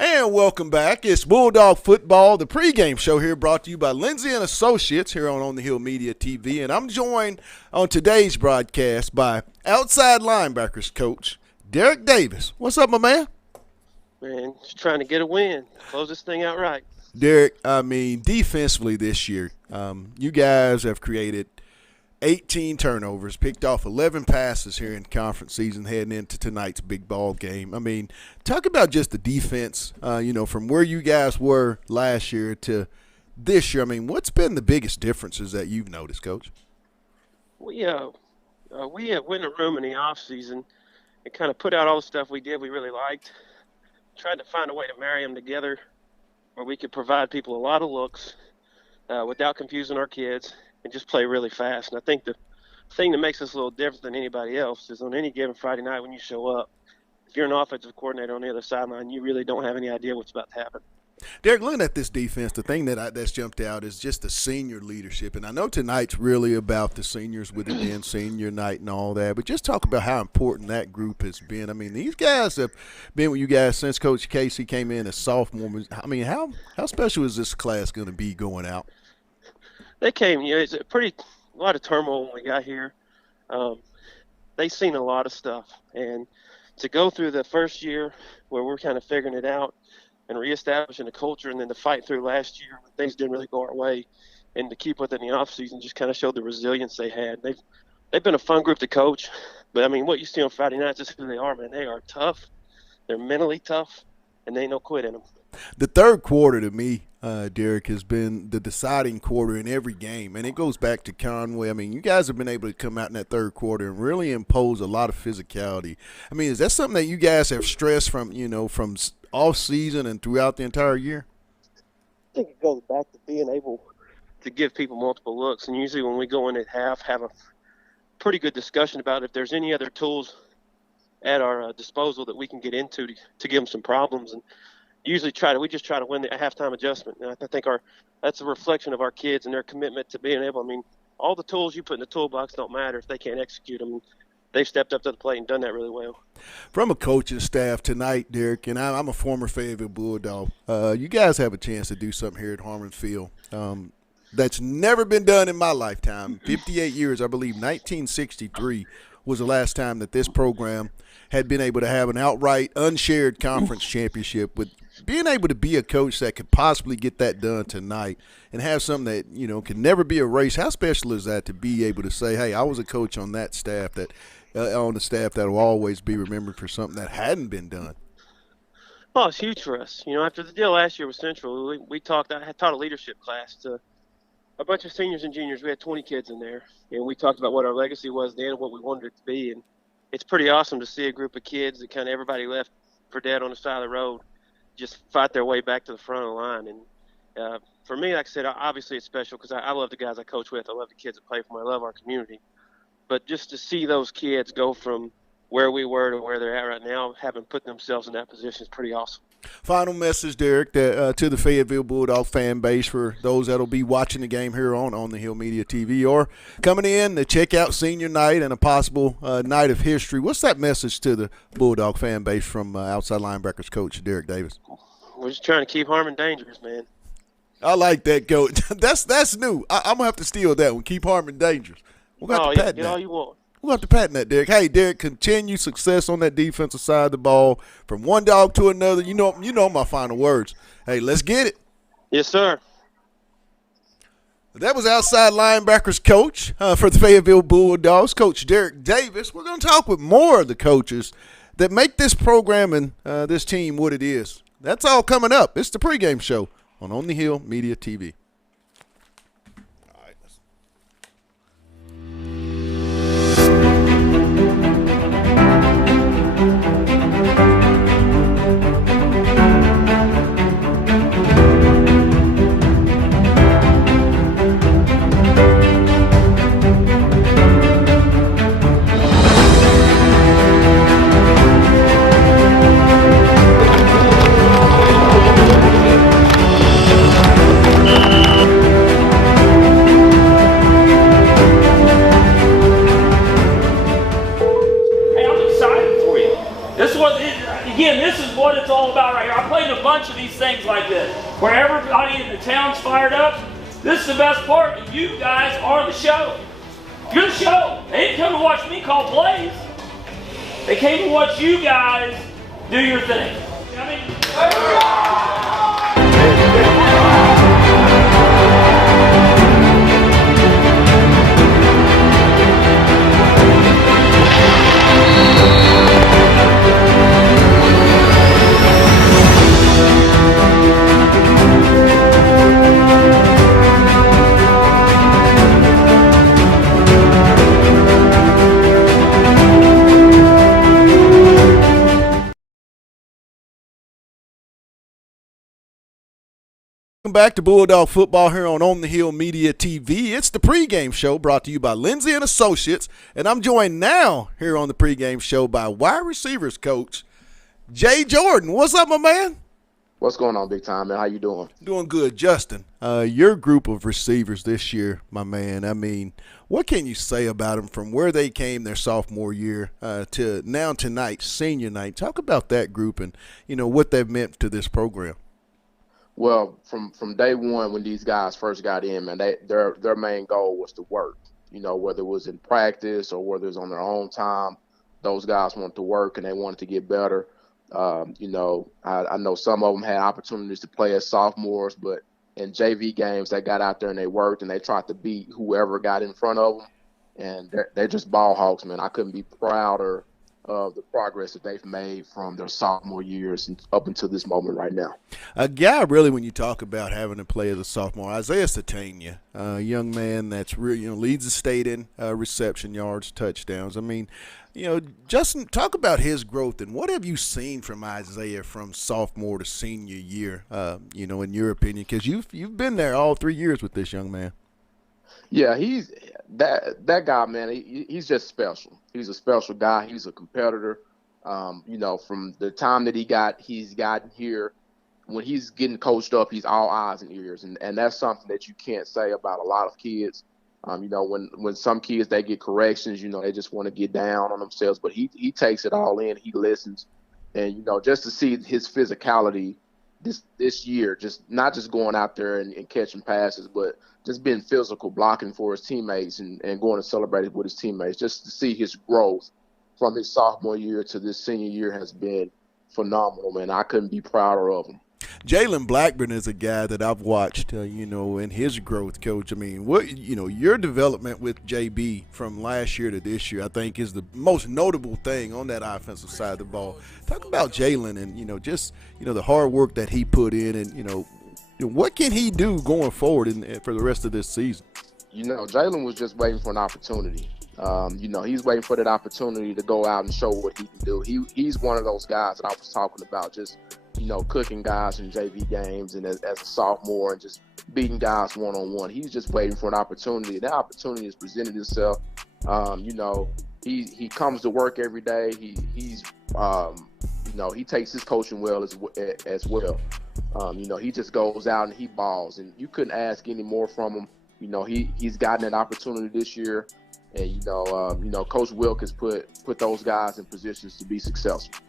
And welcome back. It's Bulldog Football, the pregame show here brought to you by Lindsay and Associates here on the Hill Media TV. And I'm joined on today's broadcast by outside linebackers coach Derek Davis. What's up, my man? Man, just trying to get a win. Close this thing out right. Derek, defensively this year, you guys have created 18 turnovers, picked off 11 passes here in conference season heading into tonight's big ball game. Talk about just the defense, from where you guys were last year to this year. What's been the biggest differences that you've noticed, Coach? We went in a room in the off season and kind of put out all the stuff we did we really liked, tried to find a way to marry them together where we could provide people a lot of looks without confusing our kids and just play really fast. And I think the thing that makes us a little different than anybody else is on any given Friday night when you show up, if you're an offensive coordinator on the other sideline, you really don't have any idea what's about to happen. Derek, looking at this defense, the thing that's jumped out is just the senior leadership. And I know tonight's really about the seniors with it being senior night and all that, but just talk about how important that group has been. These guys have been with you guys since Coach Casey came in as sophomore. How special is this class going to be going out? They came, it's a lot of turmoil when we got here. They've seen a lot of stuff. And to go through the first year where we're kind of figuring it out and reestablishing the culture, and then to fight through last year when things didn't really go our way, and to keep with it in the offseason just kind of showed the resilience they had. They've been a fun group to coach. But, what you see on Friday nights is who they are, man. They are tough. They're mentally tough, and they ain't no quit in them. The third quarter to me, Derek, has been the deciding quarter in every game, and it goes back to Conway. You guys have been able to come out in that third quarter and really impose a lot of physicality. Is that something that you guys have stressed from off season and throughout the entire year? I think it goes back to being able to give people multiple looks, and usually when we go in at half, have a pretty good discussion about if there's any other tools at our disposal that we can get into to give them some problems. And usually we just try to win the halftime adjustment. And I think that's a reflection of our kids and their commitment to being able. All the tools you put in the toolbox don't matter if they can't execute them. They've stepped up to the plate and done that really well. From a coaching staff tonight, Derek, and I'm a former Fayetteville Bulldog, you guys have a chance to do something here at Har-ber Field that's never been done in my lifetime. 58 years, I believe 1963 was the last time that this program had been able to have an outright unshared conference championship. With being able to be a coach that could possibly get that done tonight and have something that can never be erased. How special is that to be able to say, hey, I was a coach on that staff on the staff that will always be remembered for something that hadn't been done? Oh, it's huge for us. After the deal last year with Central, I had taught a leadership class to a bunch of seniors and juniors. We had 20 kids in there, and we talked about what our legacy was then and what we wanted it to be. And it's pretty awesome to see a group of kids that kind of everybody left for dead on the side of the road just fight their way back to the front of the line. And for me, like I said, obviously it's special because I love the guys I coach with. I love the kids that play for me. I love our community. But just to see those kids go from where we were to where they're at right now, having put themselves in that position is pretty awesome. Final message, Derek, to the Fayetteville Bulldog fan base for those that will be watching the game here on the Hill Media TV or coming in to check out senior night and a possible night of history. What's that message to the Bulldog fan base from outside linebackers coach Derek Davis? We're just trying to keep Harmon dangerous, man. I like that, coach. That's new. I'm going to have to steal that one. Keep Harmon dangerous. We're going to have to patent get that. all you want. We'll have to patent that, Derek. Hey, Derek, continue success on that defensive side of the ball from one dog to another. You know my final words. Hey, let's get it. Yes, sir. That was outside linebackers coach for the Fayetteville Bulldogs, Coach Derek Davis. We're going to talk with more of the coaches that make this program and this team what it is. That's all coming up. It's the pregame show on the Hill Media TV. what it's all about right here. I played a bunch of these things like this, where everybody in the town's fired up. This is the best part, and you guys are the show. You're the show. They didn't come to watch me call plays. They came to watch you guys do your thing. Welcome back to Bulldog Football here on the Hill Media TV. It's the pregame show brought to you by Lindsay and Associates, and I'm joined now here on the pregame show by wide receivers coach Jay Jordan. What's up, my man? What's going on, big time, man? How you doing? Doing good, Justin. Your group of receivers this year, my man. I mean, what can you say about them from where they came their sophomore year to now tonight, senior night? Talk about that group and what they've meant to this program. Well, from day one when these guys first got in, man, their main goal was to work. Whether it was in practice or whether it was on their own time, those guys wanted to work and they wanted to get better. I know some of them had opportunities to play as sophomores, but in JV games, they got out there and they worked and they tried to beat whoever got in front of them. And they're just ball hawks, man. I couldn't be prouder of the progress that they've made from their sophomore years and up until this moment right now. A guy, really, when you talk about having to play as a sophomore, Isaiah Satania, a young man that's really, leads the state in reception yards, touchdowns. I mean, Justin, talk about his growth and what have you seen from Isaiah from sophomore to senior year, in your opinion, because you've been there all 3 years with this young man. Yeah, he's that guy, man. He's just special. He's a special guy. He's a competitor. From the time that he's gotten here, when he's getting coached up, he's all eyes and ears, and that's something that you can't say about a lot of kids. When some kids they get corrections, they just want to get down on themselves, but he takes it all in. He listens, and just to see his physicality this year, just not just going out there and catching passes, but just being physical, blocking for his teammates and going to celebrate it with his teammates. Just to see his growth from his sophomore year to this senior year has been phenomenal, man. I couldn't be prouder of him. Jalen Blackburn is a guy that I've watched, in his growth, Coach. I mean, your development with JB from last year to this year, I think, is the most notable thing on that offensive side of the ball. Talk about Jalen and, the hard work that he put in and, what can he do going forward for the rest of this season? Jalen was just waiting for an opportunity. He's waiting for that opportunity to go out and show what he can do. He's one of those guys that I was talking about, just cooking guys in JV games and as a sophomore and just beating guys one-on-one. He's just waiting for an opportunity. That opportunity has presented itself. He comes to work every day. He takes his coaching well as well. He just goes out and he balls, and you couldn't ask any more from him. He's gotten an opportunity this year, and Coach Wilk has put those guys in positions to be successful.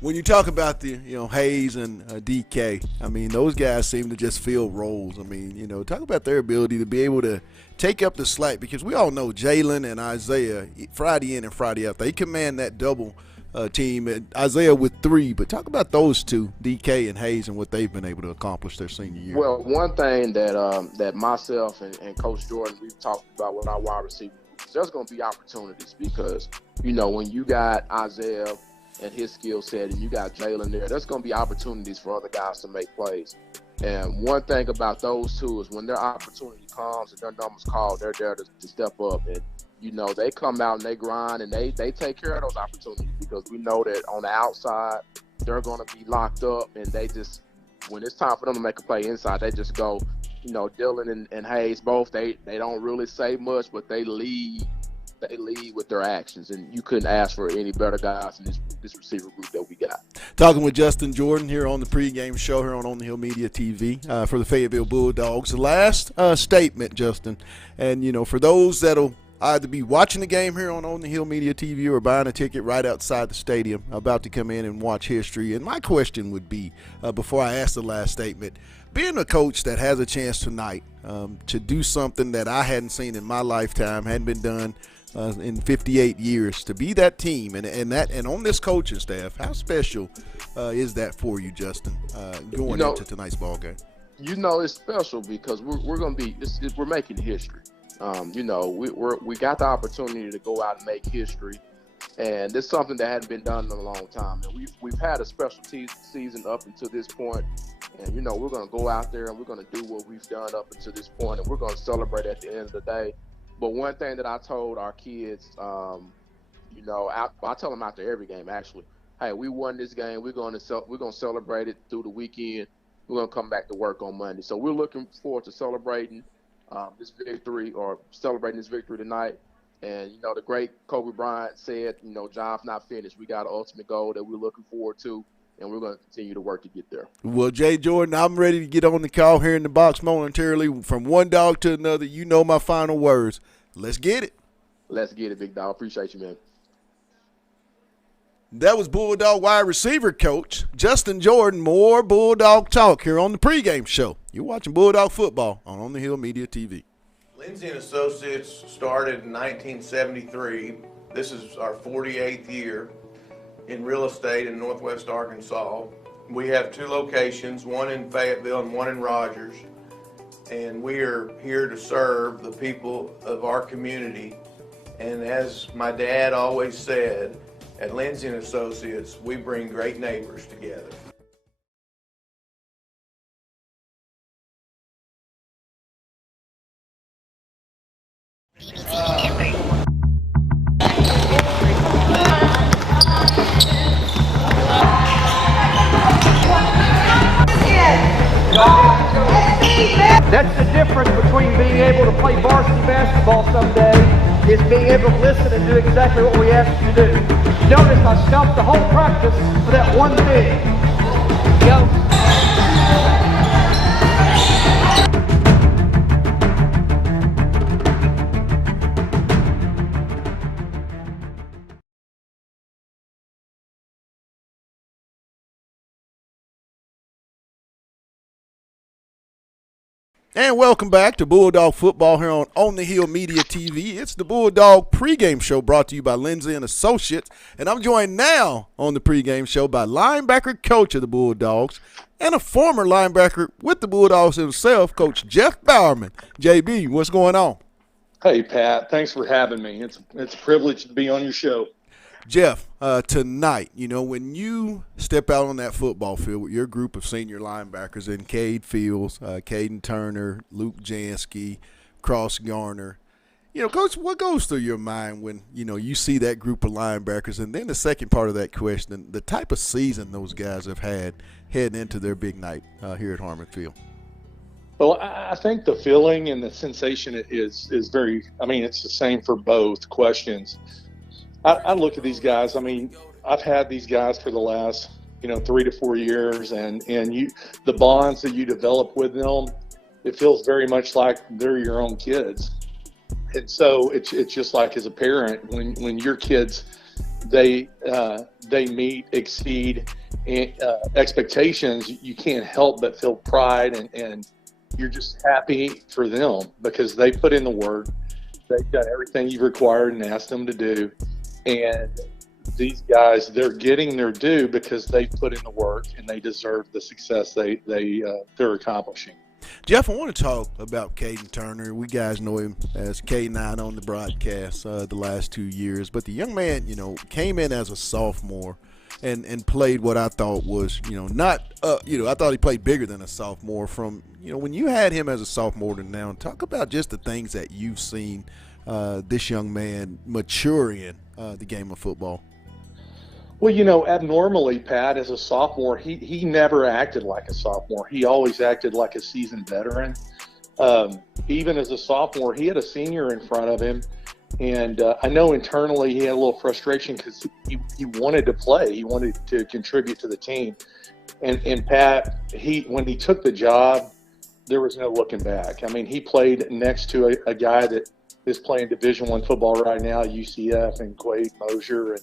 When you talk about the Hayes and DK, I mean, those guys seem to just fill roles. I mean, talk about their ability to be able to take up the slack, because we all know Jalen and Isaiah, Friday in and Friday out, they command that double team, and Isaiah with 3. But talk about those two, DK and Hayes, and what they've been able to accomplish their senior year. Well, one thing that myself and Coach Jordan, we've talked about with our wide receivers, there's going to be opportunities because, when you got Isaiah and his skill set and you got Jalen there's going to be opportunities for other guys to make plays. And one thing about those two is when their opportunity comes and their number's called, they're there to step up. And, they come out and they grind and they take care of those opportunities, because we know that on the outside, they're going to be locked up, and they just, when it's time for them to make a play inside, they just go, Dylan and Hayes both, they don't really say much, but they lead with their actions, and you couldn't ask for any better guys in this receiver group that we got. Talking with Justin Jordan here on the pregame show here on the Hill Media TV for the Fayetteville Bulldogs. The last statement, Justin, and for those that'll either be watching the game here on the Hill Media TV or buying a ticket right outside the stadium, about to come in and watch history. And my question would be, before I ask the last statement, being a coach that has a chance tonight to do something that I hadn't seen in my lifetime, hadn't been done in 58 years, to be that team and on this coaching staff, how special is that for you, Justin, going into tonight's ball game? It's special because we're going to be we're making history. We got the opportunity to go out and make history, and it's something that hadn't been done in a long time. And we've had a special season up until this point, and we're going to go out there and we're going to do what we've done up until this point, and we're going to celebrate at the end of the day. But one thing that I told our kids, I tell them after every game actually, hey, we won this game. We're going to celebrate it through the weekend. We're going to come back to work on Monday. So we're looking forward to celebrating this victory, or celebrating this victory tonight. And, the great Kobe Bryant said, job's not finished. We got an ultimate goal that we're looking forward to, and we're going to continue to work to get there. Well, Jay Jordan, I'm ready to get on the call here in the box momentarily. From one dog to another, my final words. Let's get it. Let's get it, big dog. Appreciate you, man. That was Bulldog wide receiver coach Justin Jordan. More Bulldog talk here on the pregame show. You're watching Bulldog football on the Hill Media TV. Lindsay & Associates started in 1973. This is our 48th year in real estate in Northwest Arkansas. We have 2 locations, one in Fayetteville and one in Rogers. And we are here to serve the people of our community. And as my dad always said, at Lindsay & Associates, we bring great neighbors together. That's the difference between being able to play varsity basketball someday is being able to listen and do exactly what we ask you to do. Notice I stopped the whole practice for that one thing. Go. And welcome back to Bulldog Football here on the Hill Media TV. It's the Bulldog pregame show brought to you by Lindsay & Associates. And I'm joined now on the pregame show by linebacker coach of the Bulldogs and a former linebacker with the Bulldogs himself, Coach Jeff Bowerman. JB, what's going on? Hey, Pat. Thanks for having me. It's a privilege to be on your show. Jeff, tonight, when you step out on that football field with your group of senior linebackers in Cade Fields, Caden Turner, Luke Jansky, Cross Garner, Coach, what goes through your mind when, you see that group of linebackers? And then the second part of that question, the type of season those guys have had heading into their big night here at Har-ber Field. Well, I think the feeling and the sensation is very – it's the same for both questions. I look at these guys. I've had these guys for the last, 3 to 4 years, and the bonds that you develop with them, it feels very much like they're your own kids. And so it's just like as a parent, when your kids, they meet, exceed expectations, you can't help but feel pride, and you're just happy for them because they put in the work. They've done everything you've required and asked them to do. And these guys, they're getting their due because they put in the work and they deserve the success they're accomplishing. Jeff, I want to talk about Caden Turner. We guys know him as K9 on the broadcast the last 2 years. But the young man, came in as a sophomore and played what I thought was, I thought he played bigger than a sophomore from, when you had him as a sophomore to now. Talk about just the things that you've seen this young man mature in the game of football. Well, abnormally, Pat, as a sophomore, he never acted like a sophomore. He always acted like a seasoned veteran. Even as a sophomore, he had a senior in front of him. And I know internally he had a little frustration because he wanted to play. He wanted to contribute to the team. And Pat, when he took the job, there was no looking back. He played next to a guy that is playing Division I football right now, UCF, and Quade Mosier,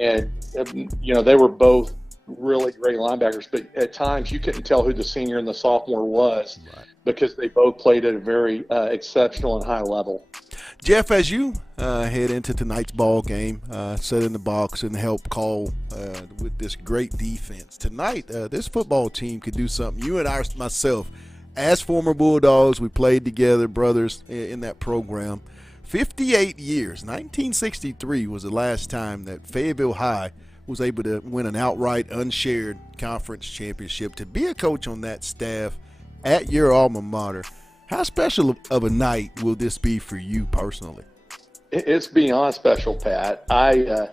and they were both really great linebackers. But at times you couldn't tell who the senior and the sophomore was, right, because they both played at a very exceptional and high level. Jeff, as you head into tonight's ball game, sit in the box and help call with this great defense tonight, this football team could do something. You and myself, as former Bulldogs, we played together, brothers, in that program. 58 years, 1963 was the last time that Fayetteville High was able to win an outright, unshared conference championship. To be a coach on that staff at your alma mater, how special of a night will this be for you personally? It's beyond special, Pat. I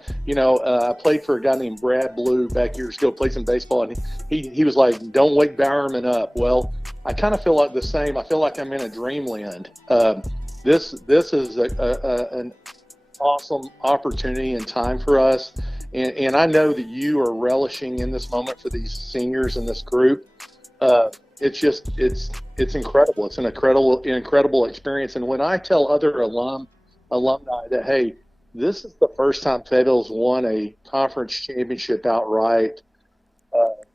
played for a guy named Brad Blue back years ago, played some baseball, and he was like, "Don't wake Bowerman up." Well, I kind of feel like the same. I feel like I'm in a dreamland. This is an awesome opportunity and time for us, and I know that you are relishing in this moment for these seniors in this group. It's incredible. It's an incredible experience. And when I tell other alumni that, hey, this is the first time Fayetteville's won a conference championship outright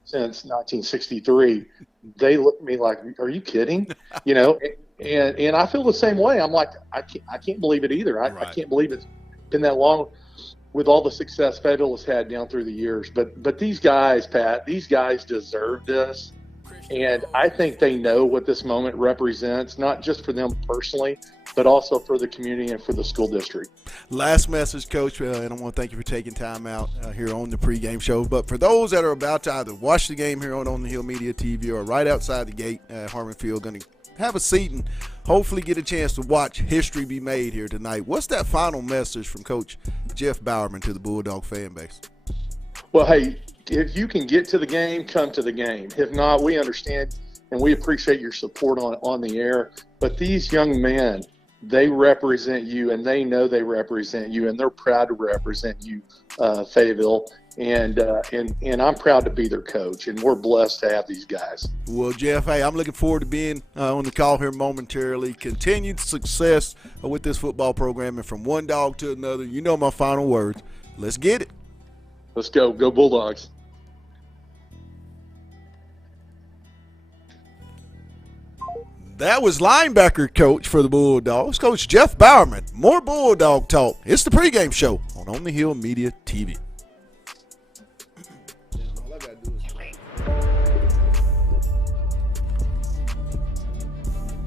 since 1963, they look at me like, "Are you kidding?" And I feel the same way. I'm like, I can't believe it either. I can't believe it's been that long with all the success Fayetteville has had down through the years. But these guys, Pat, these guys deserve this. And I think they know what this moment represents, not just for them personally, but also for the community and for the school district. Last message, Coach, and I want to thank you for taking time out here on the pregame show. But for those that are about to either watch the game here on the Hill Media TV or right outside the gate at Har-ber Field, going to have a seat and hopefully get a chance to watch history be made here tonight, what's that final message from Coach Jeff Bowerman to the Bulldog fan base? Well, hey, if you can get to the game, come to the game. If not, we understand and we appreciate your support on the air. But these young men, they represent you, and they know they represent you, and they're proud to represent you, Fayetteville. And I'm proud to be their coach, and we're blessed to have these guys. Well, Jeff, hey, I'm looking forward to being on the call here momentarily. Continued success with this football program, and from one dog to another. You know my final words. Let's get it. Let's go. Go Bulldogs. That was linebacker coach for the Bulldogs, Coach Jeff Bowerman. More Bulldog talk. It's the pregame show on the Hill Media TV.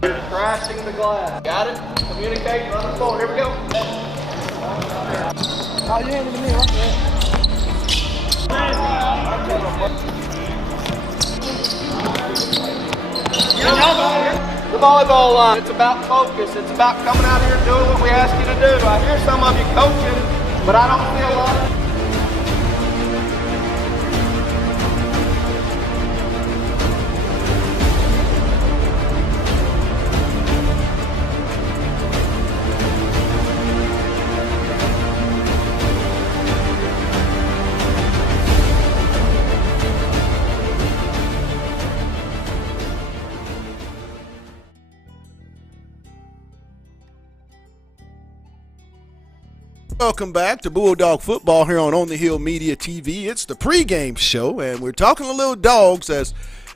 Crashing the glass. Got it? Communicate, run the phone. Here we go. Oh, you handed it to me, The volleyball line, it's about focus. It's about coming out here and doing what we ask you to do. I hear some of you coaching, but I don't see a lot of Welcome back to Bulldog Football here on the Hill Media TV. It's the pregame show, and we're talking to little dogs as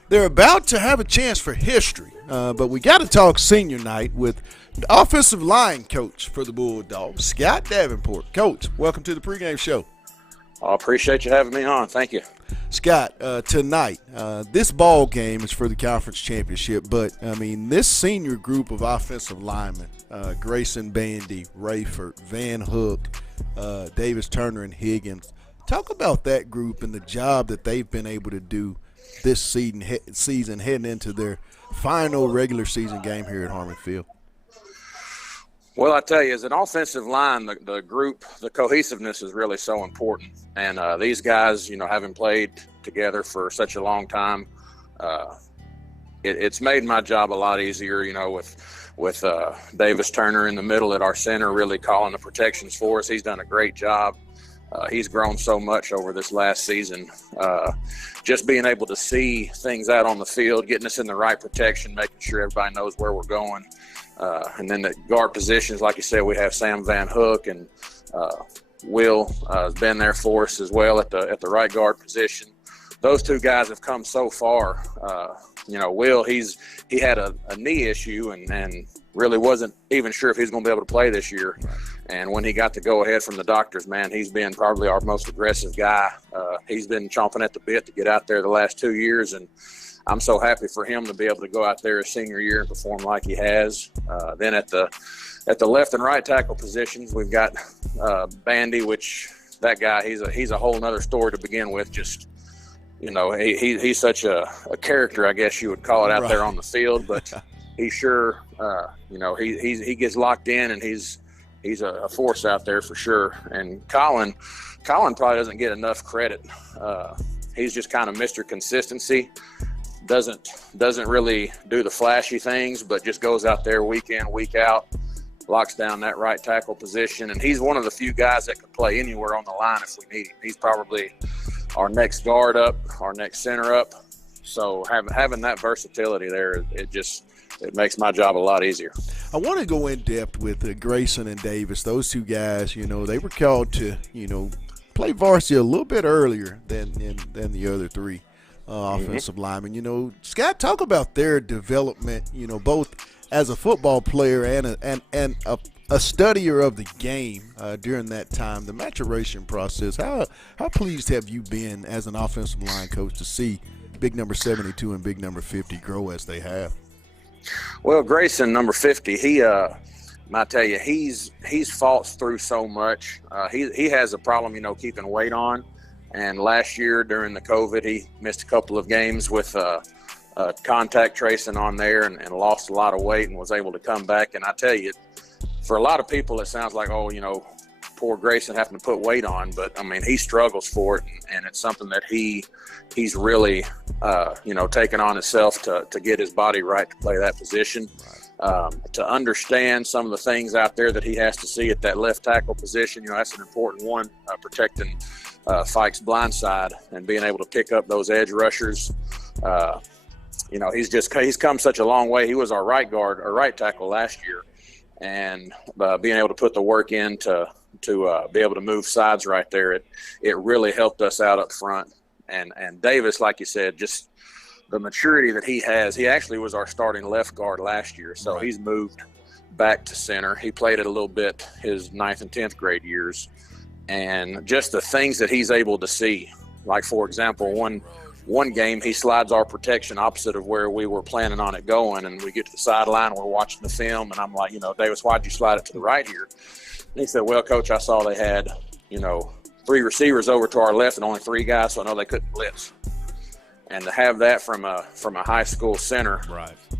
they're about to have a chance for history. But we got to talk senior night with the offensive line coach for the Bulldogs, Scott Davenport. Coach, welcome to the pregame show. I appreciate you having me on. Thank you. Scott, tonight, this ball game is for the conference championship, but, I mean, this senior group of offensive linemen, Grayson Bandy, Rayford, Van Hook, Davis Turner, and Higgins, talk about that group and the job that they've been able to do this season heading into their final regular season game here at Har-ber Field. Well, I tell you, as an offensive line, the group, the cohesiveness is really so important. And these guys, you know, having played together for such a long time, it's made my job a lot easier, you know, with Davis Turner in the middle at our center, really calling the protections for us. He's done a great job. He's grown so much over this last season. Just being able to see things out on the field, getting us in the right protection, making sure everybody knows where we're going. And then the guard positions, like you said, we have Sam Van Hook, and Will has been there for us as well at the right guard position. Those two guys have come so far. Will, he had a knee issue and really wasn't even sure if he was going to be able to play this year. And when he got the go-ahead from the doctors, man, he's been probably our most aggressive guy. He's been chomping at the bit to get out there the last 2 years, and I'm so happy for him to be able to go out there his senior year and perform like he has. Then at the left and right tackle positions, we've got Bandy, which that guy, he's a whole nother story to begin with. Just, he's such a character, I guess you would call it, out there on the field. But he sure, he gets locked in, and he's a force out there for sure. And Colin probably doesn't get enough credit. He's just kind of Mr. Consistency. Doesn't really do the flashy things, but just goes out there week in, week out, locks down that right tackle position. And he's one of the few guys that can play anywhere on the line if we need him. He's probably our next guard up, our next center up. So having that versatility there, it makes my job a lot easier. I want to go in depth with Grayson and Davis. Those two guys, they were called to, play varsity a little bit earlier than the other three offensive linemen. Scott, talk about their development, both as a football player and a studier of the game during that time, the maturation process. How pleased have you been as an offensive line coach to see big number 72 and big number 50 grow as they have? Well, Grayson, number 50, I tell you, he's fought through so much. He has a problem, keeping weight on. And last year during the COVID, he missed a couple of games with contact tracing on there and lost a lot of weight and was able to come back. And I tell you, for a lot of people, it sounds like, poor Grayson having to put weight on. But, he struggles for it, and it's something that he's really, taken on himself to get his body right to play that position. To understand some of the things out there that he has to see at that left tackle position, that's an important one, protecting Fike's blind side and being able to pick up those edge rushers. He's come such a long way. He was our right guard or right tackle last year, and being able to put the work in to be able to move sides right there, it really helped us out up front. And Davis, like you said, just the maturity that he has. He actually was our starting left guard last year, so he's moved back to center. He played it a little bit his 9th and 10th grade years. And just the things that he's able to see, like, for example, one game he slides our protection opposite of where we were planning on it going, and we get to the sideline, we're watching the film, and I'm like, Davis, why'd you slide it to the right here? And he said, well, Coach, I saw they had, 3 receivers over to our left and only 3 guys, so I know they couldn't blitz. And to have that from a high school center,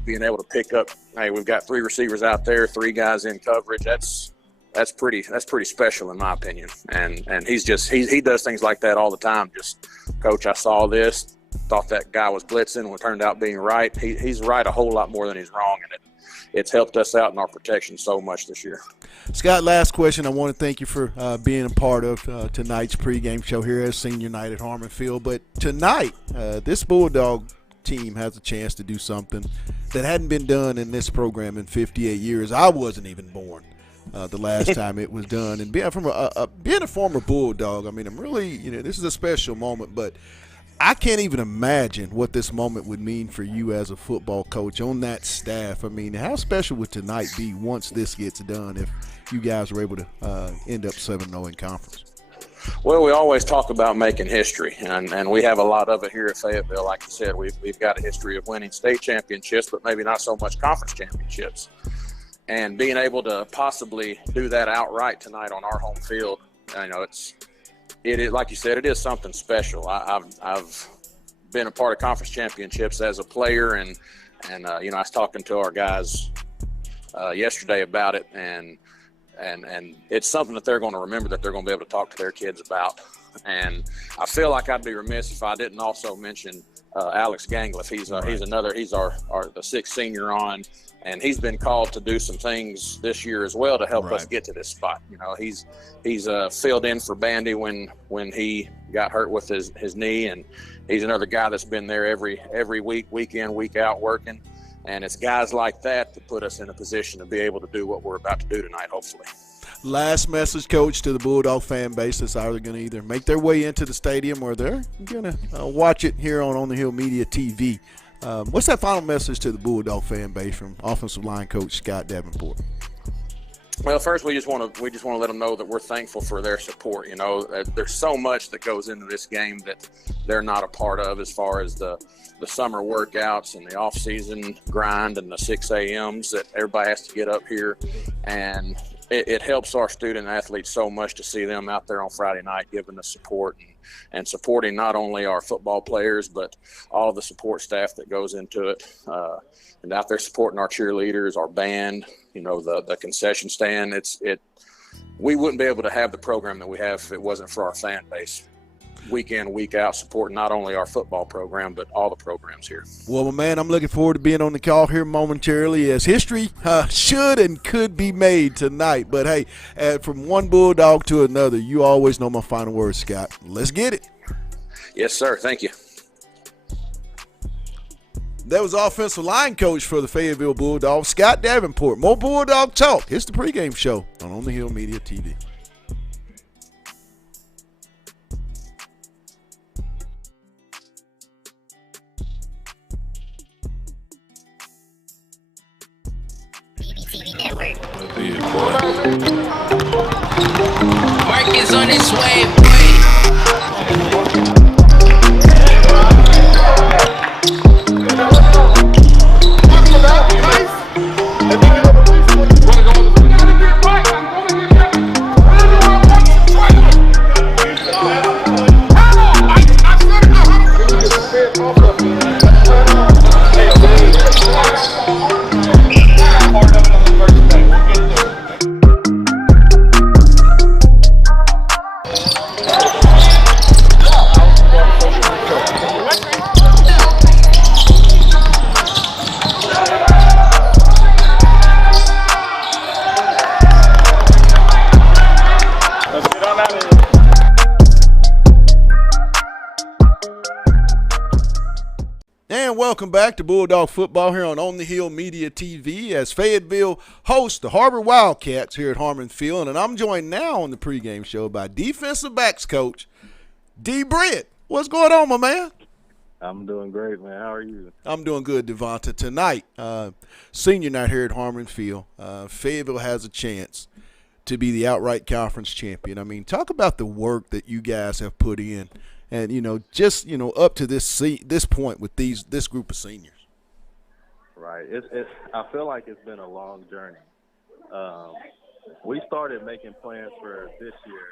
being able to pick up, hey, we've got 3 receivers out there, 3 guys in coverage, that's pretty special in my opinion. And he does things like that all the time. Just, Coach, I saw this, thought that guy was blitzing, what turned out being right. He's right a whole lot more than he's wrong, and it's helped us out in our protection so much this year. Scott, last question. I want to thank you for being a part of tonight's pregame show here at Senior Night at Har-ber Field. But tonight, this Bulldog team has a chance to do something that hadn't been done in this program in 58 years. I wasn't even born the last time it was done. And being a former Bulldog, I'm really, this is a special moment, but I can't even imagine what this moment would mean for you as a football coach on that staff. How special would tonight be once this gets done if you guys were able to end up 7-0 in conference? Well, we always talk about making history, and we have a lot of it here at Fayetteville. Like you said, we've got a history of winning state championships, but maybe not so much conference championships. And being able to possibly do that outright tonight on our home field, it is, like you said, it is something special. I've been a part of conference championships as a player, and I was talking to our guys yesterday about it, and it's something that they're going to remember, that they're going to be able to talk to their kids about. And I feel like I'd be remiss if I didn't also mention Alex Gangliff. He's our the 6th senior on, and he's been called to do some things this year as well to help us get to this spot. He's filled in for Bandy when he got hurt with his knee, and he's another guy that's been there every week, week in, week out, working. And it's guys like that that put us in a position to be able to do what we're about to do tonight, hopefully. Last message, Coach, to the Bulldog fan base that's going to either make their way into the stadium or they're going to watch it here on the Hill Media TV. What's that final message to the Bulldog fan base from offensive line coach Scott Davenport? Well, first we just want to let them know that we're thankful for their support. You know, there's so much that goes into this game that they're not a part of, as far as the summer workouts and the off-season grind and the 6 a.m.s that everybody has to get up here. And it helps our student athletes so much to see them out there on Friday night giving us support and supporting not only our football players, but all of the support staff that goes into it. And out there supporting our cheerleaders, our band, you know, the concession stand. We wouldn't be able to have the program that we have if it wasn't for our fan base. Week in, week out, supporting not only our football program, but all the programs here. Well, my man, I'm looking forward to being on the call here momentarily, as history should and could be made tonight. But, hey, from one Bulldog to another, you always know my final words, Scott. Let's get it. Yes, sir. Thank you. That was offensive line coach for the Fayetteville Bulldogs, Scott Davenport. More Bulldog talk. It's the pregame show on the Hill Media TV. Mark is on his way, Welcome back to Bulldog Football here on the Hill Media TV as Fayetteville hosts the Har-ber Wildcats here at Harmon Field. And I'm joined now on the pregame show by defensive backs coach D. Britt. What's going on, my man? I'm doing great, man. How are you? I'm doing good, Devonta. Tonight, senior night here at Harmon Field, Fayetteville has a chance to be the outright conference champion. I mean, talk about the work that you guys have put in. And, just, up to this point with this group of seniors. Right. I feel like it's been a long journey. We started making plans for this year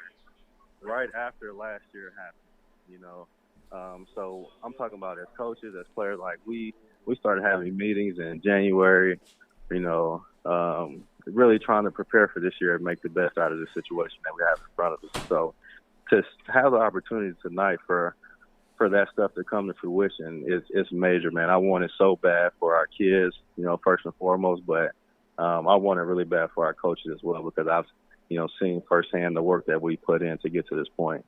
right after last year happened, So I'm talking about as coaches, as players, like we started having meetings in January, really trying to prepare for this year and make the best out of the situation that we have in front of us. So to have the opportunity tonight for that stuff to come to fruition is major, man. I want it so bad for our kids, first and foremost, but I want it really bad for our coaches as well, because I've, seen firsthand the work that we put in to get to this point.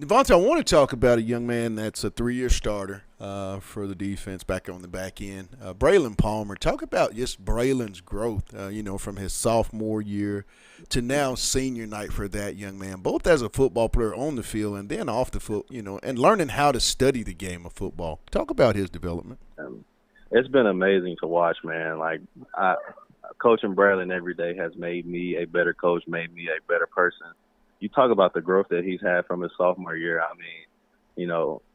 Devonta, I want to talk about a young man that's a 3-year starter for the defense back on the back end. Braylon Palmer. Talk about just Braylon's growth, from his sophomore year to now senior night for that young man, both as a football player on the field and then off the field, and learning how to study the game of football. Talk about his development. It's been amazing to watch, man. Like, coaching Braylon every day has made me a better coach, made me a better person. You talk about the growth that he's had from his sophomore year. I mean,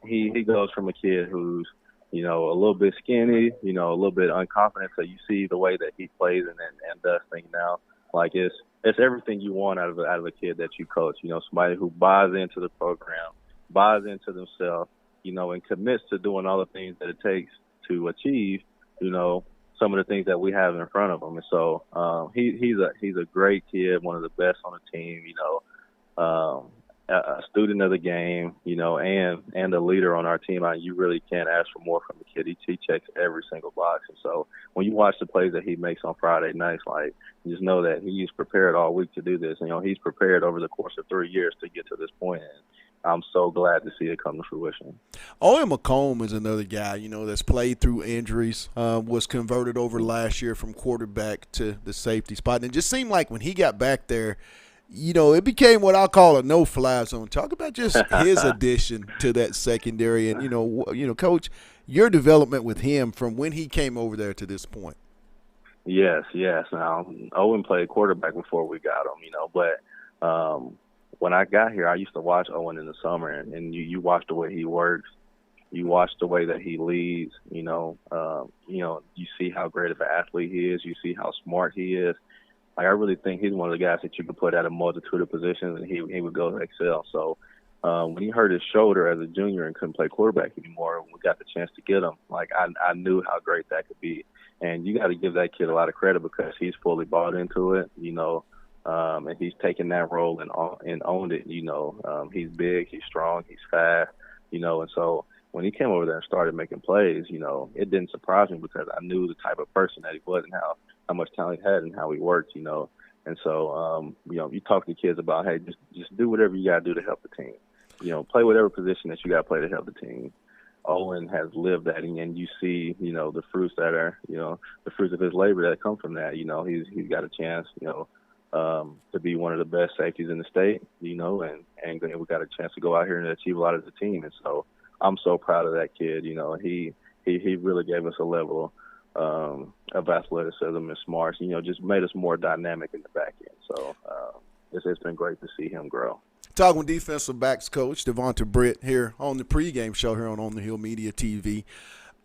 he goes from a kid who's, a little bit skinny, a little bit unconfident. So you see the way that he plays and does things now. Like, it's everything you want out of a kid that you coach. Somebody who buys into the program, buys into themselves, and commits to doing all the things that it takes to achieve, some of the things that we have in front of him. And so he's a great kid, one of the best on the team. A student of the game, and a leader on our team. You really can't ask for more from the kid. He checks every single box. And so when you watch the plays that he makes on Friday nights, like, you just know that he's prepared all week to do this. He's prepared over the course of 3 years to get to this point. I'm so glad to see it come to fruition. Owen McComb is another guy, that's played through injuries, was converted over last year from quarterback to the safety spot. And it just seemed like when he got back there, it became what I'll call a no-fly zone. Talk about just his addition to that secondary and, Coach, your development with him from when he came over there to this point. Yes. Now, Owen played quarterback before we got him, but when I got here, I used to watch Owen in the summer, and you watch the way he works. You watch the way that he leads, you see how great of an athlete he is. You see how smart he is. Like, I really think he's one of the guys that you could put at a multitude of positions, and he would go to excel. So when he hurt his shoulder as a junior and couldn't play quarterback anymore, we got the chance to get him. Like, I knew how great that could be. And you got to give that kid a lot of credit because he's fully bought into it, and he's taken that role and owned it. He's big, he's strong, he's fast, and so when he came over there and started making plays, it didn't surprise me because I knew the type of person that he was and how much talent he had and how he worked, And so, you talk to kids about, hey, just do whatever you got to do to help the team. Play whatever position that you got to play to help the team. Owen has lived that, and you see, the fruits that are, the fruits of his labor that come from that. He's got a chance, to be one of the best safeties in the state, and we got a chance to go out here and achieve a lot as a team. And so I'm so proud of that kid. He really gave us a level of athleticism and smarts, just made us more dynamic in the back end. So it's been great to see him grow. Talking with defensive backs coach Devonta Britt here on the pregame show here on the Hill Media TV.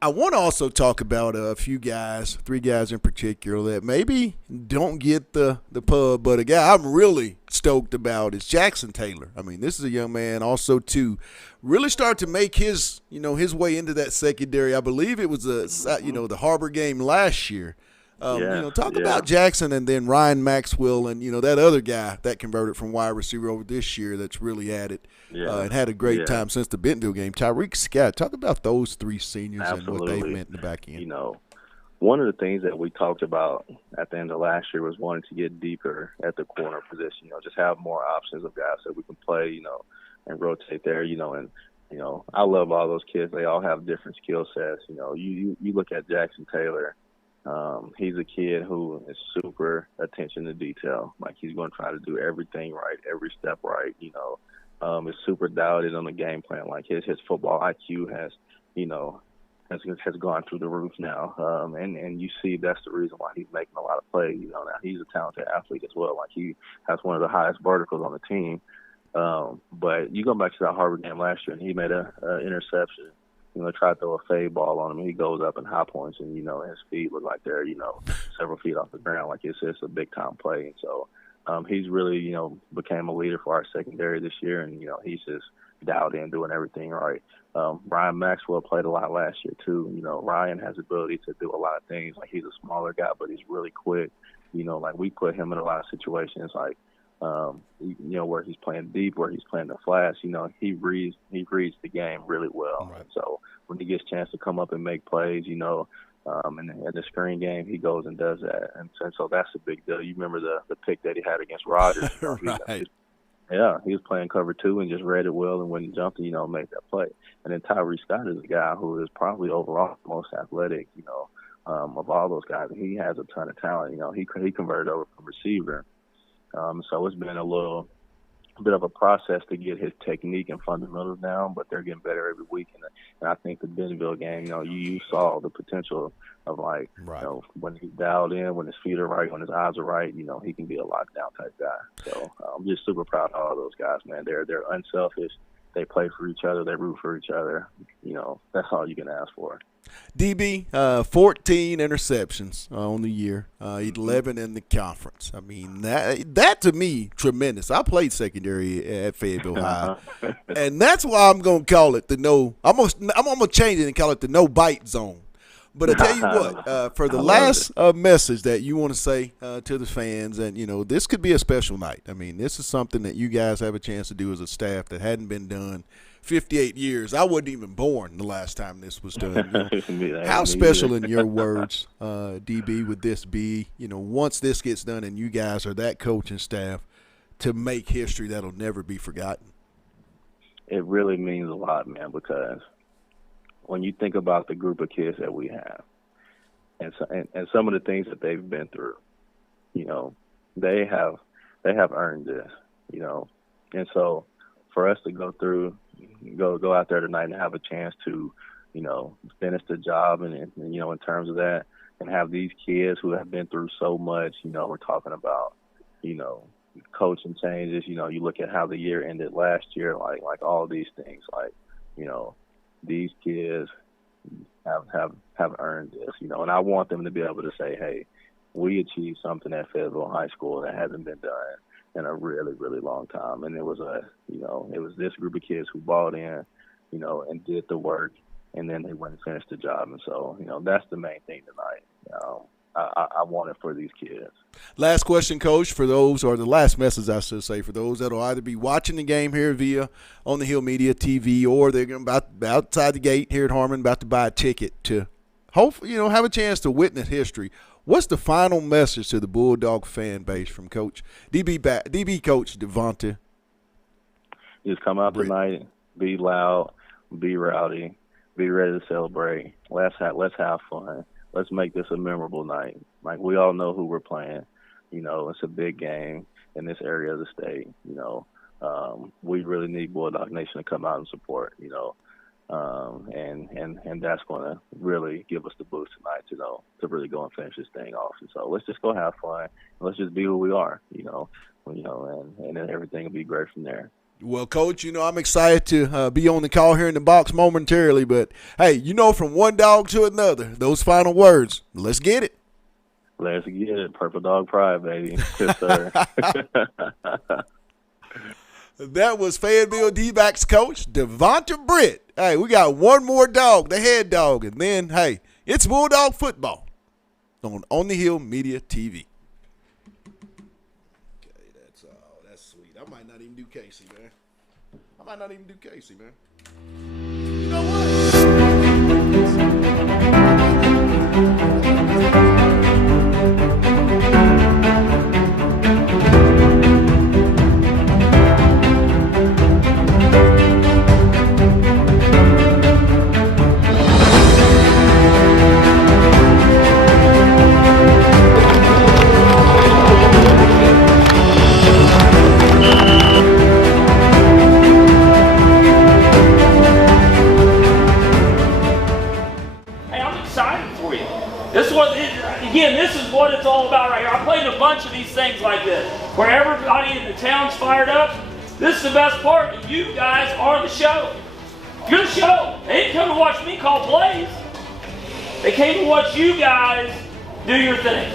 I want to also talk about a few guys, 3 guys in particular, that maybe don't get the pub, but a guy I'm really stoked about is Jackson Taylor. I mean, this is a young man also to really start to make his way into that secondary. I believe it was the Har-ber game last year. Talk about Jackson and then Ryan Maxwell and, that other guy that converted from wide receiver over this year that's really added and had a great time since the Bentonville game. Tyreek Scott, talk about those 3 seniors. Absolutely. And what they've meant in the back end. One of the things that we talked about at the end of last year was wanting to get deeper at the corner position, just have more options of guys that we can play, and rotate there, and I love all those kids. They all have different skill sets. You look at Jackson Taylor. He's a kid who is super attention to detail. Like, he's going to try to do everything right, every step right. Is super dialed in on the game plan. Like, his football IQ has gone through the roof now. And you see that's the reason why he's making a lot of plays. Now he's a talented athlete as well. Like, he has one of the highest verticals on the team. But you go back to that Har-ber game last year, and he made a interception. Try to throw a fade ball on him, and he goes up in high points, and, his feet look like they're, several feet off the ground. Like, it's a big-time play. And so he's really, became a leader for our secondary this year, and, he's just dialed in, doing everything right. Ryan Maxwell played a lot last year, too. Ryan has the ability to do a lot of things. Like, he's a smaller guy, but he's really quick. Like, we put him in a lot of situations, like, where he's playing deep, where he's playing the flats, he reads the game really well. Right. So when he gets a chance to come up and make plays, and in the screen game, he goes and does that. And so that's a big deal. You remember the pick that he had against Rodgers. Right. He was playing cover 2 and just read it well, and when he jumped, made that play. And then Tyreek Scott is a guy who is probably overall the most athletic, of all those guys. And he has a ton of talent. He converted over from receiver. So it's been a bit of a process to get his technique and fundamentals down, but they're getting better every week. And I think the Bentonville game, you saw the potential of, like, right. When he's dialed in, when his feet are right, when his eyes are right, he can be a lockdown type guy. So I'm just super proud of all those guys, man. They're unselfish. They play for each other. They root for each other. That's all you can ask for. DB, 14 interceptions on the year, 11 in the conference. I mean, that to me, tremendous. I played secondary at Fayetteville High, and that's why I'm going to call it the no. I'm gonna change it and call it the no bite zone. But I tell you what, for the last message that you want to say to the fans, and, this could be a special night. I mean, this is something that you guys have a chance to do as a staff that hadn't been done 58 years. I wasn't even born the last time this was done. How special, in your words, DB, would this be, once this gets done and you guys are that coaching staff, to make history that'll never be forgotten? it really means a lot, man, because when you think about the group of kids that we have and some of the things that they've been through, they have earned this, and so for us to go out there tonight and have a chance to, finish the job and in terms of that, and have these kids who have been through so much, we're talking about, coaching changes, you look at how the year ended last year, like all these things, these kids have earned this, and I want them to be able to say, hey, we achieved something at Fayetteville High School that hasn't been done in a really, really long time. And it was this group of kids who bought in, and did the work, and then they went and finished the job. And so, that's the main thing tonight. I want it for these kids. Last question, Coach, for those, or the last message I should say, for those that will either be watching the game here via On the Hill Media TV, or they're about outside the gate here at Harmon, about to buy a ticket to hopefully, have a chance to witness history. What's the final message to the Bulldog fan base from Coach DB Coach Devonta? Just come out tonight, be loud, be rowdy, be ready to celebrate. Let's have fun. Let's make this a memorable night. Like, we all know who we're playing. It's a big game in this area of the state. We really need Bulldog Nation to come out and support, and that's going to really give us the boost tonight, to really go and finish this thing off. And so let's just go have fun. Let's just be who we are, and then everything will be great from there. Well, Coach, I'm excited to be on the call here in the box momentarily, but, hey, from one dog to another, those final words, let's get it. Let's get it. Purple Dog Pride, baby. Yes, sir. That was Fayetteville D-backs coach Devonta Britt. Hey, we got one more dog, the head dog, and then, hey, it's Bulldog football on the Hill Media TV. That's sweet. I might not even do Casey, man. You know This is what it's all about right here. I played a bunch of these things like this, where everybody in the town's fired up. This is the best part, and you guys are the show. You're the show. They didn't come to watch me call plays. They came to watch you guys do your thing.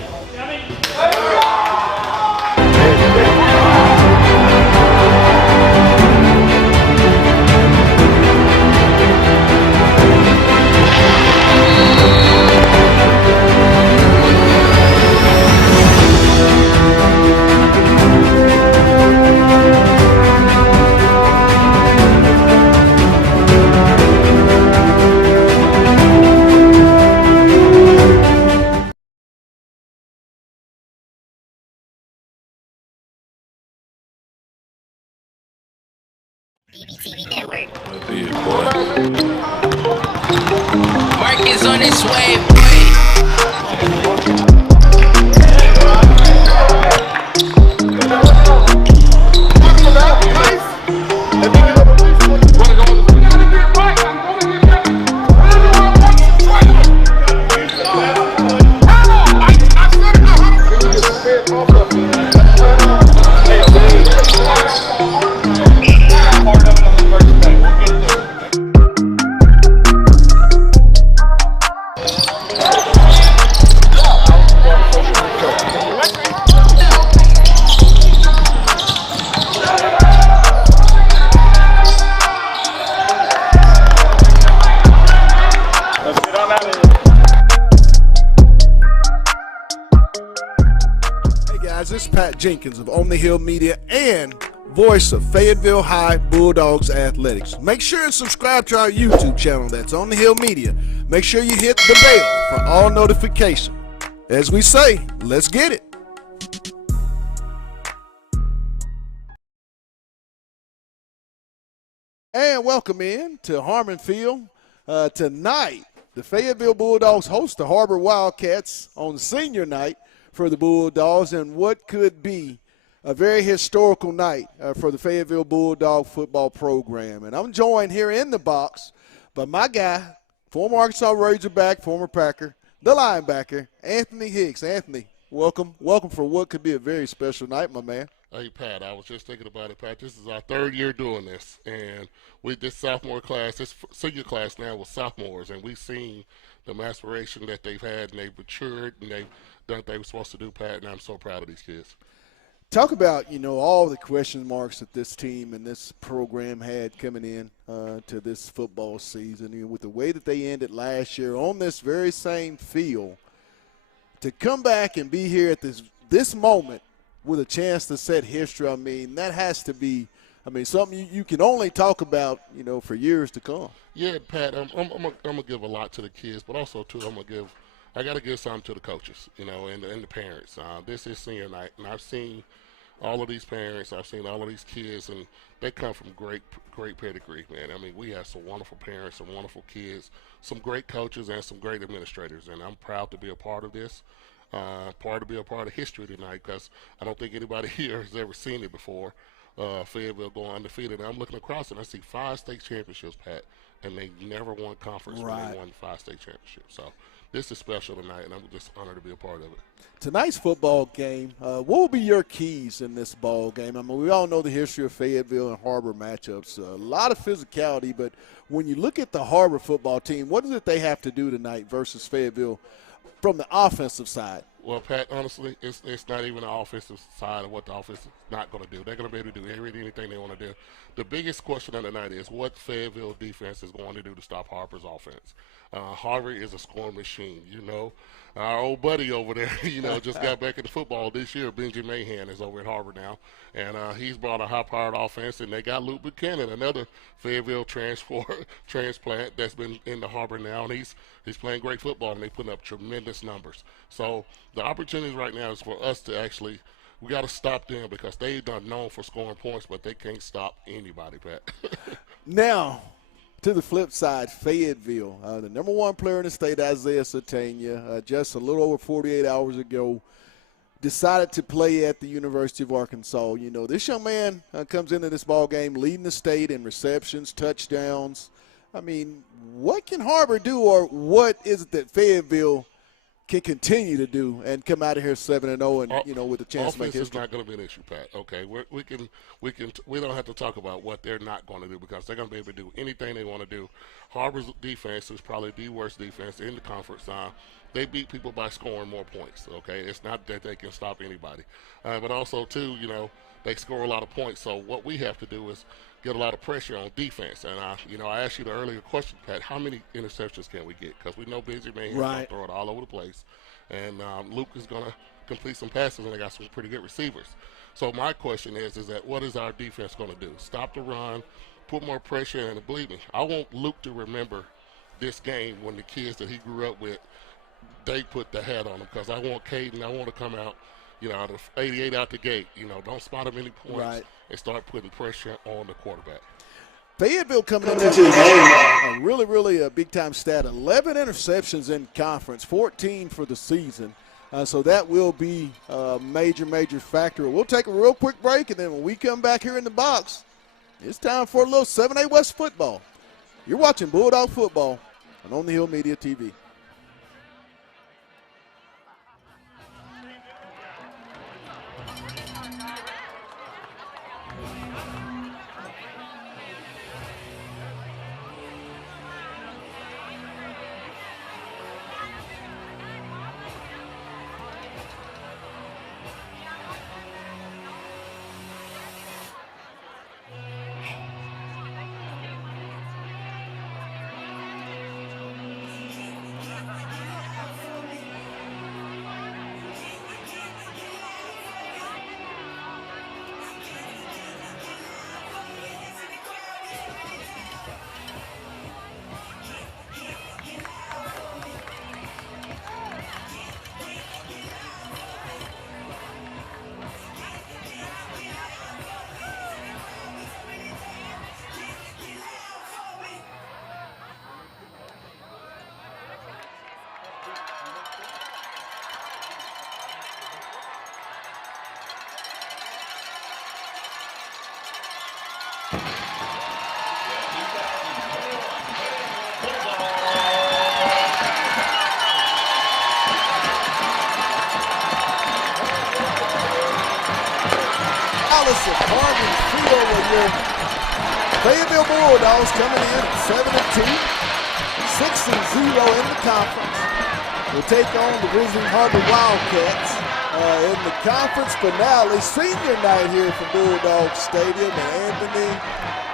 BBTV Network. Mark is on his way, This is Pat Jenkins of On the Hill Media and voice of Fayetteville High Bulldogs Athletics. Make sure and subscribe to our YouTube channel. That's On the Hill Media. Make sure you hit the bell for all notifications. As we say, let's get it. And welcome in to Harmon Field. Tonight, the Fayetteville Bulldogs host the Har-ber Wildcats on senior night for the Bulldogs, and what could be a very historical night for the Fayetteville Bulldog football program. And I'm joined here in the box by my guy, former Arkansas Razorback, former Packer, the linebacker, Anthony Hicks. Anthony, welcome for what could be a very special night, my man. Hey, Pat, I was just thinking about it, Pat. This is our third year doing this, and with this sophomore class, this senior class now with sophomores, and we've seen the aspiration that they've had, and they've matured, and they've done what they were supposed to do, Pat, and I'm so proud of these kids. Talk about, all the question marks that this team and this program had coming in to this football season. With the way that they ended last year on this very same field, to come back and be here at this moment with a chance to set history, that has to be, something you can only talk about, for years to come. Yeah, Pat, I'm gonna give a lot to the kids, but also too, I got to give something to the coaches, and the parents. This is senior night, and I've seen all of these parents, I've seen all of these kids, and they come from great pedigree, man. We have some wonderful parents, some wonderful kids, some great coaches, and some great administrators, and I'm proud to be a part of this. Be a part of history tonight, because I don't think anybody here has ever seen it before. Fayetteville going undefeated. And I'm looking across and I see 5 state championships, Pat, and they never won conference when they won 5 state championships. So this is special tonight, and I'm just honored to be a part of it. Tonight's football game, what will be your keys in this ball game? We all know the history of Fayetteville and Har-ber matchups. A lot of physicality, but when you look at the Har-ber football team, what is it they have to do tonight versus Fayetteville from the offensive side? Well, Pat, honestly, it's not even the offensive side of what the offense is not going to do. They're going to be able to do anything they want to do. The biggest question of the night is what Fayetteville defense is going to do to stop Har-ber's offense. Har-ber is a scoring machine. Our old buddy over there, just got back into football this year. Benji Mahan is over at Har-ber now, and he's brought a high-powered offense, and they got Luke Buchanan, another Fayetteville transplant that's been in the Har-ber now, and he's playing great football, and they're putting up tremendous numbers. So the opportunity right now is for us to we got to stop them, because they've done known for scoring points, but they can't stop anybody, Pat. Now, to the flip side, Fayetteville, the number 1 player in the state, Isaiah Satania, just a little over 48 hours ago, decided to play at the University of Arkansas. This young man comes into this ball game leading the state in receptions, touchdowns. What can Har-ber do, or what is it that Fayetteville can continue to do and come out of here 7-0 and with a chance to make history? Offense is not going to be an issue, Pat. Okay, we don't have to talk about what they're not going to do, because they're going to be able to do anything they want to do. Har-ber's defense is probably the worst defense in the conference. They beat people by scoring more points. Okay, it's not that they can stop anybody, but also too, they score a lot of points. So what we have to do is get a lot of pressure on defense. And I asked you the earlier question, Pat, how many interceptions can we get? Because we know Benjamin is going to throw it all over the place, and Luke is going to complete some passes, and they got some pretty good receivers. So my question is that what is our defense going to do? Stop the run, put more pressure in, and believe me, I want Luke to remember this game when the kids that he grew up with, they put the hat on him, because I want Caden, I want to come out, out of 88 out the gate, don't spot him any points and start putting pressure on the quarterback. Fayetteville coming into this game, a really big-time stat, 11 interceptions in conference, 14 for the season. So that will be a major factor. We'll take a real quick break, and then when we come back here in the box, it's time for a little 7A West football. You're watching Bulldog Football on On the Hill Media TV. of Harmon Field with your Fayetteville Bulldogs coming in 7-2, 6-0 in the conference. Will take on the visiting Har-ber Wildcats in the conference finale, senior night here for Bulldog Stadium. And Anthony,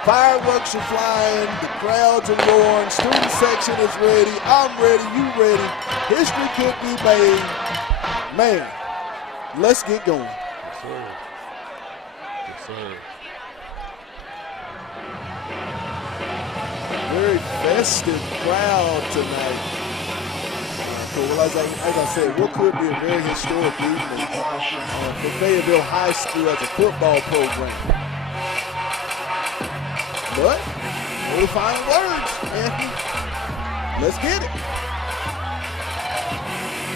fireworks are flying, the crowds are roaring, student section is ready, I'm ready, you ready. History could be made. Man, let's get going. Yes, sir. Yes, sir. Very festive crowd tonight. Well, as I said, what could be a very historic evening for Fayetteville High School as a football program. But, no final words, Anthony. Let's get it.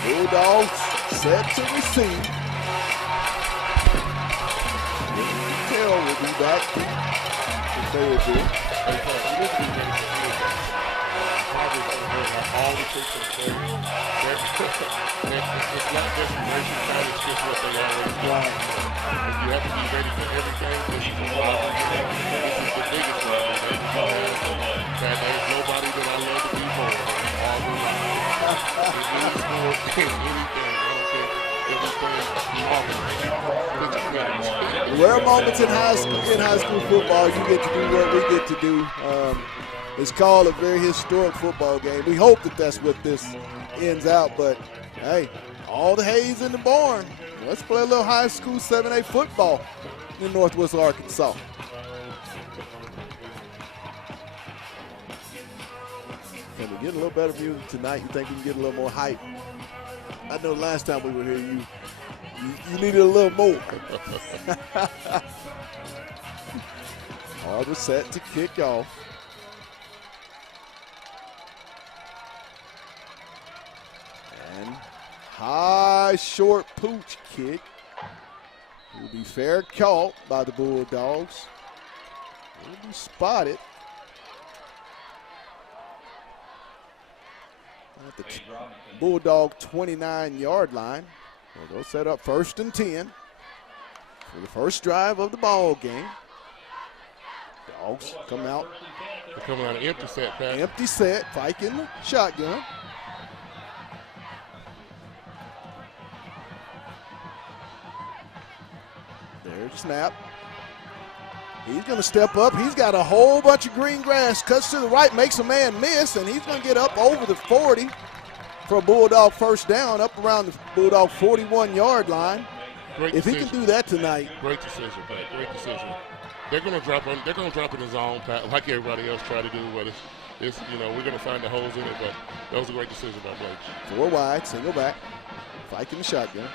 Bulldogs set to receive. Carroll will be back to Fayetteville. All the tricks and plays. It's not just racing time, it's just what they always do. If you have to be ready for everything, this is the biggest one that you have. That there's nobody that I love to be more than Har-ber. If any sport, anything, I don't care. There are moments in high school football you get to do what we get to do. It's called a very historic football game. We hope that that's what this ends out, but hey, all the hay's in the barn. Let's play a little high school 7A football in Northwest Arkansas. Can we get a little better music tonight? You think we can get a little more hype? I know last time we were here, you needed a little more. Har-ber set to kick off. And high, short pooch kick. Will be fair caught by the Bulldogs. Will be spotted at the Bulldog 29-yard line. They'll set up 1st and 10 for the first drive of the ball game. Dogs come out. They're coming out of empty set, Pat. Empty set, Fike in the shotgun. There's the snap. He's going to step up. He's got a whole bunch of green grass. Cuts to the right, makes a man miss, and he's going to get up over the 40 for a Bulldog first down, up around the Bulldog 41-yard line. Great if decision. He can do that tonight. Great decision, Pat. Great decision. They're going to drop in the zone, Pat, like everybody else try to do. But it's we're going to find the holes in it. But that was a great decision by Blake. 4 wide, single back, Fike in the shotgun.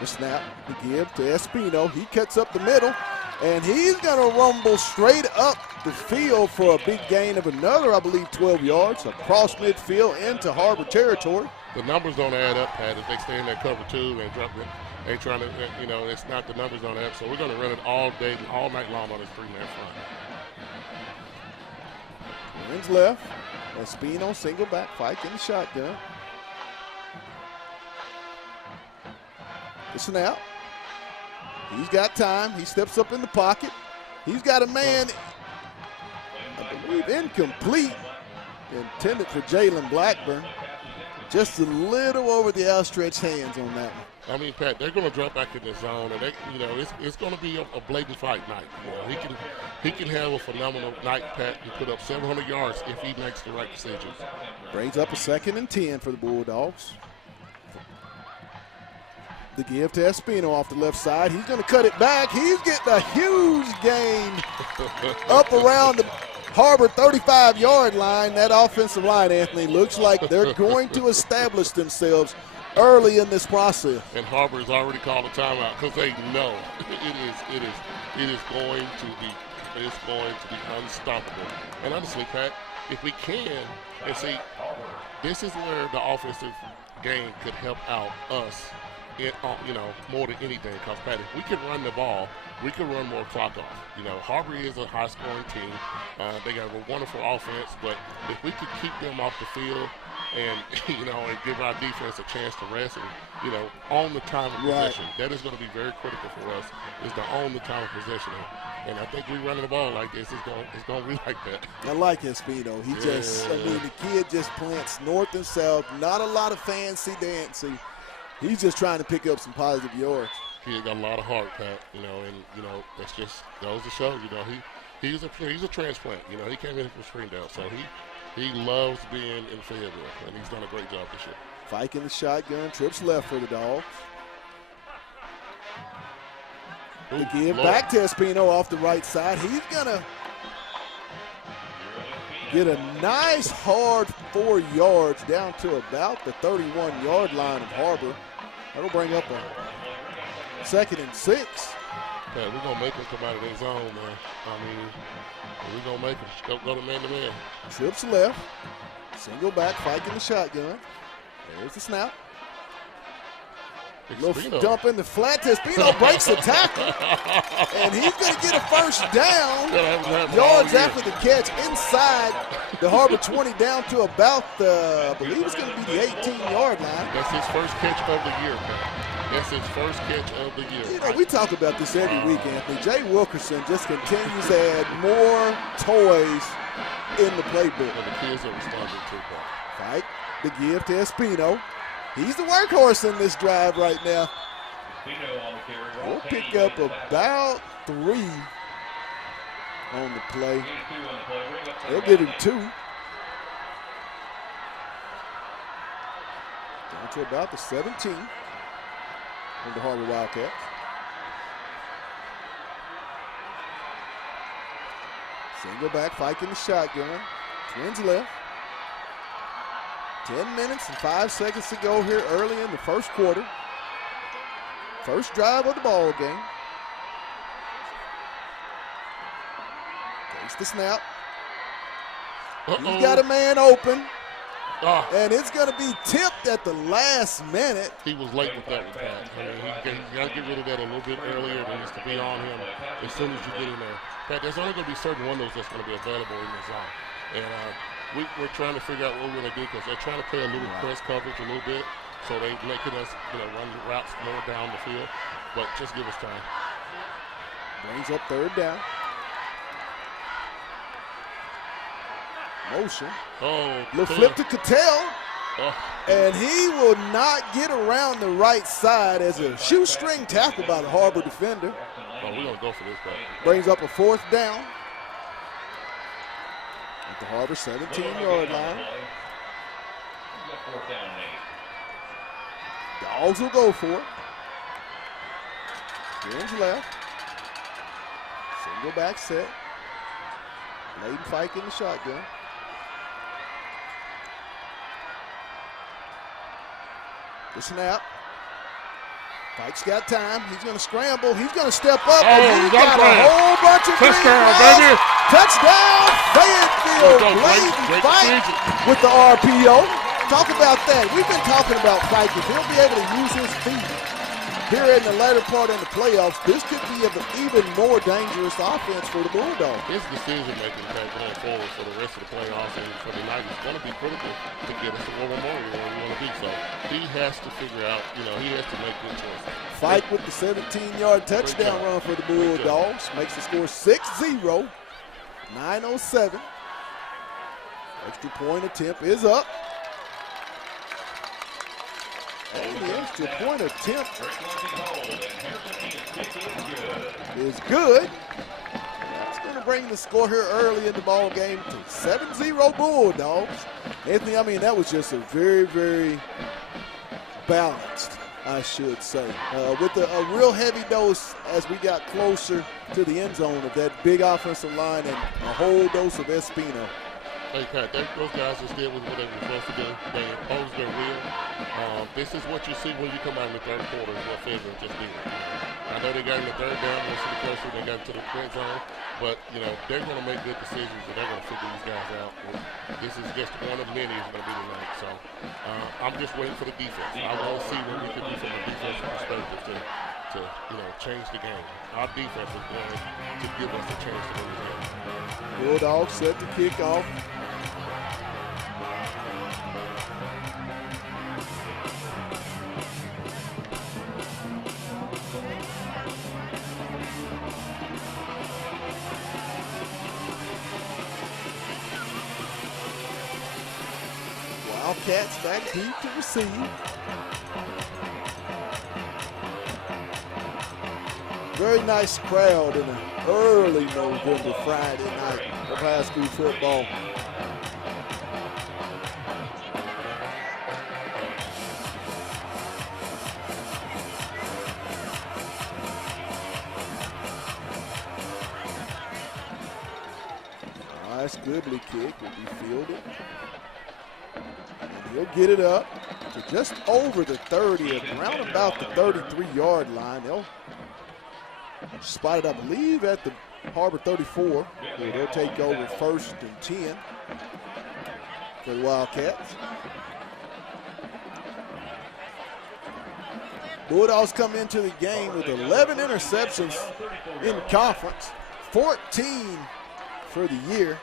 The snap, the give to Espino. He cuts up the middle, and he's going to rumble straight up the field for a big gain of another, I believe, 12 yards, across midfield into Har-ber territory. The numbers don't add up, Pat. If they stay in that cover 2 and drop it, they trying to, it's not the numbers don't add up. So we're going to run it all day, all night long on this 3-man front. Ends left. Espino single back, Fike in the shotgun. The snap. He's got time. He steps up in the pocket. He's got a man, I believe, incomplete, intended for Jalen Blackburn. Just a little over the outstretched hands on that one. I mean, Pat, they're going to drop back in the zone, and it's going to be a blatant fight night. He can have a phenomenal night, Pat, and put up 700 yards if he makes the right decisions. Brings up a 2nd and 10 for the Bulldogs. The give to Espino off the left side. He's going to cut it back. He's getting a huge gain up around the Har-ber 35-yard line. That offensive line, Anthony, looks like they're going to establish themselves early in this process. And Har-ber has already called a timeout because they know it is going to be unstoppable. And honestly, Pat, if we can, and see, this is where the offensive game could help out us more than anything. Because, Pat, if we can run the ball, we can run more clock off. Har-ber is a high-scoring team. They got a wonderful offense, but if we could keep them off the field and, and give our defense a chance to rest and, own the time of possession, that is going to be very critical for us, is to own the time of possession. And I think we running the ball like this, it's going to be like that. I like Espino. The kid just plants north and south. Not a lot of fancy dancy. He's just trying to pick up some positive yards. He got a lot of heart, Pat, and that's just goes to show, he's a transplant. He came in from Springdale, so he loves being in Fayetteville, and he's done a great job this year. Fike in the shotgun, trips left for the Dogs. The give back to Espino off the right side. He's going to get a nice hard 4 yards down to about the 31-yard line of Har-ber. That'll bring up a 2nd and 6. Yeah, we're going to make him come out of their zone, man. We're going to make him go to man-to-man. Trips left. Single back, Fike in the shotgun. There's the snap. Little dump in the flat. Espino breaks the tackle, and he's going to get a first down. Yards after the catch inside the Har-ber 20 down to about I believe it's going to be the 18-yard line. That's his first catch of the year, man. That's his first catch of the year. We talk about this every week, Anthony. Jay Wilkerson just continues to add more toys in the playbook. And the kids are responding to that. Fike, the give to Espino. He's the workhorse in this drive right now. We'll pick up about 3 on the play. They'll give him 2. Down to about the 17 of the Har-ber Wildcats. Single back, Fike in the shotgun. Twins left. 10 minutes and 5 seconds to go here early in the first quarter. First drive of the ball game. Takes the snap. He's got a man open. And it's going to be tipped at the last minute. He was late with that one, Pat. He got to get rid of that a little bit earlier. There needs to be on him as soon as you get in there. Pat, there's only going to be certain windows that's going to be available in the zone. And we're trying to figure out what we're going to do because they're trying to play a little press coverage a little bit, so they're making us, run routes more down the field. But just give us time. Brings up 3rd down. Motion. Little flip to Cattell. And he will not get around the right side as a shoestring tackle by the Har-ber defender. We're going to go for this, Pat. Brings up a 4th down. At the Har-ber 17-yard line. Dogs will go for it. Twins left. Single back set. Bladen Fike in the shotgun. The snap. Fike's got time. He's going to scramble. He's going to step up. And he's got a whole bunch of touchdown, baby. Touchdown, Fayetteville. Bladen Fike with the RPO. Talk about that. We've been talking about Fike. If he'll be able to use his feet here in the latter part in the playoffs, this could be an even more dangerous offense for the Bulldogs. His decision-making going forward for the rest of the playoffs and for the night is going to be critical to get us to War Memorial where we want to be. So he has to figure out, he has to make good choices. Fike with the 17-yard touchdown run for the Bulldogs. Makes the score 6-0. 9:07. Extra point attempt is up. And the extra point attempt is good. That's going to bring the score here early in the ball game to 7-0 Bulldogs. Anthony, that was just a very, very balanced, I should say, with a real heavy dose as we got closer to the end zone of that big offensive line and a whole dose of Espino. Hey, Pat, those guys just did what they were supposed to do. They imposed their will. This is what you see when you come out in the third quarter is what Fayetteville just did. I know they got in the third down most of the pressure. They got to the red zone. But, you know, they're going to make good decisions, and they're going to figure these guys out. This is just one of many is going to be tonight. So I'm just waiting for the defense. I want to see what we can do from a defensive perspective to change the game. Our defense is going to give us a chance to win the game. Bulldogs set to kick off. Wildcats back deep to receive. Very nice crowd in an early November Friday night of high school football. Nice Goodley kick will be fielded. And he'll get it up to just over the 30, around about the 33-yard line. They'll spot it, I believe, at the Har-ber 34. They'll take over 1st and 10 for the Wildcats. Bulldogs come into the game with 11 interceptions in conference, 14 for the year.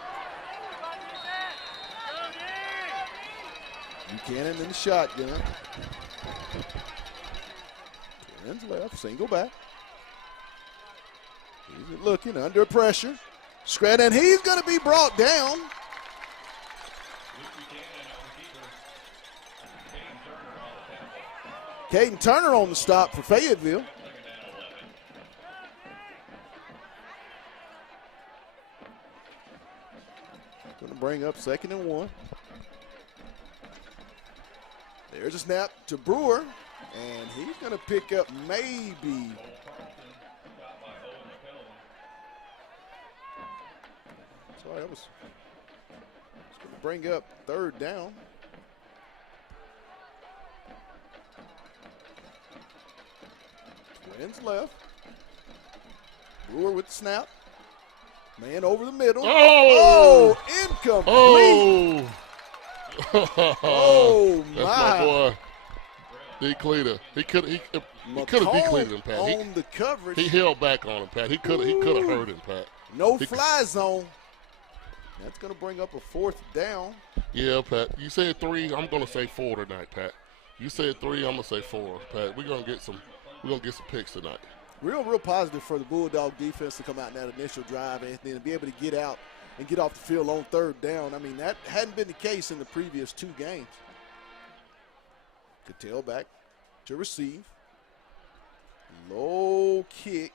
Buchanan in the shotgun. Twins left, single back. He's looking under pressure. Scranton, he's going to be brought down. Caden Turner on the stop for Fayetteville. Going to bring up 2nd and 1. There's a snap to Brewer, and he's going to pick up maybe. Sorry, that was going to bring up 3rd down. Twins left. Brewer with the snap. Man over the middle. Oh! Incomplete. Oh! Oh, That's my boy, D-Cleater. He could have D-Cleated him, Pat. On the coverage. He held back on him, Pat. He could have hurt him, Pat. No fly zone. That's going to bring up a 4th down. Yeah, Pat. You said 3. I'm going to say 4 tonight, Pat. You said 3. I'm going to say 4, Pat. We're going to get some picks tonight. Real positive for the Bulldog defense to come out in that initial drive, Anthony, and be able to get out and get off the field on 3rd down. I mean, that hadn't been the case in the previous 2 games. Cattell back to receive. Low kick.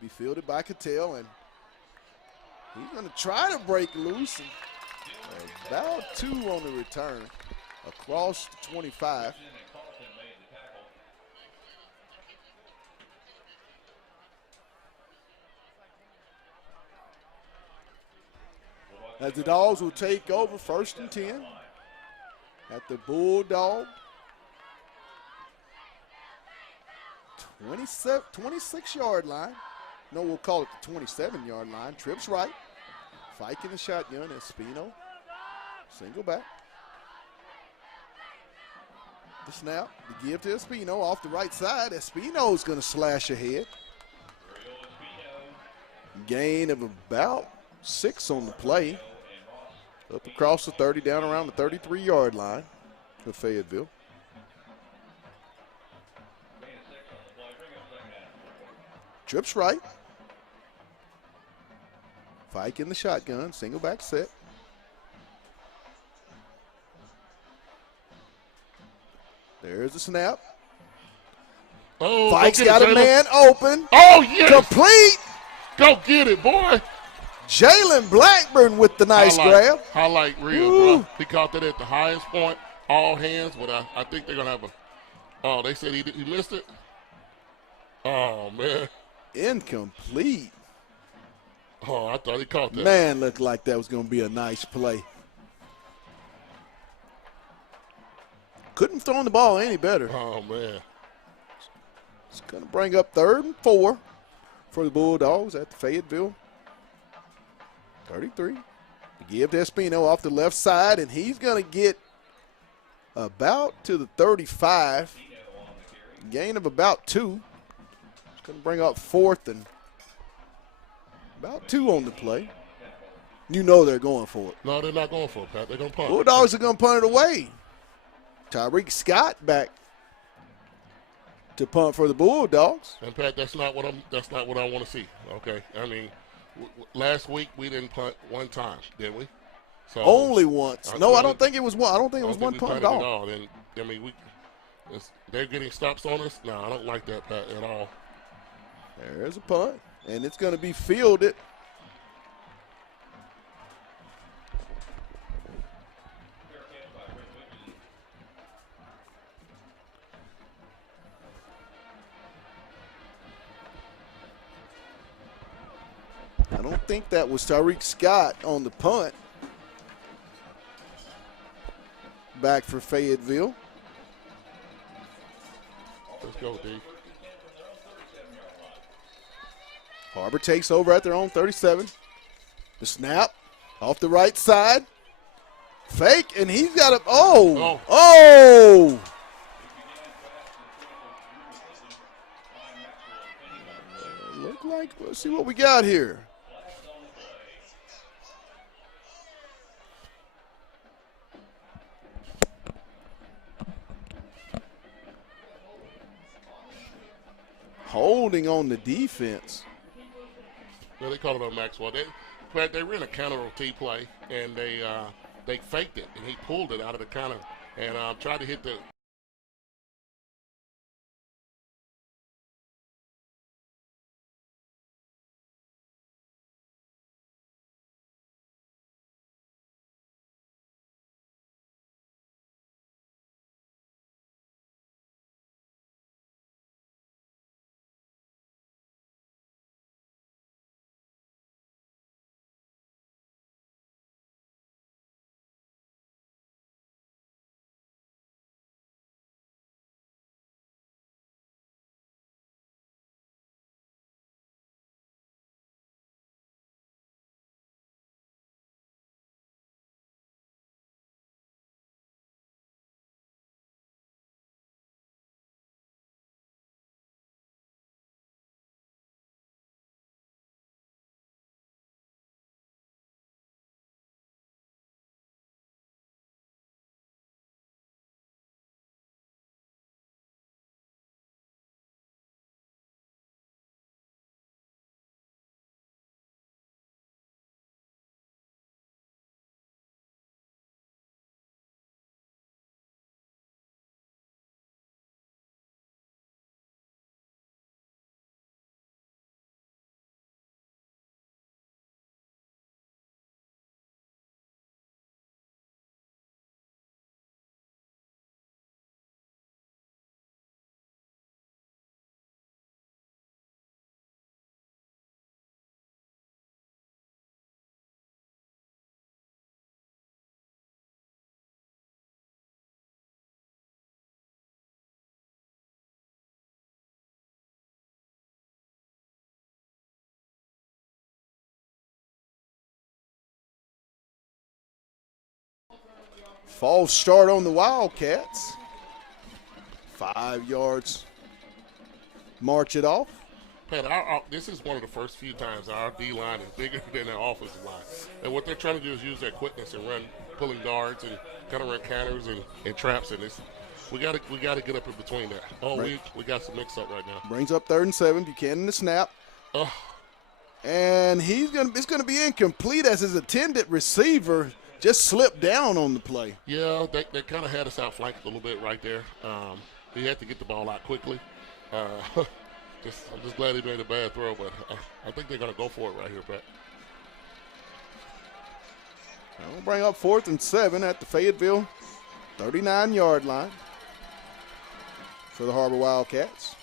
Be fielded by Cattell, and he's going to try to break loose. And about 2 on the return across the 25. As the Dogs will take over 1st and 10 at the Bulldog 26-yard line. No, we'll call it the 27-yard line. Trips right. Fike in the shotgun. Espino. Single back. The snap. The give to Espino off the right side. Espino's going to slash ahead. Gain of about 6 on the play. Up across the 30, down around the 33-yard line for Fayetteville. Trips right. Fike in the shotgun, single back set. There's the snap. Oh, Fike's got a man open. Oh, yes. Complete. Go get it, boy. Jalen Blackburn with the nice grab. Highlight reel, bro. He caught that at the highest point, all hands, but I think they're going to have a – oh, they said he missed it? Oh, man. Incomplete. Oh, I thought he caught that. Man, looked like that was going to be a nice play. Couldn't have thrown the ball any better. Oh, man. It's going to bring up 3rd and 4 for the Bulldogs at the Fayetteville 33. Give to Espino off the left side, and he's going to get about to the 35. Gain of about 2. It's going to bring up 4th and about 2 on the play. You know they're going for it. No, they're not going for it, Pat. They're going to punt. Bulldogs are going to punt it away. Tyreek Scott back to punt for the Bulldogs. And Pat, that's not what I want to see. Okay, I mean, last week we didn't punt one time, did we? So only once. No, I don't think it was one. I don't think it was one punt at all. And I mean, they're getting stops on us. No, I don't like that, Pat, at all. There's a punt, and it's going to be fielded. I don't think that was Tyreek Scott on the punt. Back for Fayetteville. Let's go, D. Har-ber takes over at their own 37. The snap off the right side. Fake, and he's got a, oh! Look like, let's see what we got here. Holding on the defense. Well, they call it on Maxwell. They ran a counter OT play, and they faked it, and he pulled it out of the counter and tried to hit the. False start on the Wildcats. 5 yards. March it off. Pat, this is one of the first few times our D-line is bigger than their offensive line. And what they're trying to do is use their quickness and run pulling guards and kind of run counters and traps. And we got to get up in between that. Oh, right. we got some mix-up right now. Brings up 3rd and 7. Buchanan the snap. And it's going to be incomplete as his intended receiver just slipped down on the play. Yeah, they kind of had us outflanked a little bit right there. He had to get the ball out quickly. I'm just glad he made a bad throw, but I think they're going to go for it right here, Pat. We'll bring up 4th and 7 at the Fayetteville 39-yard line for the Har-ber Wildcats.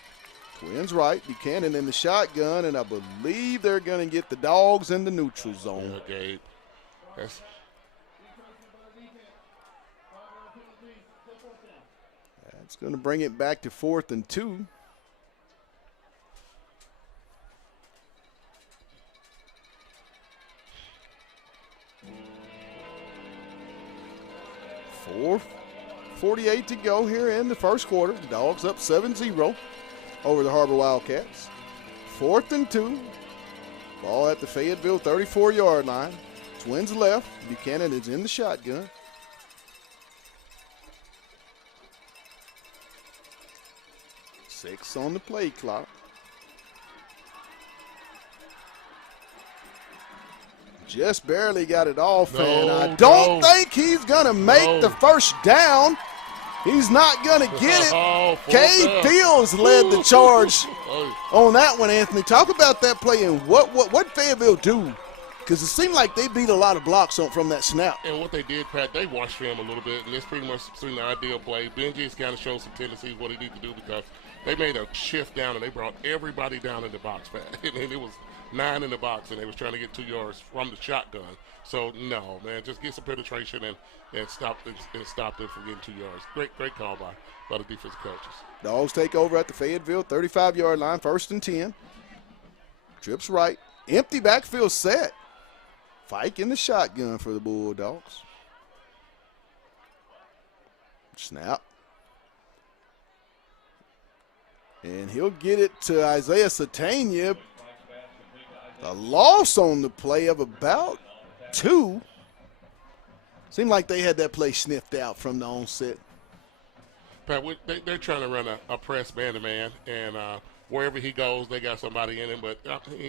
Twins right, Buchanan in the shotgun, and I believe they're going to get the Dogs in the neutral zone. Yeah, Gabe. That's going to bring it back to 4th and 2. 4:48 to go here in the first quarter. Dogs up 7-0 over the Har-ber Wildcats. 4th and 2. Ball at the Fayetteville 34-yard line. Twins left. Buchanan is in the shotgun. Six on the play clock. Just barely got it off, and I don't think he's going to make the first down. He's not going to get it. Cade Fields led the charge on that one, Anthony. Talk about that play and what Fayetteville do, because it seemed like they beat a lot of blocks from that snap. And what they did, Pat, they watched film a little bit, and it's pretty much seen the ideal play. Benji's kind of showed some tendencies what he needs to do, because they made a shift down, and they brought everybody down in the box, Pat. And it was 9 in the box, and they was trying to get 2 yards from the shotgun. So, no, man, just get some penetration and stop them from getting 2 yards. Great call by the defensive coaches. Dogs take over at the Fayetteville 35-yard line, 1st and 10. Trips right. Empty backfield set. Fike in the shotgun for the Bulldogs. Snap. And he'll get it to Isaiah Satania. A loss on the play of about 2. Seemed like they had that play sniffed out from the onset. Pat, they're trying to run a press man-to-man, and wherever he goes, they got somebody in him. But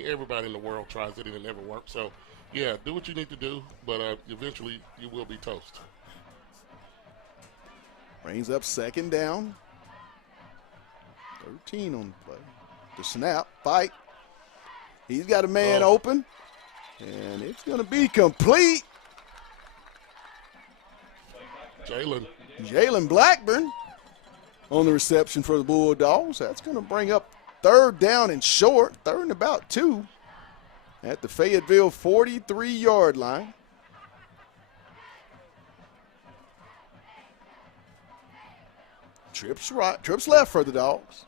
everybody in the world tries it, and it never works. So, yeah, do what you need to do, but eventually you will be toast. Brings up 2nd down. 13 on the play. The snap, fight. He's got a man open, and it's going to be complete. Jalen Blackburn on the reception for the Bulldogs. That's going to bring up 3rd down and short, 3rd and about 2 at the Fayetteville 43-yard line. Trips right, trips left for the Dogs.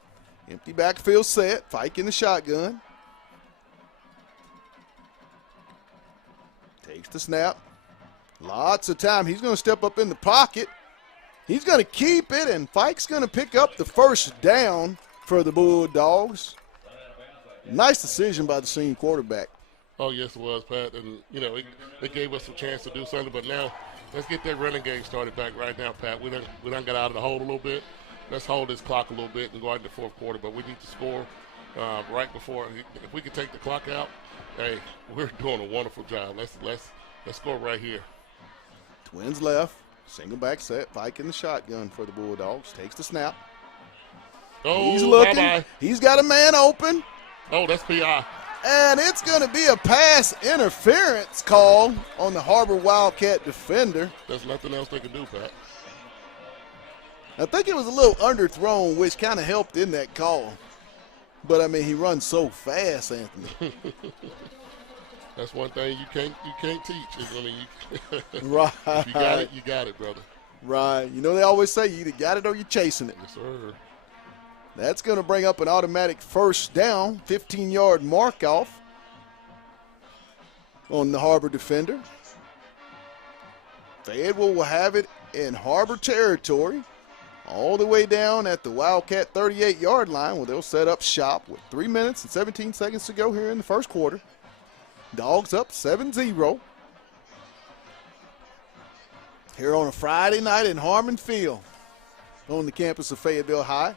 Empty backfield set, Fike in the shotgun. Takes the snap. Lots of time. He's going to step up in the pocket. He's going to keep it, and Fike's going to pick up the 1st down for the Bulldogs. Nice decision by the senior quarterback. Oh, yes, it was, Pat. And, you know, it gave us a chance to do something. But now let's get that running game started back right now, Pat. We done got out of the hole a little bit. Let's hold this clock a little bit and go out in the 4th quarter. But we need to score right before. If we can take the clock out, hey, we're doing a wonderful job. Let's score right here. Twins left. Single back set. Fike in the shotgun for the Bulldogs. Takes the snap. Oh, he's looking. Bye-bye. He's got a man open. Oh, that's PI. And it's going to be a pass interference call on the Har-ber Wildcat defender. There's nothing else they can do, Pat. I think it was a little underthrown, which kind of helped in that call. But, I mean, he runs so fast, Anthony. That's one thing you can't teach. I mean, right. If you got it, brother. Right. You know they always say you either got it or you're chasing it. Yes, sir. That's going to bring up an automatic 1st down, 15-yard mark off on the Har-ber defender. Fayetteville will have it in Har-ber territory all the way down at the Wildcat 38-yard line, where they'll set up shop with 3 minutes and 17 seconds to go here in the first quarter. Dogs up 7-0 here on a Friday night in Harmon Field on the campus of Fayetteville High.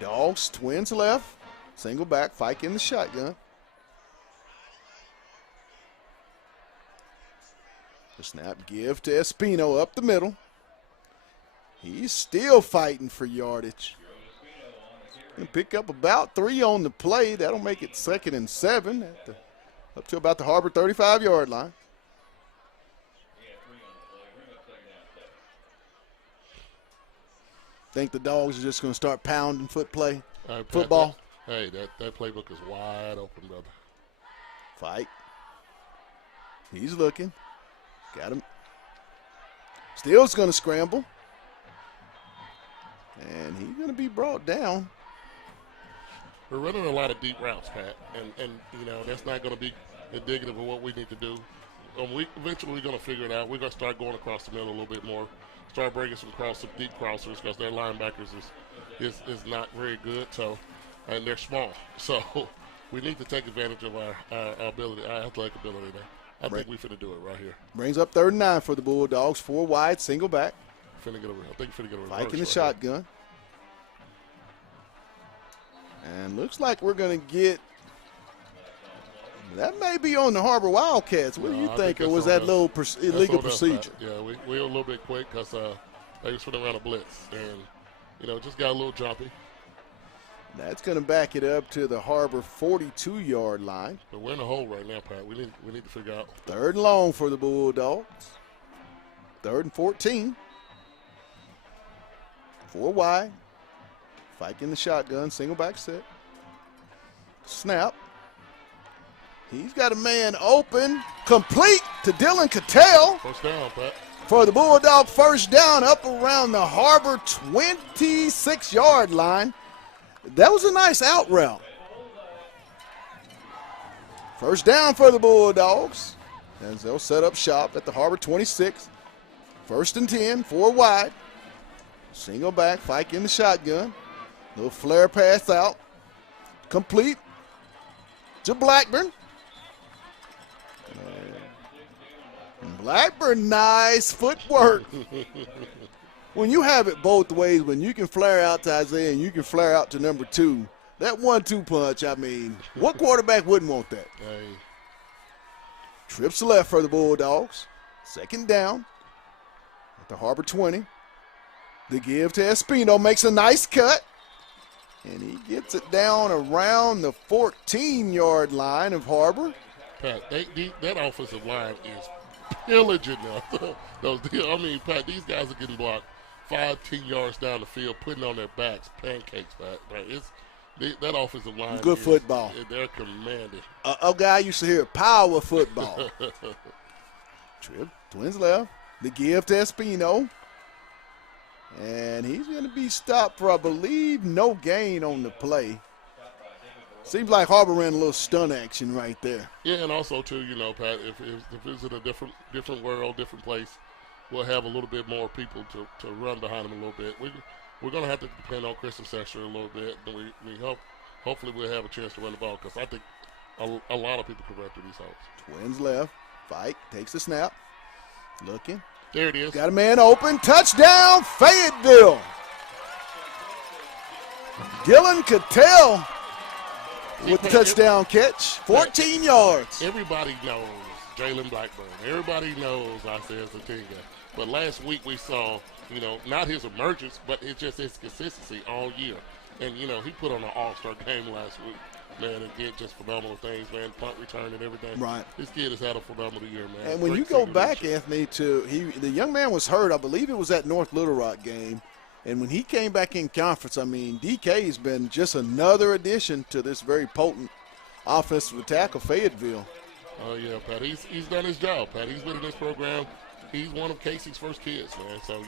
Dogs, twins left, single back, Fike in the shotgun. The snap give to Espino up the middle. He's still fighting for yardage. Gonna pick up about 3 on the play. That'll make it 2nd and 7 at up to about the Har-ber 35-yard line. Think the Dogs are just going to start pounding football. Hey, that playbook is wide open, brother. Fight. He's looking. Got him. Still's going to scramble. And he's going to be brought down. We're running a lot of deep routes, Pat, and you know that's not going to be indicative of what we need to do. eventually we're going to figure it out. We're going to start going across the middle a little bit more. Start bringing some deep crossers because their linebackers is not very good. So, and they're small. So we need to take advantage of our ability, our athletic ability there. I think we're finna do it right here. Brings up 3rd and 9 for the Bulldogs. 4 wide, single back. I think we're finna get a reverse. Fike in the right shotgun. And looks like we're going to get – that may be on the Har-ber Wildcats. What do you think? Or was that little illegal procedure? Yeah, we were a little bit quick because they was finna run a blitz. And, just got a little jumpy. That's going to back it up to the Har-ber 42-yard line. But we're in a hole right now, Pat. We need to figure out. 3rd and long for the Bulldogs. 3rd and 14. 4 wide. Fike in the shotgun, single back set. Snap. He's got a man open. Complete to Dylan Cattell. First down, Pat. For the Bulldog, first down up around the Har-ber 26-yard line. That was a nice out route. First down for the Bulldogs as they'll set up shop at the Har-ber 26. 1st and 10, 4 wide. Single back, Fike in the shotgun. Little flare pass out. Complete to Blackburn. And Blackburn, nice footwork. When you have it both ways, when you can flare out to Isaiah and you can flare out to number 2, that 1-2 punch, I mean, what quarterback wouldn't want that? Hey. Trips left for the Bulldogs. 2nd down at the Har-ber 20. The give to Espino makes a nice cut. And he gets it down around the 14-yard line of Har-ber. Pat, that offensive line is pillaging those. I mean, Pat, these guys are getting blocked 5-10 yards down the field, putting on their backs, pancakes, Pat. That offensive line. Good football. They're commanding. A guy used to hear power football. Trip, twins left. The give to Espino. And he's going to be stopped for, I believe, no gain on the play. Seems like Har-ber ran a little stunt action right there. Yeah, and also, too, Pat, if it's in a different world, different place, we'll have a little bit more people to run behind him a little bit. We're going to have to depend on Christian Sexter a little bit. And hopefully we'll have a chance to run the ball because I think a lot of people can run through these holes. Twins left. Fike takes the snap. Looking. There it is. Got a man open. Touchdown, Fayetteville. Dylan Cattell with the touchdown catch. 14 yards. Everybody knows Jalen Blackburn. Everybody knows Isaiah Zatinga. But last week we saw, not his emergence, but it's just his consistency all year. And, he put on an all-star game last week. Man, and did just phenomenal things, man. Punt return and everything. Right. This kid has had a phenomenal year, man. And when you go back, Anthony, the young man was hurt. I believe it was that North Little Rock game. And when he came back in conference, I mean, DK's been just another addition to this very potent offensive attack of Fayetteville. Oh, yeah, Pat. He's done his job, Pat. He's been in this program. He's one of Casey's first kids, man. So,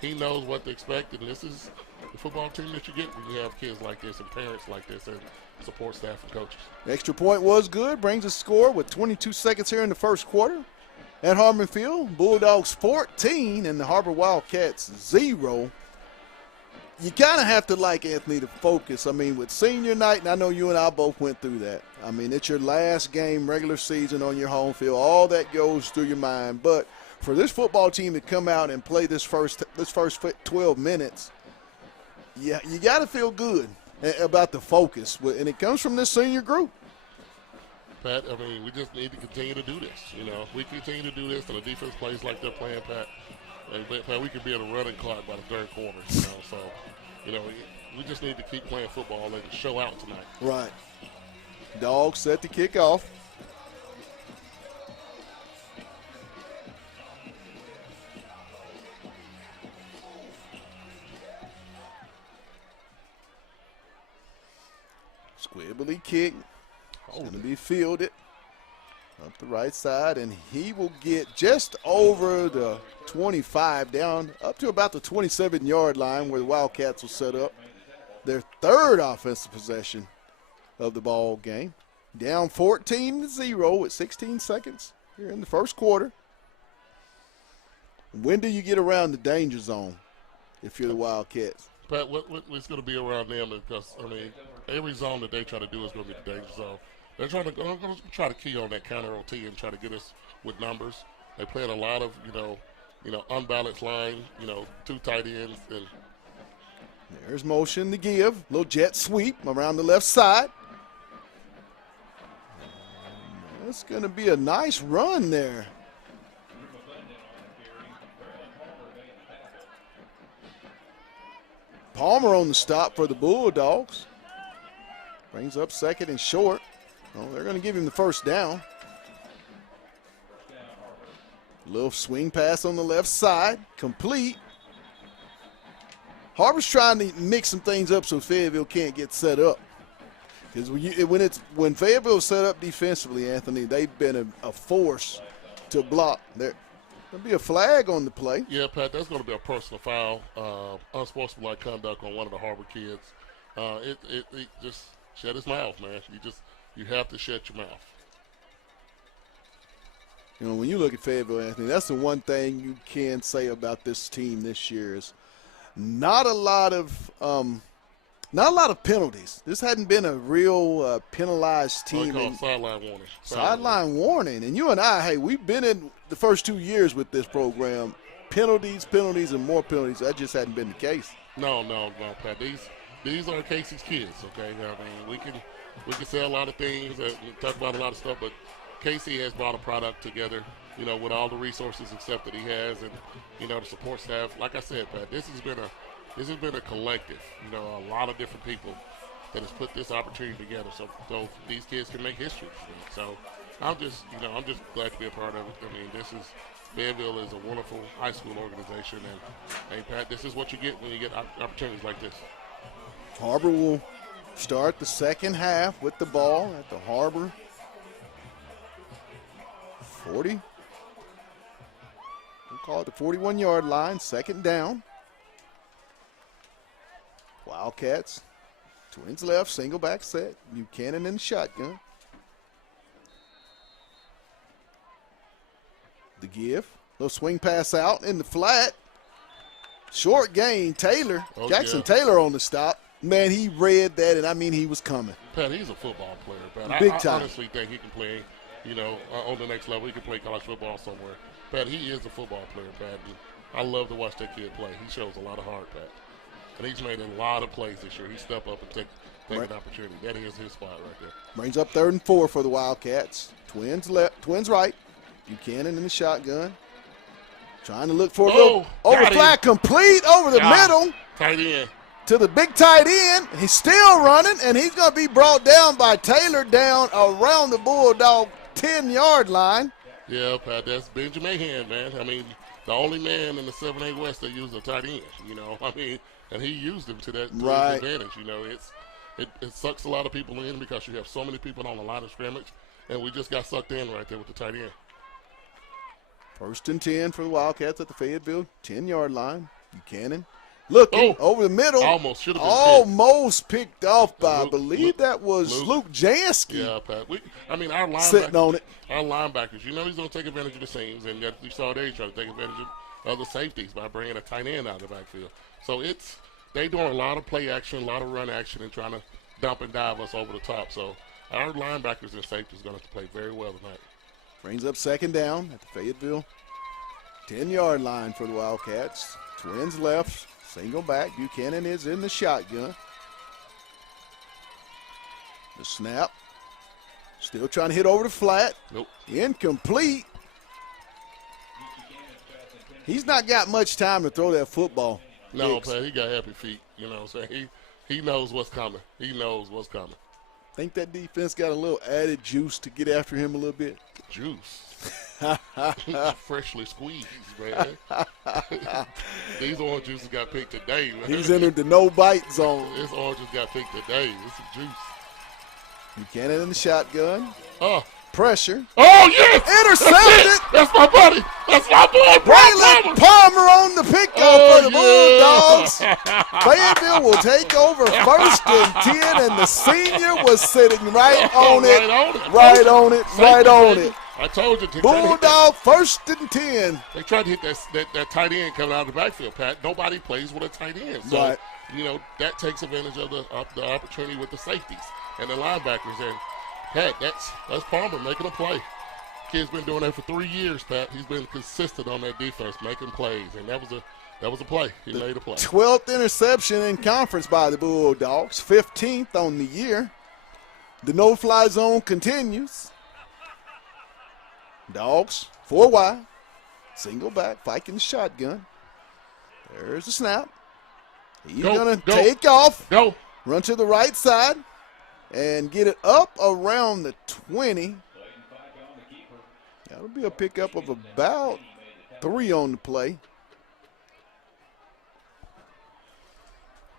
he knows what to expect. And this is the football team that you get when you have kids like this and parents like this and support staff and coaches. Extra point was good. Brings a score with 22 seconds here in the first quarter. At Harmon Field, Bulldogs 14 and the Har-ber Wildcats 0. You kind of have to, Anthony, to focus. I mean, with senior night, and I know you and I both went through that. I mean, it's your last game, regular season on your home field. All that goes through your mind. But for this football team to come out and play this first 12 minutes, yeah, you got to feel good about the focus. And it comes from this senior group. Pat, I mean, we just need to continue to do this. We continue to do this, and the defense plays like they're playing, Pat. And Pat, we could be at a running clock by the third quarter. So, we just need to keep playing football and show out tonight. Right. Dogs set to kick off. Squibbly kick. It's going to be fielded up the right side, and he will get just over the 25, down up to about the 27-yard line where the Wildcats will set up their third offensive possession of the ball game. Down 14-0 with 16 seconds here in the first quarter. When do you get around the danger zone if you're the Wildcats? But what's going to be around them because, I mean, every zone that they try to do is going to be the danger zone. They're trying to key on that counter OT and try to get us with numbers. They played a lot of, unbalanced line, two tight ends. And there's motion to give. Little jet sweep around the left side. That's going to be a nice run there. Palmer on the stop for the Bulldogs. Brings up second and short. Well, they're going to give him the first down. Little swing pass on the left side. Complete. Har-ber's trying to mix some things up so Fayetteville can't get set up. Because when Fayetteville's set up defensively, Anthony, they've been a force to block. There'll be a flag on the play. Yeah, Pat, that's going to be a personal foul, unsportsmanlike conduct on one of the Har-ber kids. It just shut his mouth, man. You have to shut your mouth. When you look at Fayetteville, Anthony, that's the one thing you can say about this team this year is not a lot of penalties. This hadn't been a real penalized team. Sideline warning. Sideline warning. And you and I, hey, we've been in the first 2 years with this program. Penalties, and more penalties. That just hadn't been the case. No, Pat. These are Casey's kids, okay? I mean, we can say a lot of things and talk about a lot of stuff, but Casey has brought a product together, with all the resources and stuff that he has, and the support staff. Like I said, Pat, this has been a collective. A lot of different people that has put this opportunity together, so these kids can make history. So I'm just glad to be a part of it. I mean, Fayetteville is a wonderful high school organization, and hey, Pat, this is what you get when you get opportunities like this. Har-ber will start the second half with the ball at the Har-ber 40. We'll call it the 41-yard line, second down. Wildcats, twins left, single back set. Buchanan in the shotgun. The give. Little swing pass out in the flat. Short gain, Taylor. Jackson Taylor on the stop. Man, he read that, and I mean he was coming. Pat, he's a football player, Pat. Big time. I honestly think he can play, on the next level. He can play college football somewhere. Pat, he is a football player, Pat. I love to watch that kid play. He shows a lot of heart, Pat. And he's made a lot of plays this year. He stepped up and take an opportunity. That is his spot right there. Brings up 3rd and 4 for the Wildcats. Twins left, twins right. Buchanan in the shotgun. Trying to look for a little over flat, complete over the middle. Tight end. To the big tight end. He's still running, and he's going to be brought down by Taylor down around the Bulldog 10-yard line. Yeah, Pat, that's Benjamin Mahan, man. I mean, the only man in the 7A West that used a tight end, and he used him to that his advantage. It sucks a lot of people in because you have so many people on the line of scrimmage, and we just got sucked in right there with the tight end. 1st and 10 for the Wildcats at the Fayetteville 10-yard line. Buchanan looking over the middle. Almost should have been almost picked off by, I believe that was Luke Jansky. Yeah, Pat. Our linebackers sitting on it. Our linebackers, he's going to take advantage of the seams, and you saw they try to take advantage of the safeties by bringing a tight end out of the backfield. So they doing a lot of play action, a lot of run action, and trying to dump and dive us over the top. So our linebackers and safeties going to have to play very well tonight. Brings up second down at the Fayetteville 10-yard line for the Wildcats. Twins left, single back. Buchanan is in the shotgun. The snap. Still trying to hit over the flat. Nope. Incomplete. He's not got much time to throw that football. No, Pat, he got happy feet. You know what I'm saying? He knows what's coming. He knows what's coming. Think that defense got a little added juice to get after him a little bit? Juice. Freshly squeezed, man. These orange juices got picked today, man. He's entered the no-bite zone. This orange just got picked today. This is juice. Buchanan in the shotgun. Oh. Pressure. Oh, yes! Intercepted! That's my buddy. That's my boy, Braylon Palmer on the pickup for the Bulldogs. Fayetteville will take over 1st and 10, and the senior was sitting right on it. I told you. Bulldog 1st and 10. They tried to hit that tight end coming out of the backfield, Pat. Nobody plays with a tight end. So, right. That takes advantage of the opportunity with the safeties and the linebackers. And, Pat, that's Palmer making a play. Kid's been doing that for 3 years, Pat. He's been consistent on that defense, making plays. And that was a play. He made a play. 12th interception in conference by the Bulldogs. 15th on the year. The no-fly zone continues. Dogs, 4 wide. Single back, Viking shotgun. There's the snap. He's going to take off. Go. Run to the right side. And get it up around the 20. That'll be a pickup of about 3 on the play.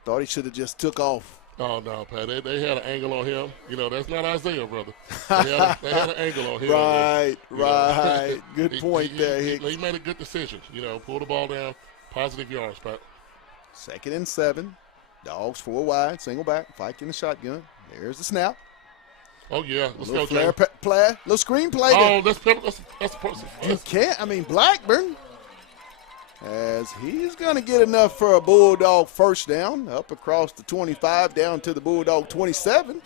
Thought he should have just took off. Oh, no, Pat. They had an angle on him. That's not Isaiah, brother. They had an angle on him. Right. Good point there, Hicks. He made a good decision. Pull the ball down, positive yards, Pat. 2nd and 7. Dogs 4 wide, single back, Viking the shotgun. There's the snap. Oh, yeah. Let's go, flare play, little screen play. Oh, that's person. You can't. Blackburn, as he's going to get enough for a Bulldog 1st down, up across the 25, down to the Bulldog 27.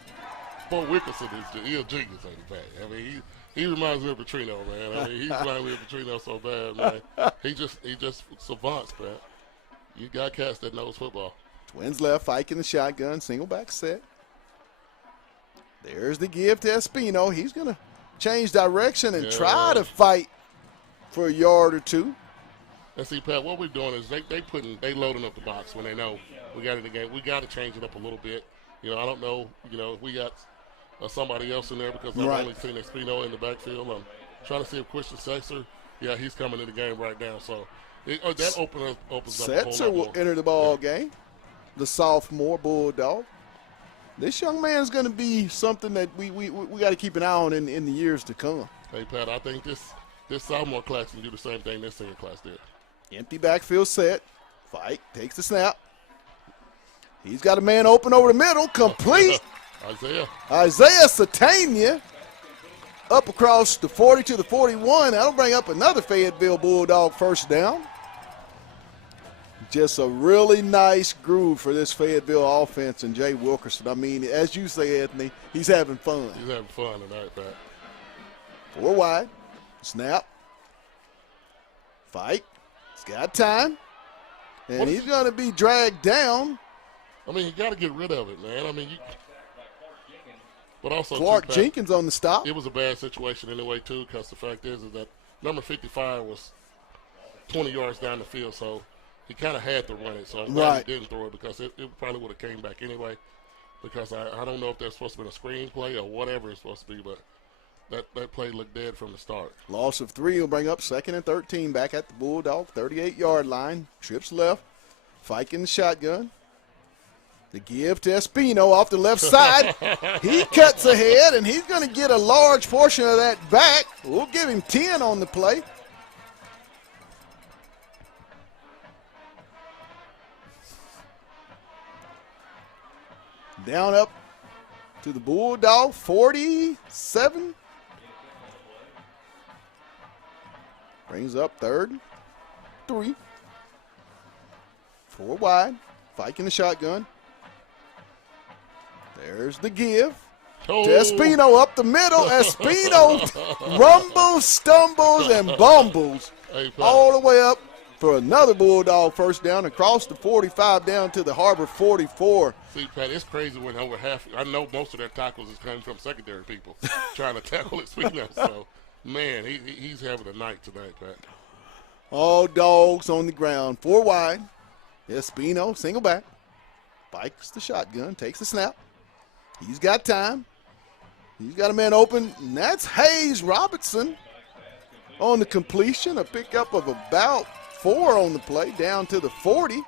Boy, Wickerson he's a genius, ain't he, Pat? He reminds me of Petrino, man. He reminds me of Petrino so bad, man. He just savants, Pat. You got cats that knows football. Twins left, Viking the shotgun, single back set. There's the give to Espino. He's going to change direction and try to fight for a yard or 2. And see, Pat, what we're doing is they loading up the box when they know we got in the game. We got to change it up a little bit. I don't know, if we got somebody else in there because I've only seen Espino in the backfield. I'm trying to see if Christian Sexer, he's coming in the game right now. So that opens up a whole lot Setzer will enter the ball game. The sophomore Bulldog. This young man's going to be something that we got to keep an eye on in the years to come. Hey, Pat, I think this sophomore class can do the same thing this senior class did. Empty backfield set. Fike takes the snap. He's got a man open over the middle. Complete. Isaiah Satania up across the 40 to the 41. That'll bring up another Fayetteville Bulldog 1st down. Just a really nice groove for this Fayetteville offense and Jay Wilkerson. As you say, Anthony, he's having fun. He's having fun tonight, Pat. 4 wide. Snap. Fight. He's got time. And he's going to be dragged down. You got to get rid of it, man. But also, Clark Pat, Jenkins on the stop. It was a bad situation anyway, too, because the fact is that number 55 was 20 yards down the field, so he kind of had to run it. So I'm glad he didn't throw it because it probably would have came back anyway, because I don't know if that's supposed to be a screen play or whatever it's supposed to be, but that play looked dead from the start. Loss of 3 will bring up 2nd and 13 back at the Bulldog 38-yard line. Trips left. Fike in the shotgun. The give to Espino off the left side. He cuts ahead, and he's going to get a large portion of that back. We'll give him 10 on the play. Down up to the Bulldog 47. Brings up 3rd, 3. 4 wide. Fike in the shotgun. There's the give. To Espino up the middle. Espino rumbles, stumbles, and bumbles all the way up for another Bulldog 1st down across the 45 down to the Har-ber 44. See, Pat, it's crazy when over half – I know most of their tackles is coming from secondary people trying to tackle Espino. So, man, he's having a night tonight, Pat. All dogs on the ground. 4 wide. Espino, single back. Bikes the shotgun, takes the snap. He's got time. He's got a man open, and that's Hayes Robertson on the completion. A pickup of about 4 on the play, down to the 40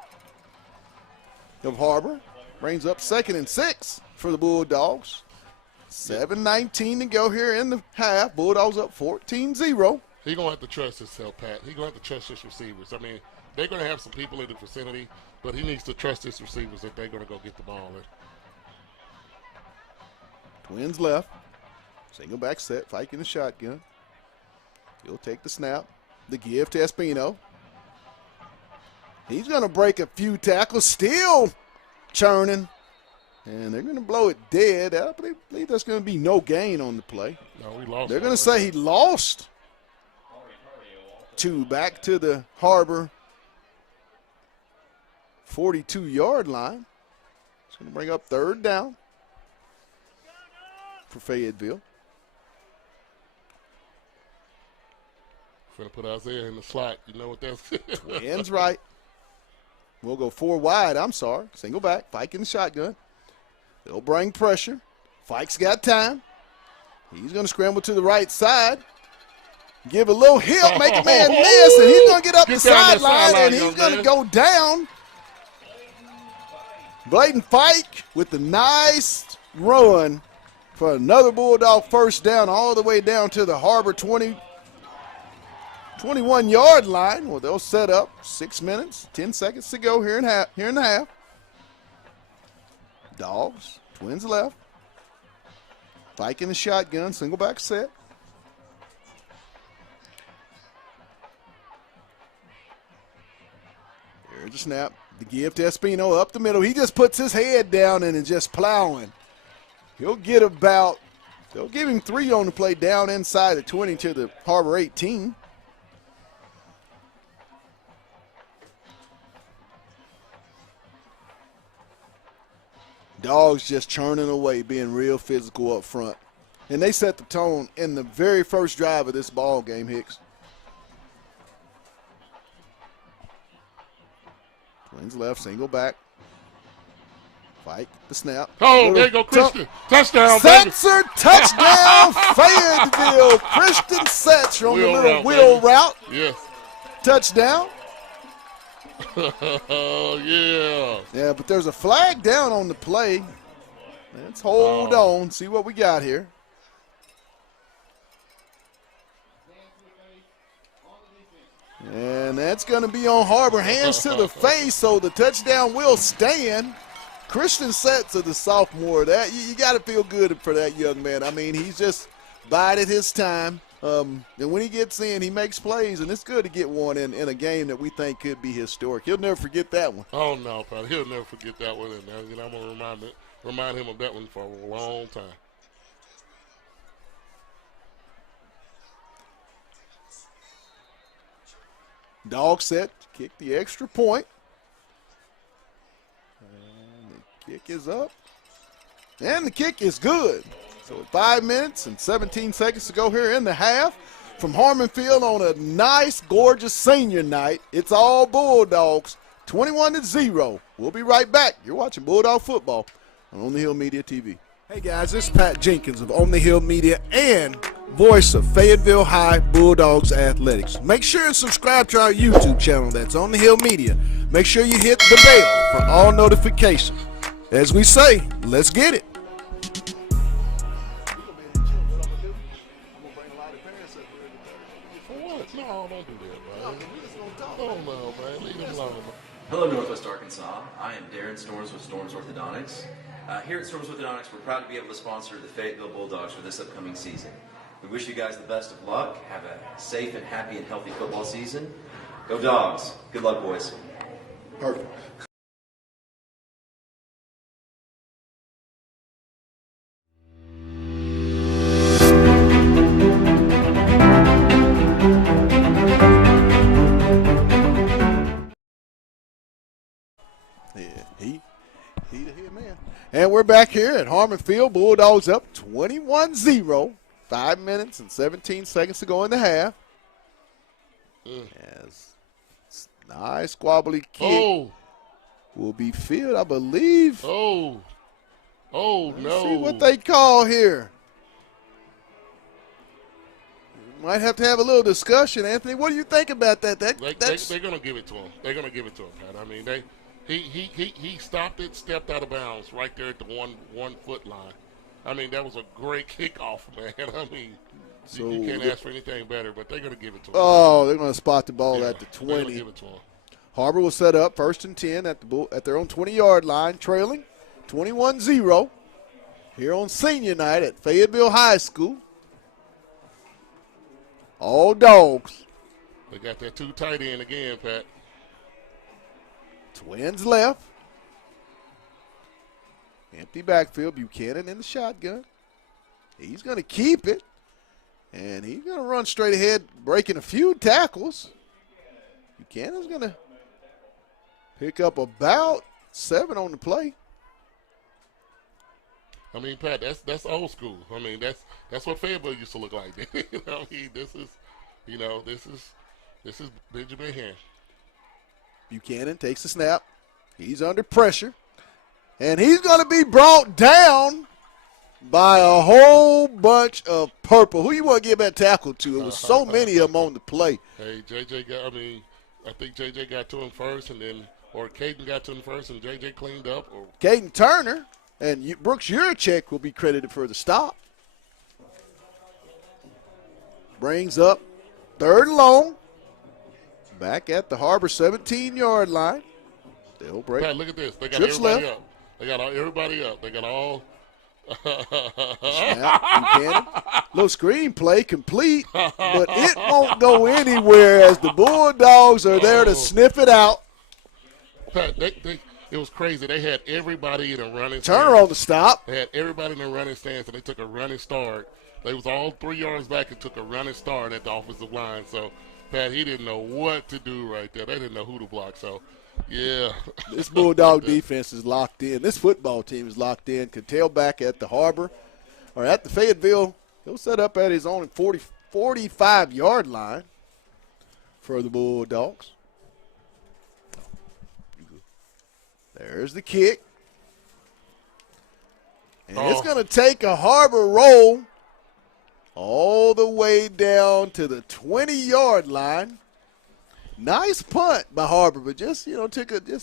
of Har-ber. Brings up 2nd and 6 for the Bulldogs. 7:19 to go here in the half. Bulldogs up 14-0. He's going to have to trust himself, Pat. He's going to have to trust his receivers. They're going to have some people in the vicinity, but he needs to trust his receivers that they're going to go get the ball in. Twins left. Single back set. Fike in the shotgun. He'll take the snap. The give to Espino. He's going to break a few tackles, still churning. And they're going to blow it dead. I believe there's going to be no gain on the play. No, we lost. They're going to say he lost 2 back to the Har-ber 42-yard line. It's going to bring up 3rd down for Fayetteville. Going to put Isaiah in the slot. You know what that's? Twins right. We'll go 4 wide. I'm sorry. Single back. Fike in the shotgun. They'll bring pressure. Fike's got time. He's going to scramble to the right side. Give a little hip, make a man miss, and he's going to get up the sideline, and he's going to go down. Bladen Fike with the nice run for another Bulldog first down all the way down to the Har-ber 21-yard line. Well, they'll set up 6 minutes, 10 seconds to go here in the half. Dogs, Twins left. Fike in the shotgun, single back set. There's a snap. The give to Espino up the middle. He just puts his head down and is just plowing. They'll give him 3 on the play down inside the 20 to the Har-ber 18. Dogs just churning away, being real physical up front. And they set the tone in the very first drive of this ball game, Hicks. Twins left, single back. Fike the snap. Oh, there you go, Christian. Touchdown, baby. Setzer, touchdown, Fayetteville. Christian Setzer on the little wheel route. Yes. Touchdown. Oh, yeah. Yeah, but there's a flag down on the play. Let's hold on, see what we got here. And that's going to be on Har-ber. Hands to the face, so the touchdown will stand. Christian Setzer, the sophomore, that you got to feel good for that young man. I mean, he's just bided his time. And when he gets in, he makes plays, and it's good to get one in a game that we think could be historic. He'll never forget that one. Oh, no, probably. He'll never forget that one. And I'm going to remind him of that one for a long time. Dog set, kick the extra point. And the kick is up. And the kick is good. So 5 minutes and 17 seconds to go here in the half. From Harmon Field on a nice, gorgeous senior night. It's all Bulldogs, 21-0. We'll be right back. You're watching Bulldog Football on On the Hill Media TV. Hey guys, this is Pat Jenkins of On the Hill Media and voice of Fayetteville High Bulldogs Athletics. Make sure and subscribe to our YouTube channel. That's On the Hill Media. Make sure you hit the bell for all notifications. As we say, let's get it. No, don't do that, man. Oh, no, man. Leave him alone. Hello, Northwest Arkansas. I am Darren Storms with Storms Orthodontics. Here at Storms Orthodontics, we're proud to be able to sponsor the Fayetteville Bulldogs for this upcoming season. We wish you guys the best of luck. Have a safe and happy and healthy football season. Go Dogs. Good luck, boys. Perfect. And we're back here at Harmon Field. Bulldogs up 21-0. 5 minutes and 17 seconds to go in the half. As nice squabbly kick will be fielded, I believe. Oh, no. Let's see what they call here. Might have to have a little discussion, Anthony. What do you think about that? They're going to give it to him. They're going to give it to him, Pat. I mean, He stopped it, stepped out of bounds right there at the one foot line. I mean, that was a great kickoff, man. I mean, so you can't ask for anything better, but they're going to give it to him. Oh, they're going to spot the ball at the 20. They're going to give it to him. Har-ber will set up 1st and 10 at their own 20-yard line, trailing 21-0 here on senior night at Fayetteville High School. All dogs. They got that too tight end again, Pat. Twins left. Empty backfield. Buchanan in the shotgun. He's going to keep it. And he's going to run straight ahead, breaking a few tackles. Buchanan's going to pick up about 7 on the play. I mean, Pat, that's old school. I mean, that's what Fayetteville used to look like. I mean, this is Benjamin here. Buchanan takes the snap. He's under pressure. And he's going to be brought down by a whole bunch of purple. Who you want to give that tackle to? It was so many of them on the play. Hey, I think JJ got to him first, or Caden got to him first, and JJ cleaned up. Or Caden Turner and Brooks Urachek will be credited for the stop. Brings up 3rd and long. Back at the Har-ber 17-yard line. They'll break. Pat, look at this. They got Trips everybody left. up. They got everybody up. They got all. Snap, little screen play complete, but it won't go anywhere as the Bulldogs are there to sniff it out. Pat, it was crazy. They had everybody in a running Turner stance. on the stop. They had everybody in a running stance, and they took a running start. They was all 3 yards back and took a running start at the offensive line. So, Pat, he didn't know what to do right there. They didn't know who to block. So, yeah. This Bulldog defense is locked in. This football team is locked in. Cattell back at the Har-ber, or at the Fayetteville. He'll set up at his own 45-yard line for the Bulldogs. There's the kick. And it's going to take a Har-ber roll all the way down to the 20-yard line. Nice punt by Har-ber, but just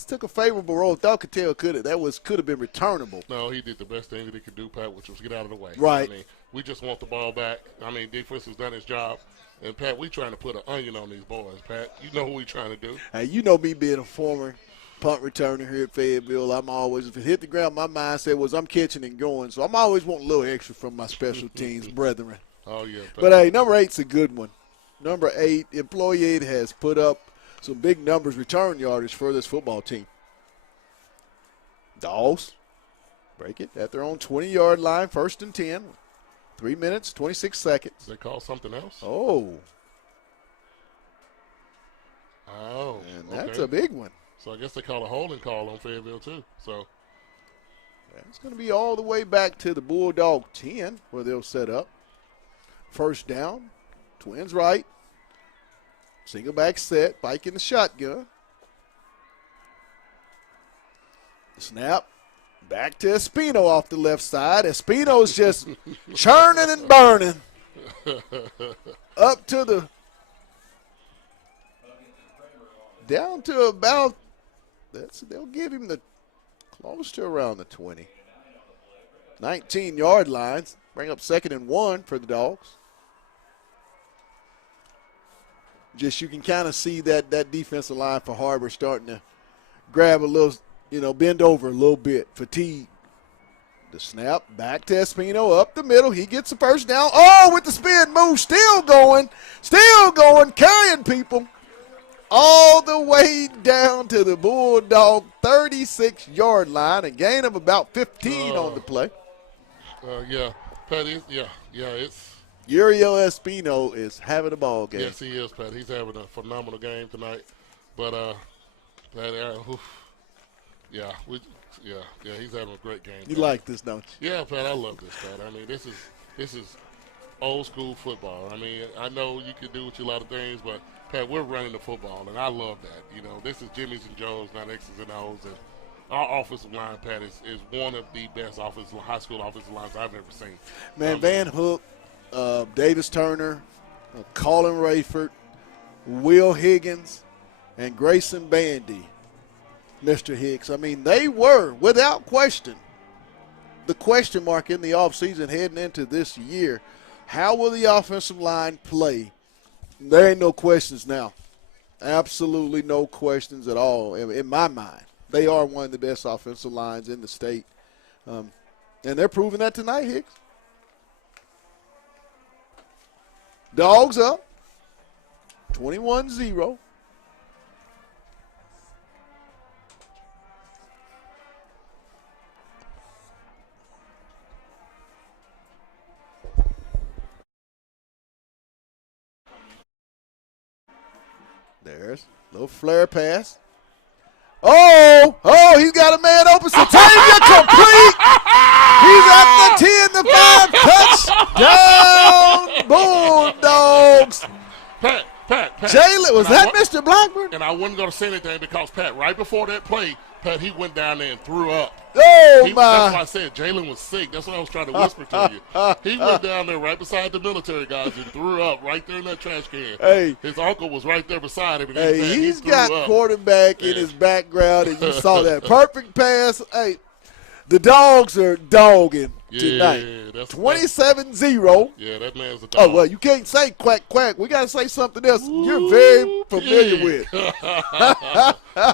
took a favorable roll. Thought Cattell could have been returnable. No, he did the best thing that he could do, Pat, which was get out of the way. Right. I mean, we just want the ball back. I mean, defense has done its job. And, Pat, we trying to put an onion on these boys, Pat. You know what we trying to do. Hey, you know me being a former punt returner here at Fayetteville, I'm always, if it hit the ground, my mindset was I'm catching and going. So I'm always wanting a little extra from my special teams brethren. Oh, yeah. Pat. But, hey, number 8's a good one. Number 8, Employee 8 has put up some big numbers return yardage for this football team. Dogs break it at their own 20-yard line, 1st and 10. 3 minutes, 26 seconds. They call something else? Oh. Oh. And that's a big one. So I guess they call a holding call on Fayetteville, too. So it's going to be all the way back to the Bulldog 10 where they'll set up. 1st down, Twins right. Single back set, Pike in the shotgun. Snap. Back to Espino off the left side. Espino's just churning and burning. Up to the down to about they'll give him the close to around the 20. 19-yard lines. Bring up 2nd and 1 for the Dogs. Just you can kind of see that defensive line for Har-ber starting to grab a little, bend over a little bit. Fatigue. The snap back to Espino up the middle. He gets the 1st down. Oh, with the spin move, still going, carrying people all the way down to the Bulldog 36-yard line. A gain of about 15 on the play. Yeah, Pat, it's. Uriel Espino is having a ball game. Yes, he is, Pat. He's having a phenomenal game tonight. But, he's having a great game. You like this, don't you? Yeah, Pat, I love this, Pat. I mean, this is old school football. I mean, I know you can do with you a lot of things, but, Pat, we're running the football, and I love that. This is Jimmy's and Joe's, not X's and O's. And our offensive line, Pat, is one of the best high school offensive lines I've ever seen. Man, Van Hook, Davis Turner, Colin Rayford, Will Higgins, and Grayson Bandy, Mr. Hicks. I mean, they were, without question, the question mark in the offseason heading into this year. How will the offensive line play? There ain't no questions now. Absolutely no questions at all in my mind. They are one of the best offensive lines in the state. And they're proving that tonight, Hicks. Dogs up. 21-0. There's a little flare pass. Oh, he's got a man open. Satavia complete. He's at the 10-5 touchdown Bulldogs. Pat. Jalen, was that Mr. Blackburn? And I wasn't going to say anything because, Pat, right before that play, Pat, he went down there and threw up. Oh, my. That's why I said Jalen was sick. That's what I was trying to whisper to you. He went down there right beside the military guys and threw up right there in that trash can. Hey. His uncle was right there beside him. And Hey, he's got quarterback in his background, and you saw that perfect pass. Hey, the Dogs are dogging tonight. 27-0. Yeah, that man's a dog. Oh, well, you can't say quack, quack. We got to say something else you're very familiar with.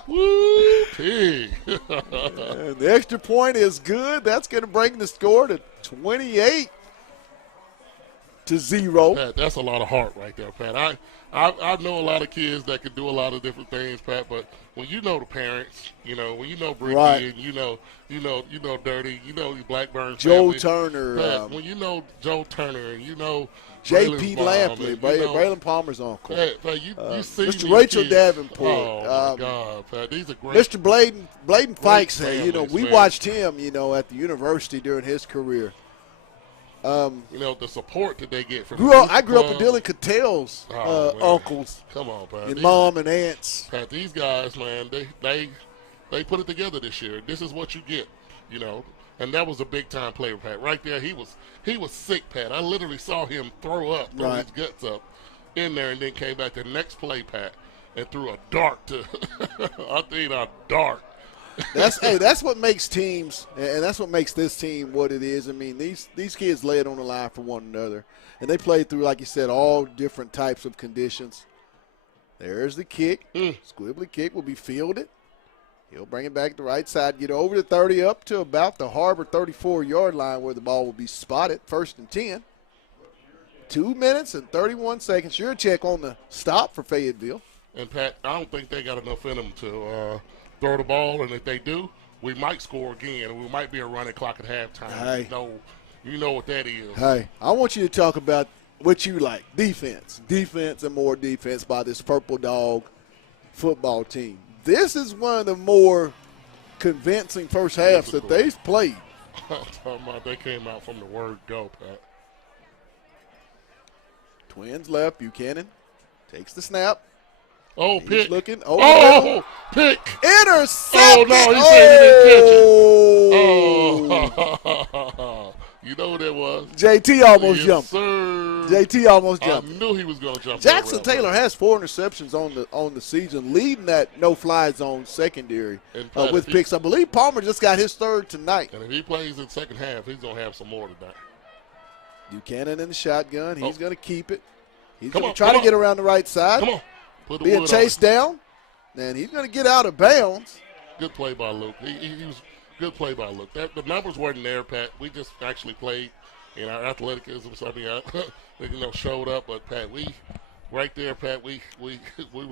Woo, pig. And the extra point is good. That's going to bring the score to 28-0. Pat, that's a lot of heart right there, Pat. I know a lot of kids that can do a lot of different things, Pat, but when you know the parents, when you know Bricky and you know Dirty, Blackburn Joe family, Turner. Pat, when you know Joe Turner and you know J.P. Lampley, Braylon Palmer's uncle. Pat, you see Mr. Rachel kids. Davenport. Oh, my God, Pat. These are great. Mr. Bladen Fikes, we man. watched him, at the university during his career. The support that they get from I grew up with Dylan Cattell's uncles. Come on, Pat. And mom and aunts. Pat, these guys, man, they put it together this year. This is what you get, And that was a big time player, Pat. Right there, he was sick, Pat. I literally saw him throw his guts up in there, and then came back the next play, Pat, and threw a dart to a dart. That's what makes teams, and that's what makes this team what it is. I mean, these kids lay it on the line for one another, and they play through, like you said, all different types of conditions. There's the kick. Squibbly kick will be fielded. He'll bring it back to the right side, get over the 30 up to about the Har-ber 34-yard line where the ball will be spotted, 1st and 10. 2 minutes and 31 seconds. Your check on the stop for Fayetteville. And, Pat, I don't think they got enough in them to throw the ball, and if they do, we might score again, and we might be a running clock at halftime. Hey. You know what that is. Hey, I want you to talk about what you like, defense and more defense by this Purple Dog football team. This is one of the more convincing first halves that they've played. I'm talking about they came out from the word go, Pat. Twins left. Buchanan takes the snap. Oh, He's pick. Looking. Pick. Intercepted. Oh, no, he said he didn't catch it. Oh. You know who that was? JT almost yes, jumped. Sir. JT almost jumped. I knew he was going to jump. Jackson Taylor has 4 interceptions on the season, leading that no-fly zone secondary with picks. I believe Palmer just got his 3rd tonight. And if he plays in the second half, he's going to have some more tonight. Buchanan in the shotgun. He's going to keep it. He's going to try to get around the right side. Come on. Being chased down, and he's going to get out of bounds. Good play by Luke. He was good play by Luke. The numbers weren't there, Pat. We just actually played in our athleticism. Something showed up, but Pat, we was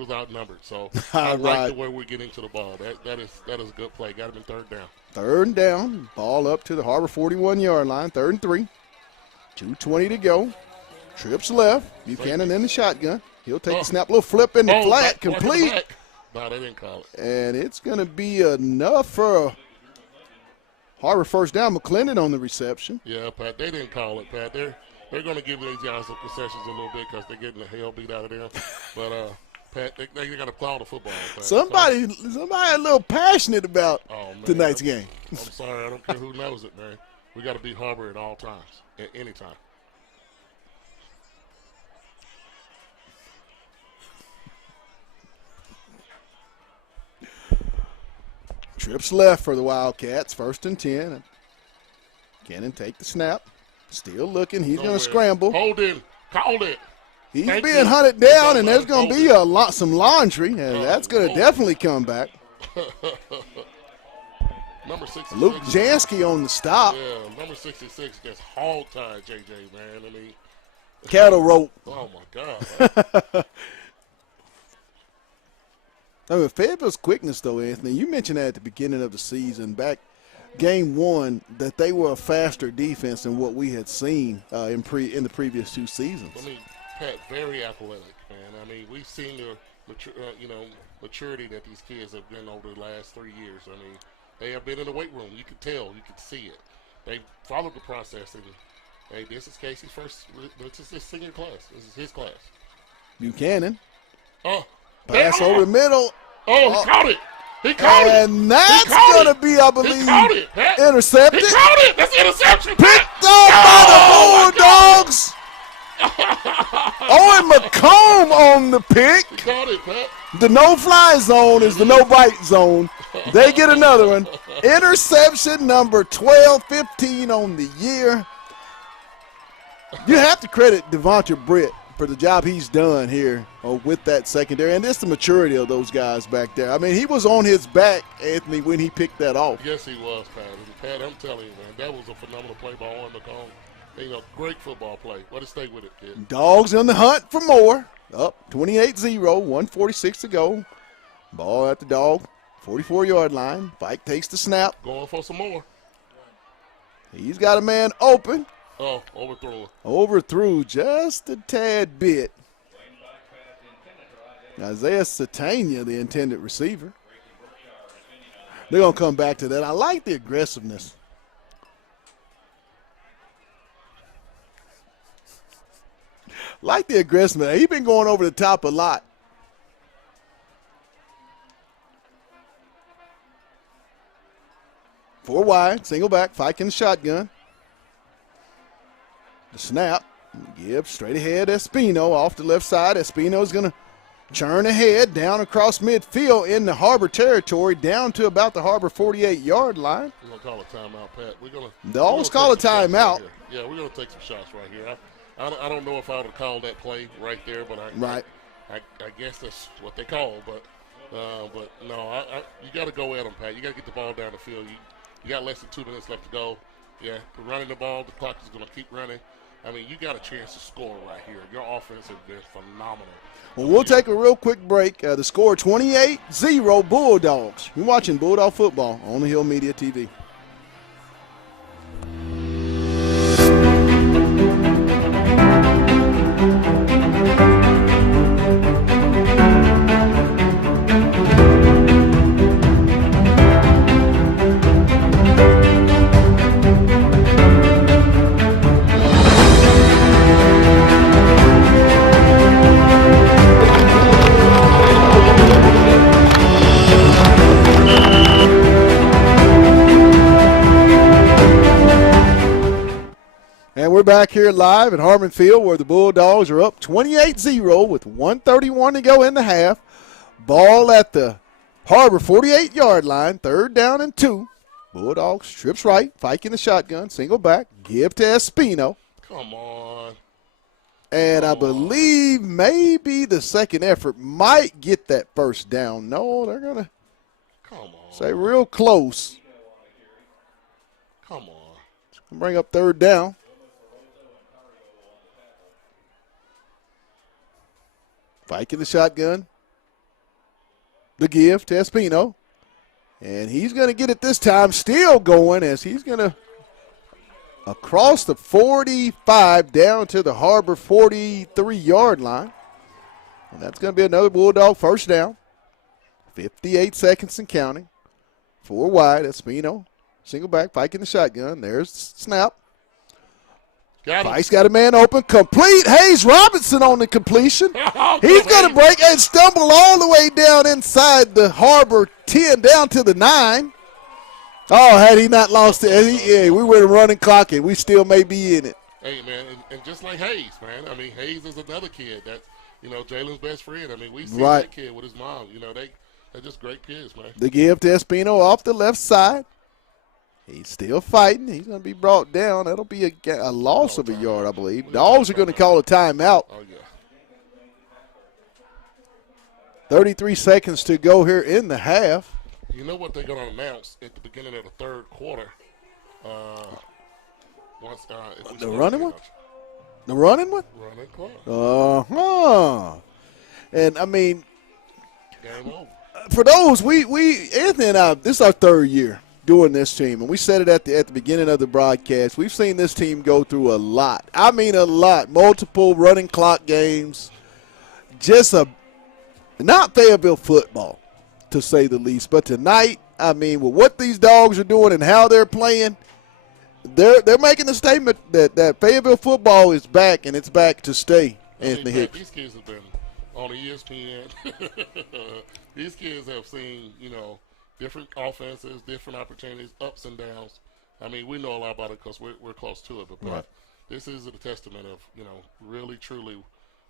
outnumbered. So I like the way we're getting to the ball. That is a good play. Got him in 3rd down. 3rd down. Ball up to the Har-ber 41-yard line. 3rd and 3. 2:20 to go. Trips left. Buchanan in the shotgun. He'll take the snap, little flip in the flat, complete. No, they didn't call it. And it's going to be enough for a Har-ber 1st down. McClendon on the reception. Yeah, Pat, they didn't call it, Pat. They're going to give these guys some concessions a little bit because they're getting the hell beat out of them. But, Pat, they got to claw the football, Pat. Somebody a little passionate about tonight's game. I'm sorry. I don't care who knows it, man. We got to beat Har-ber at all times, at any time. Trips left for the Wildcats, 1st and 10. Cannon take the snap. Still looking. He's going to scramble. Hold him. Called it. He's being hunted down, and there's going to be some laundry, and that's going to definitely come back. Number 66. Luke Jansky on the stop. Yeah, number 66 gets hog-tied, JJ, man. I mean, cattle rope. Oh, my God. I mean, Fayetteville's quickness, though, Anthony, you mentioned that at the beginning of the season, back game one, that they were a faster defense than what we had seen in the previous 2 seasons. I mean, Pat, very athletic, man. I mean, we've seen the maturity that these kids have been over the last 3 years. I mean, they have been in the weight room. You could tell. You could see it. They followed the process. And, hey, this is Casey's first. This is his senior class. This is his class. Buchanan. Oh. Pass over the middle. Oh, he caught it. He caught it. And that's going to be, I believe, intercepted. He caught it. That's interception. Picked up by the Bulldogs. Owen McComb on the pick. He caught it, Pat. The no-fly zone is the no-bite zone. They get another one. Interception number 12, 15 on the year. You have to credit Devonta Britt for the job he's done here with that secondary, and it's the maturity of those guys back there. I mean, he was on his back, Anthony, when he picked that off. Yes, he was, Pat. And Pat, I'm telling you, man, that was a phenomenal play by Owen McComb. You know, great football play. Let us stay with it, kid. Dogs on the hunt for more. Up 28-0, 1:46 to go. Ball at the dog, 44-yard line. Fike takes the snap. Going for some more. He's got a man open. Oh, overthrown. Overthrew just a tad bit. Isaiah Satania, the intended receiver. They're going to come back to that. I like the aggressiveness. Like the aggressiveness. He's been going over the top a lot. Four wide, single back, Fike in the shotgun. The snap. Gibbs straight ahead. Espino off the left side. Espino's going to churn ahead down across midfield in the Har-ber territory down to about the Har-ber 48-yard line. We're going to call a timeout, Pat. They always call a timeout. Right, yeah, we're going to take some shots right here. I don't know if I would have called that play right there, but I guess that's what they call. But no, you got to go at them, Pat. You got to get the ball down the field. You got less than 2 minutes left to go. Yeah, running the ball, the clock is going to keep running. I mean, you got a chance to score right here. Your offense has been phenomenal. Well, we'll take a real quick break. The score 28-0 Bulldogs. You're watching Bulldog football on the Hill Media TV. And we're back here live at Harmon Field where the Bulldogs are up 28-0 with 1:31 to go in the half. Ball at the Har-ber 48-yard line, 3rd down and 2. Bulldogs trips right, Fike in the shotgun, single back, give to Espino. Come on. And I believe maybe the second effort might get that first down. No, they're going to say real close. Come on. Bring up 3rd down. Fike in the shotgun. The give to Espino. And he's going to get it this time, still going as he's going to across the 45 down to the Har-ber 43-yard line. And that's going to be another Bulldog first down. 58 seconds and counting. 4 wide, Espino. Single back, Fike in the shotgun. There's the snap. Fike's got a man open. Complete. Hayes Robinson on the completion. He's going to break and stumble all the way down inside the Har-ber 10 down to the 9. Oh, had he not lost it, we would have running clock and we still may be in it. Hey, man, and just like Hayes, man. I mean, Hayes is another kid that, Jalen's best friend. I mean, we see that kid with his mom. They're just great kids, man. The give to Espino off the left side. He's still fighting. He's going to be brought down. That'll be a loss of a yard, I believe. Dogs are going to call a timeout. Oh, yeah. 33 seconds to go here in the half. You know what they're going to announce at the beginning of the 3rd quarter? The running one? The running one? Running clock. And, I mean, game over. for those, Anthony and I, this is our third year doing this team, and we said it at the beginning of the broadcast. We've seen this team go through a lot. I mean a lot. Multiple running clock games. Just not Fayetteville football, to say the least. But tonight, I mean, with what these dogs are doing and how they're playing, they're making the statement that Fayetteville football is back, and it's back to stay, Anthony Hicks. These kids have been on ESPN. These kids have seen, different offenses, different opportunities, ups and downs. I mean, we know a lot about it because we're close to it. But Right. this is a testament of, really, truly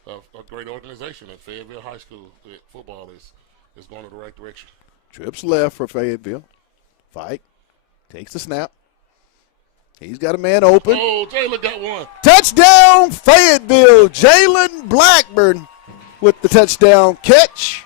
of a great organization. And Fayetteville High School football is going in the right direction. Trips left for Fayetteville. Fike takes the snap. He's got a man open. Oh, Jalen got one. Touchdown, Fayetteville. Jalen Blackburn with the touchdown catch.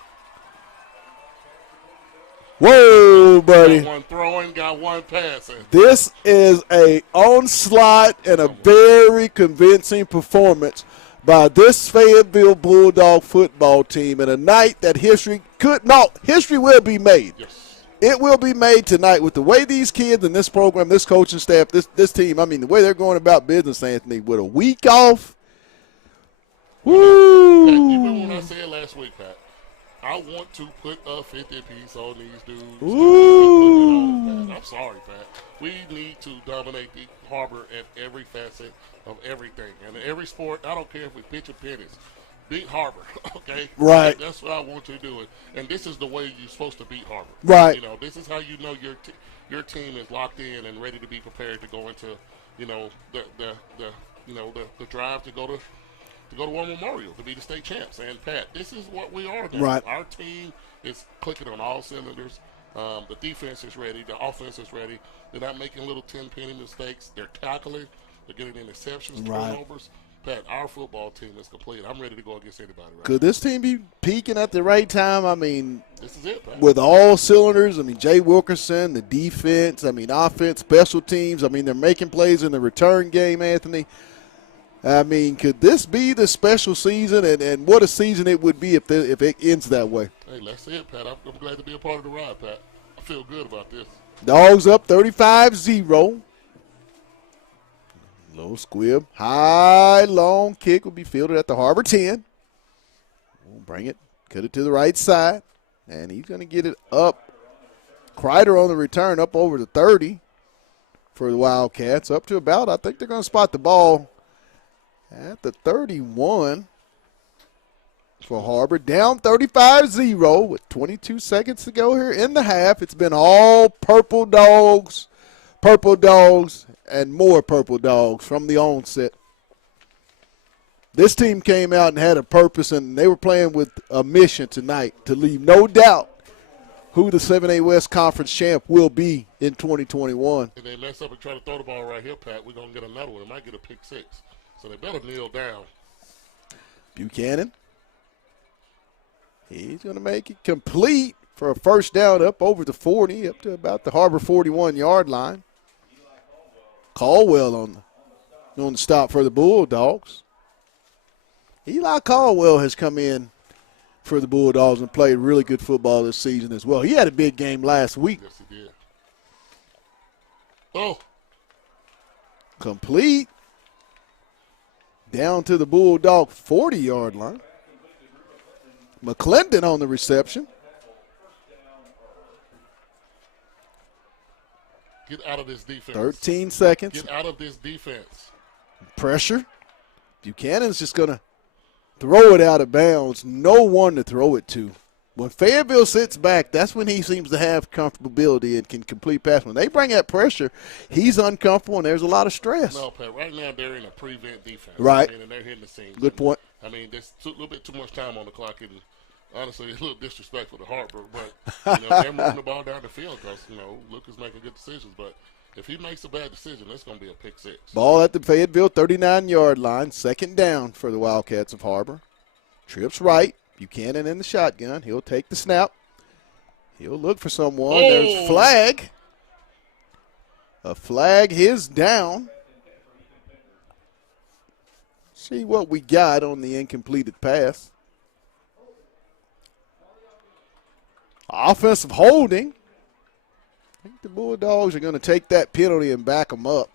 Whoa, buddy. Got one throwing, got one passing. This is a onslaught and a very convincing performance by this Fayetteville Bulldog football team in a night that history will be made. Yes. It will be made tonight with the way these kids in this program, this coaching staff, this team, I mean, the way they're going about business, Anthony, with a week off. Woo! Pat, you remember what I said last week, Pat? I want to put a 50-piece on these dudes. Ooh. I'm sorry, Pat. We need to dominate the Har-ber at every facet of everything. And in every sport, I don't care if we pitch or pennies. Beat Har-ber, okay? Right. That's what I want you to do. And this is the way you're supposed to beat Har-ber. Right. This is how you know your team is locked in and ready to be prepared to go into, the drive to go to War Memorial to be the state champs. And Pat, this is what we are now. Right. Our team is clicking on all cylinders. The defense is ready. The offense is ready. They're not making little 10-penny mistakes. They're tackling. They're getting interceptions, turnovers. Pat, our football team is complete. I'm ready to go against anybody right Could this team be peaking at the right time? I mean, this is it, Pat. With all cylinders, I mean, Jay Wilkerson, the defense, I mean, offense, special teams. I mean, they're making plays in the return game, Anthony. I mean, could this be the special season? And what a season it would be if it ends that way. Hey, let's see it, Pat. I'm glad to be a part of the ride, Pat. I feel good about this. Dogs up 35-0. Little squib. High, long kick will be fielded at the Har-ber 10. We'll bring it. Cut it to the right side. And he's going to get it up. Kreider on the return up over the 30 for the Wildcats. Up to about, I think they're going to spot the ball at the 31 for Har-ber. Down 35-0 with 22 seconds to go here in the half. It's been all purple dogs, and more purple dogs from the onset. This team came out and had a purpose, and they were playing with a mission tonight to leave no doubt who the 7A West Conference champ will be in 2021. If they mess up and try to throw the ball right here, Pat, we're going to get another one. They might get a pick six. So they better kneel down. Buchanan. He's going to make it complete for a first down up over the 40, up to about the Har-ber 41-yard line. Caldwell on the stop for the Bulldogs. Eli Caldwell has come in for the Bulldogs and played really good football this season as well. He had a big game last week. Yes, he did. Oh. Complete. Down to the Bulldog 40-yard line. McClendon on the reception. Get out of this defense. 13 seconds. Get out of this defense. Pressure. Buchanan's just going to throw it out of bounds. No one to throw it to. When Fayetteville sits back, that's when he seems to have comfortability and can complete pass. When they bring that pressure, he's uncomfortable and there's a lot of stress. No, Pat, right now they're in a prevent defense. Right. And they're hitting the scenes. Good point. I mean, there's a little bit too much time on the clock, and honestly, it's a little disrespectful to Har-ber, but they're moving the ball down the field because Luke is making good decisions. But if he makes a bad decision, it's going to be a pick six. Ball at the Fayetteville 39-yard line. Second down for the Wildcats of Har-ber. Trips right. Buchanan in the shotgun. He'll take the snap. He'll look for someone. Oh. There's flag. A flag is down. See what we got on the incompleted pass. Offensive holding. I think the Bulldogs are going to take that penalty and back them up.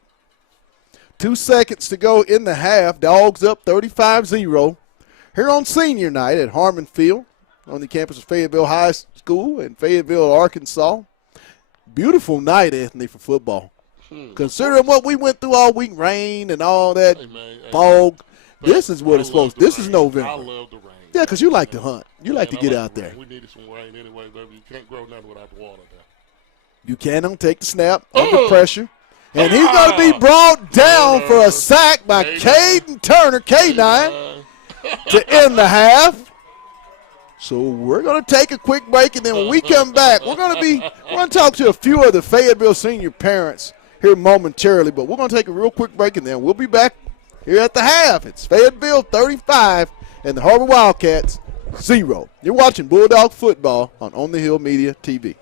2 seconds to go in the half. Dogs up 35-0 here on senior night at Harmon Field on the campus of Fayetteville High School in Fayetteville, Arkansas. Beautiful night, Anthony, for football. Considering what we went through all week, rain and all that fog, this is what it's supposed to. This is November. I love the rain. Yeah, because you like to hunt. You like to get out there. We needed some rain anyway, baby. You can't grow nothing without the water there. Buchanan take the snap under pressure. And he's going to be brought down for a sack by Caden Turner, K9, to end the half. So we're going to take a quick break, and then when we come back, we're going to talk to a few of the Fayetteville senior parents here momentarily. But we're going to take a real quick break, and then we'll be back here at the half. It's Fayetteville 35 and the Har-ber Wildcats 0. You're watching Bulldog football on the Hill Media TV.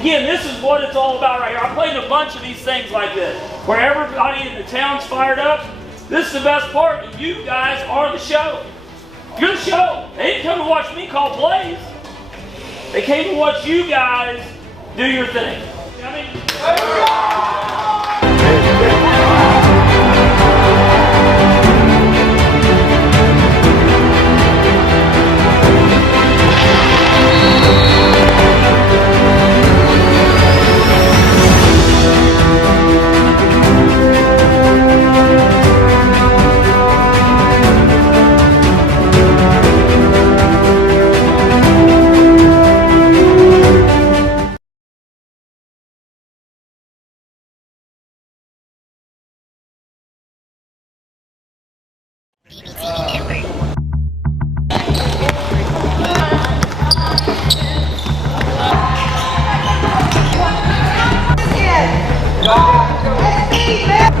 Again, this is what it's all about right here. I played a bunch of these things like this, where everybody in the town's fired up. This is the best part. You guys are the show. You're the show. They didn't come to watch me call plays. They came to watch you guys do your thing.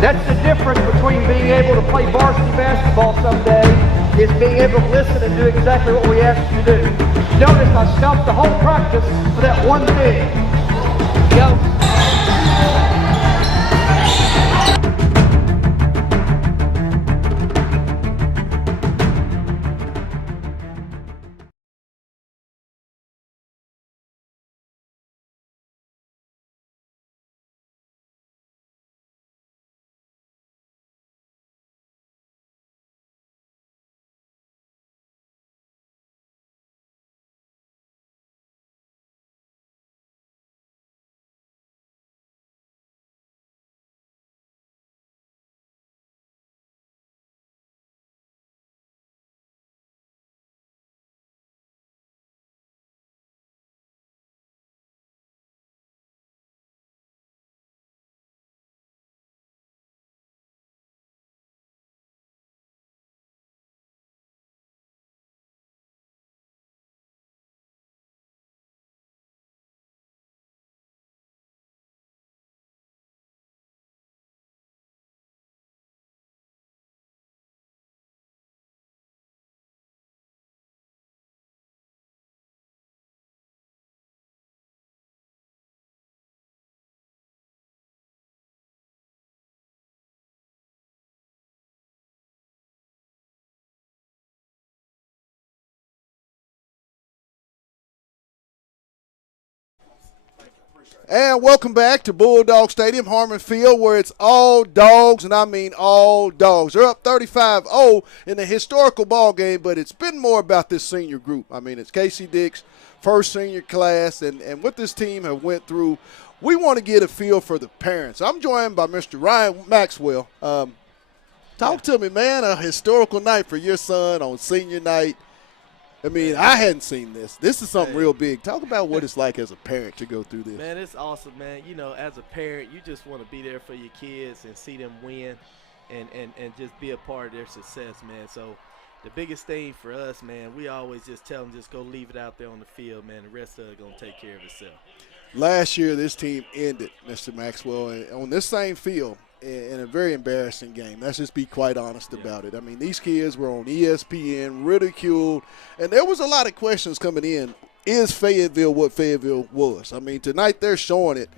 That's the difference between being able to play varsity basketball someday is being able to listen and do exactly what we ask you to do. Notice I stopped the whole practice for that one thing. Go. And welcome back to Bulldog Stadium, Harmon Field, where it's all dogs, and I mean all dogs. They're up 35-0 in the historical ball game, but it's been more about this senior group. I mean, it's Casey Dick's first senior class, and what this team have went through. We want to get a feel for the parents. I'm joined by Mr. Ryan Maxwell. Talk to me, man, a historical night for your son on senior night. I mean, I hadn't seen this. This is something real big. Talk about what it's like as a parent to go through this. Man, it's awesome, man. You know, as a parent, you just want to be there for your kids and see them win. and just be a part of their success, man. So the biggest thing for us, man, we always just tell them just go leave it out there on the field, man. The rest of it going to take care of itself. Last year, this team ended, Mr. Maxwell, on this same field in a very embarrassing game. Let's just be quite honest about it. I mean, these kids were on ESPN, ridiculed, and there was a lot of questions coming in. Is Fayetteville what Fayetteville was? I mean, tonight they're showing it.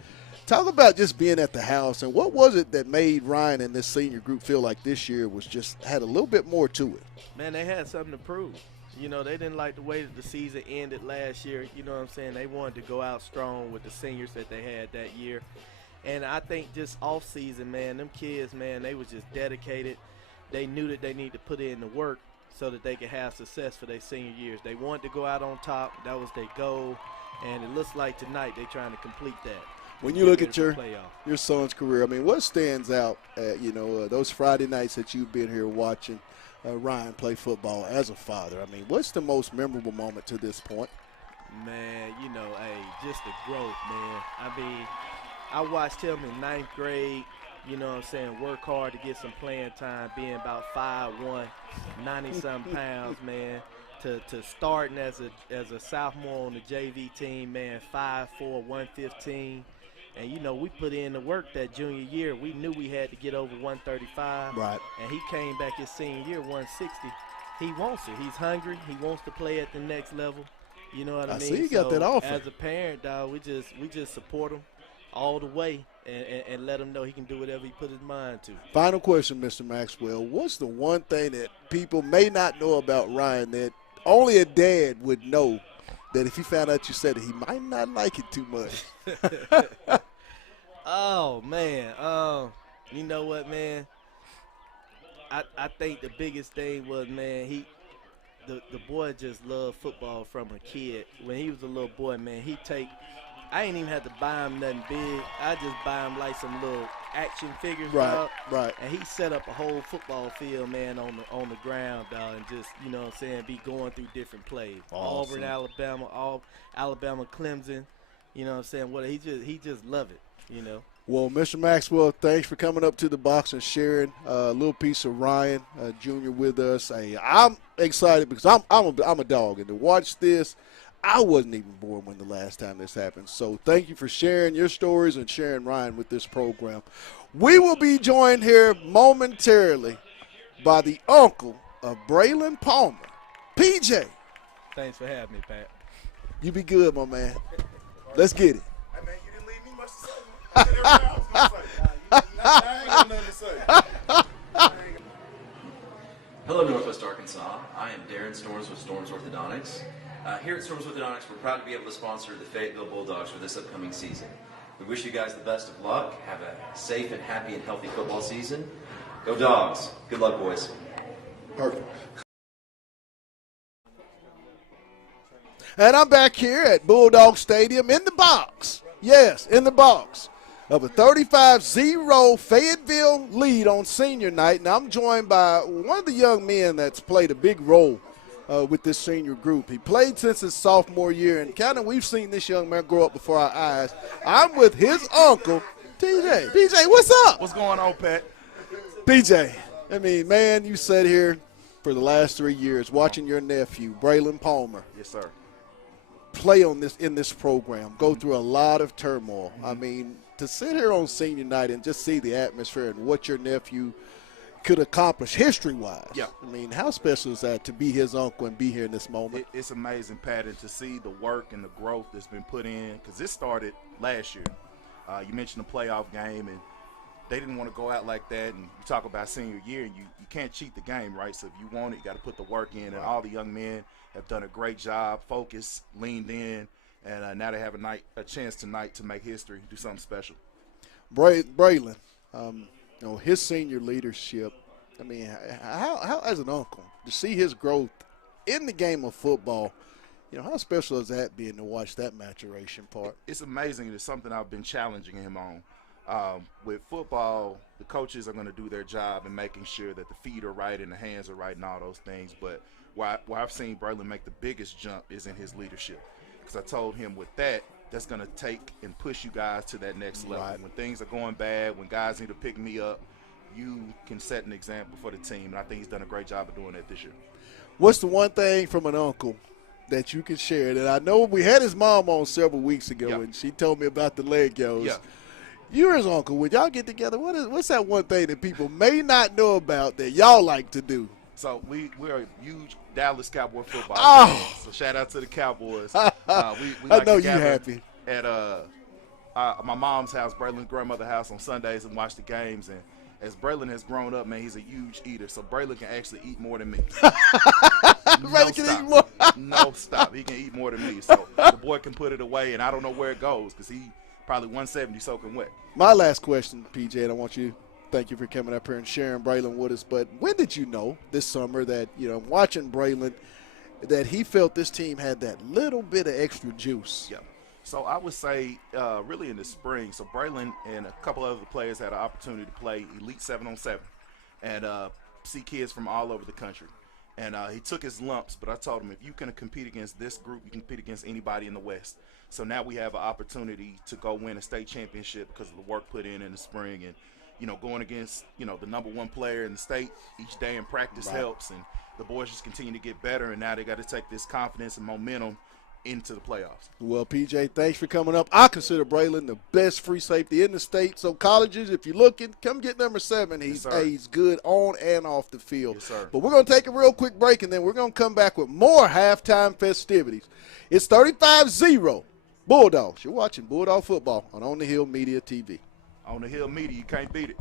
Talk about just being at the house, and what was it that made Ryan and this senior group feel like this year was just had a little bit more to it? Man, they had something to prove. You know, they didn't like the way that the season ended last year. You know what I'm saying? They wanted to go out strong with the seniors that they had that year. And I think just off season, man, them kids, man, they was just dedicated. They knew that they needed to put in the work so that they could have success for their senior years. They wanted to go out on top. That was their goal. And it looks like tonight they're trying to complete that. When you look at your son's career, I mean, what stands out at, those Friday nights that you've been here watching Ryan play football as a father? I mean, what's the most memorable moment to this point? Man, just the growth, man. I mean, I watched him in 9th grade, you know what I'm saying, work hard to get some playing time, being about 5'1", 90-something pounds, man, to starting as a sophomore on the JV team, man, 5'4", 115. And, we put in the work that junior year. We knew we had to get over 135. Right. And he came back his senior year, 160. He wants it. He's hungry. He wants to play at the next level. You know what I mean? I see you got that offer. As a parent, dog, we just support him all the way and let him know he can do whatever he put his mind to. Final question, Mr. Maxwell. What's the one thing that people may not know about Ryan that only a dad would know, that if he found out you said it, he might not like it too much? Oh, man. You know what, man? I think the biggest thing was, man, the boy just loved football from a kid. When he was a little boy, man, I ain't even had to buy him nothing big. I just buy him like some little action figures, dog. Right. And he set up a whole football field, man, on the ground, dog, and just, you know what I'm saying, be going through different plays. Awesome. Auburn, Alabama, Clemson, you know what I'm saying? He just love it, you know. Well, Mr. Maxwell, thanks for coming up to the box and sharing a little piece of Ryan Jr. with us. Hey, I'm excited because I'm a dog, and to watch this, I wasn't even born when the last time this happened. So thank you for sharing your stories and sharing Ryan with this program. We will be joined here momentarily by the uncle of Braylon Palmer, PJ. Thanks for having me, Pat. You be good, my man. Let's get it. Hey, man, you didn't leave me much to say. I said everything I was going to say. I ain't got nothing to say. Hello, Northwest Arkansas. I am Darren Storms with Storms Orthodontics. Here at Storms Orthodontics, we're proud to be able to sponsor the Fayetteville Bulldogs for this upcoming season. We wish you guys the best of luck. Have a safe and happy and healthy football season. Go Dogs. Good luck, boys. Perfect. And I'm back here at Bulldog Stadium in the box. Yes, in the box of a 35-0 Fayetteville lead on senior night. And I'm joined by one of the young men that's played a big role with this senior group. He played since his sophomore year, and kind of we've seen this young man grow up before our eyes. I'm with his uncle, TJ. PJ, what's up? What's going on, Pat? PJ, I mean, man, you sat here for the last 3 years watching your nephew, Braylon Palmer. Yes, sir. Play in this program, go through a lot of turmoil. I mean, to sit here on senior night and just see the atmosphere and what your nephew could accomplish history-wise. Yeah. I mean, how special is that to be his uncle and be here in this moment? It's amazing, Pat, and to see the work and the growth that's been put in, because this started last year. You mentioned the playoff game, and they didn't want to go out like that. And you talk about senior year, and you can't cheat the game, right? So if you want it, you got to put the work in, and all the young men have done a great job, focused, leaned in, and now they have a chance tonight to make history, do something special. Braylon, his senior leadership, I mean, how as an uncle, to see his growth in the game of football, how special is that being to watch that maturation part? It's amazing. It's something I've been challenging him on. With football, the coaches are going to do their job in making sure that the feet are right and the hands are right and all those things. But where I've seen Braylon make the biggest jump is in his leadership. Because I told him with that's going to take and push you guys to that next level. Right. When things are going bad, when guys need to pick me up, you can set an example for the team, and I think he's done a great job of doing that this year. What's the one thing from an uncle that you can share that I know we had his mom on several weeks ago, and she told me about the Legos. Yeah. You're his uncle. When y'all get together, what's that one thing that people may not know about that y'all like to do? So we're a huge Dallas Cowboy football Oh. fans. So shout out to the Cowboys. I like know to you gather happy. At my mom's house, Braylon's grandmother's house, on Sundays and watch the games. And as Braylon has grown up, man, he's a huge eater. So Braylon can actually eat more than me. Braylon can eat more. No stop. He can eat more than me. So the boy can put it away, and I don't know where it goes because he probably 170 soaking wet. My last question, PJ, and I want you. Thank you for coming up here and sharing Braylon with us. But when did you know this summer that, watching Braylon, that he felt this team had that little bit of extra juice? Yeah. So I would say really in the spring. So Braylon and a couple other players had an opportunity to play Elite 7-on-7 and see kids from all over the country. And he took his lumps, but I told him, if you can compete against this group, you can compete against anybody in the West. So now we have an opportunity to go win a state championship because of the work put in the spring. And, going against, the number one player in the state each day in practice helps. And the boys just continue to get better, and now they got to take this confidence and momentum into the playoffs. Well, PJ, thanks for coming up. I consider Braylon the best free safety in the state. So colleges, if you're looking, come get number 7. He's good on and off the field. Yes, sir. But we're going to take a real quick break, and then we're going to come back with more halftime festivities. It's 35-0 Bulldogs. You're watching Bulldog football on the Hill Media TV. On the Hill Media, you can't beat it.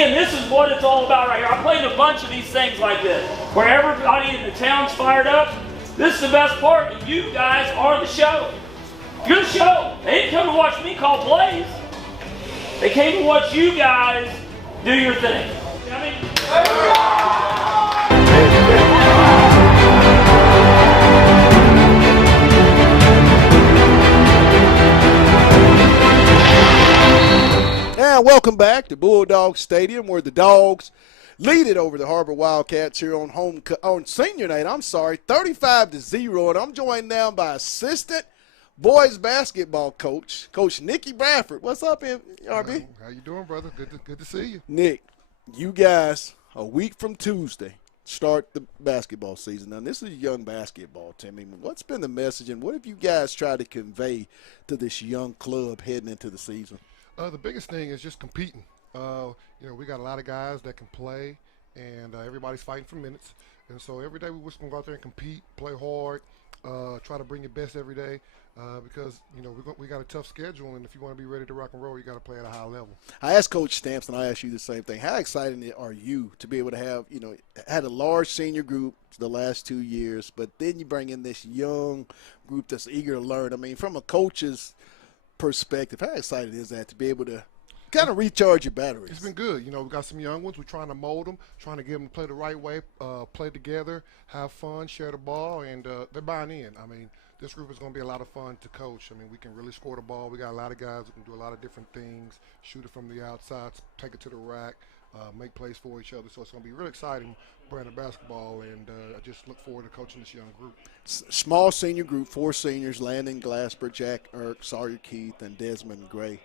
This is what it's all about right here. I played a bunch of these things like this, where everybody in the town's fired up. This is the best part, and you guys are the show. You're the show. They didn't come to watch me call plays. They came to watch you guys do your thing. And welcome back to Bulldog Stadium, where the Dogs lead it over the Har-ber Wildcats here on senior night. 35-0, and I'm joined now by assistant boys basketball coach, Coach Nicky Bradford. What's up, RB? How you doing, brother? Good to see you. Nick, you guys, a week from Tuesday, start the basketball season. Now, this is a young basketball team. I mean, what's been the message, and what have you guys tried to convey to this young club heading into the season? The biggest thing is just competing. We got a lot of guys that can play, and everybody's fighting for minutes. And so every day we're just going to go out there and compete, play hard, try to bring your best every day because, we got a tough schedule, and if you want to be ready to rock and roll, you got to play at a high level. I asked Coach Stamps, and I asked you the same thing. How excited are you to be able to have, had a large senior group the last 2 years, but then you bring in this young group that's eager to learn? I mean, from a coach's perspective, how excited is that to be able to kind of recharge your batteries? It's been good. We got some young ones. We're trying to mold them, trying to get them to play the right way, play together, have fun, share the ball, and they're buying in. I mean, this group is going to be a lot of fun to coach. I mean, we can really score the ball. We got a lot of guys who can do a lot of different things, shoot it from the outside, take it to the rack, make plays for each other. So it's going to be really exciting brand of basketball, and I just look forward to coaching this young group. Small senior group, 4 seniors, Landon Glasper, Jack Irk, Sawyer Keith, and Desmond Gray.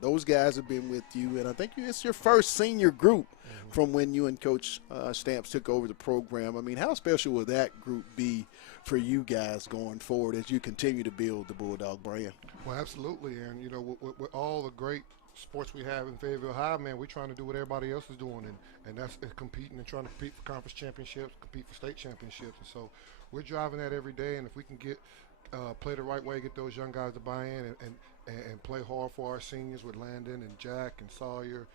Those guys have been with you, and I think it's your first senior group from when you and Coach Stamps took over the program. I mean, how special will that group be for you guys going forward as you continue to build the Bulldog brand? Well, absolutely, and, with all the great sports we have in Fayetteville High, man, we're trying to do what everybody else is doing, and that's competing and trying to compete for conference championships, compete for state championships. And so we're driving that every day, and if we can get play the right way, get those young guys to buy in and play hard for our seniors with Landon and Jack and Sawyer,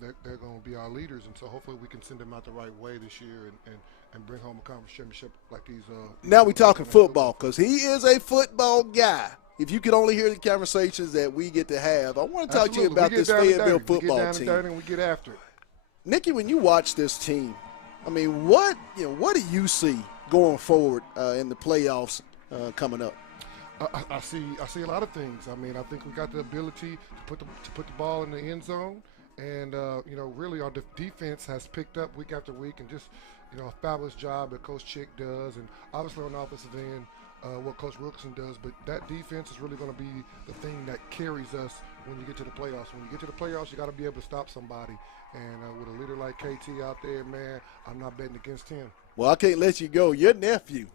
they're going to be our leaders. And so hopefully we can send them out the right way this year and and bring home a conference championship like these. Now we talking football because he is a football guy. If you could only hear the conversations that we get to have, I want to talk to you about this Fayetteville football team. We get down and we get after it. Nikki, when you watch this team, I mean, what do you see going forward in the playoffs coming up? I see a lot of things. I mean, I think we got the ability to put the ball in the end zone, and really our defense has picked up week after week, and just a fabulous job that Coach Chick does, and obviously on the offensive end, what Coach Wilkerson does. But that defense is really going to be the thing that carries us when you get to the playoffs. When you get to the playoffs, you got to be able to stop somebody. And with a leader like KT out there, man, I'm not betting against him. Well, I can't let you go. Your nephew,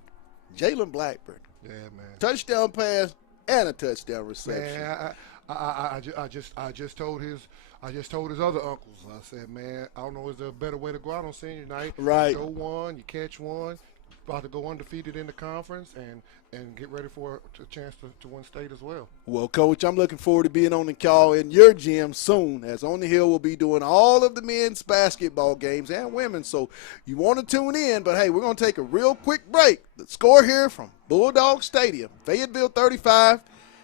Jalen Blackburn. Yeah, man. Touchdown pass and a touchdown reception. Man, I just told his other uncles. I said, man, I don't know, is there a better way to go out on senior night? Right. You throw one, you catch one. About to go undefeated in the conference and get ready for a chance to win state as well. Well, Coach, I'm looking forward to being on the call in your gym soon, as On the Hill will be doing all of the men's basketball games and women's. So you want to tune in, but, hey, we're going to take a real quick break. The score here from Bulldog Stadium, Fayetteville 35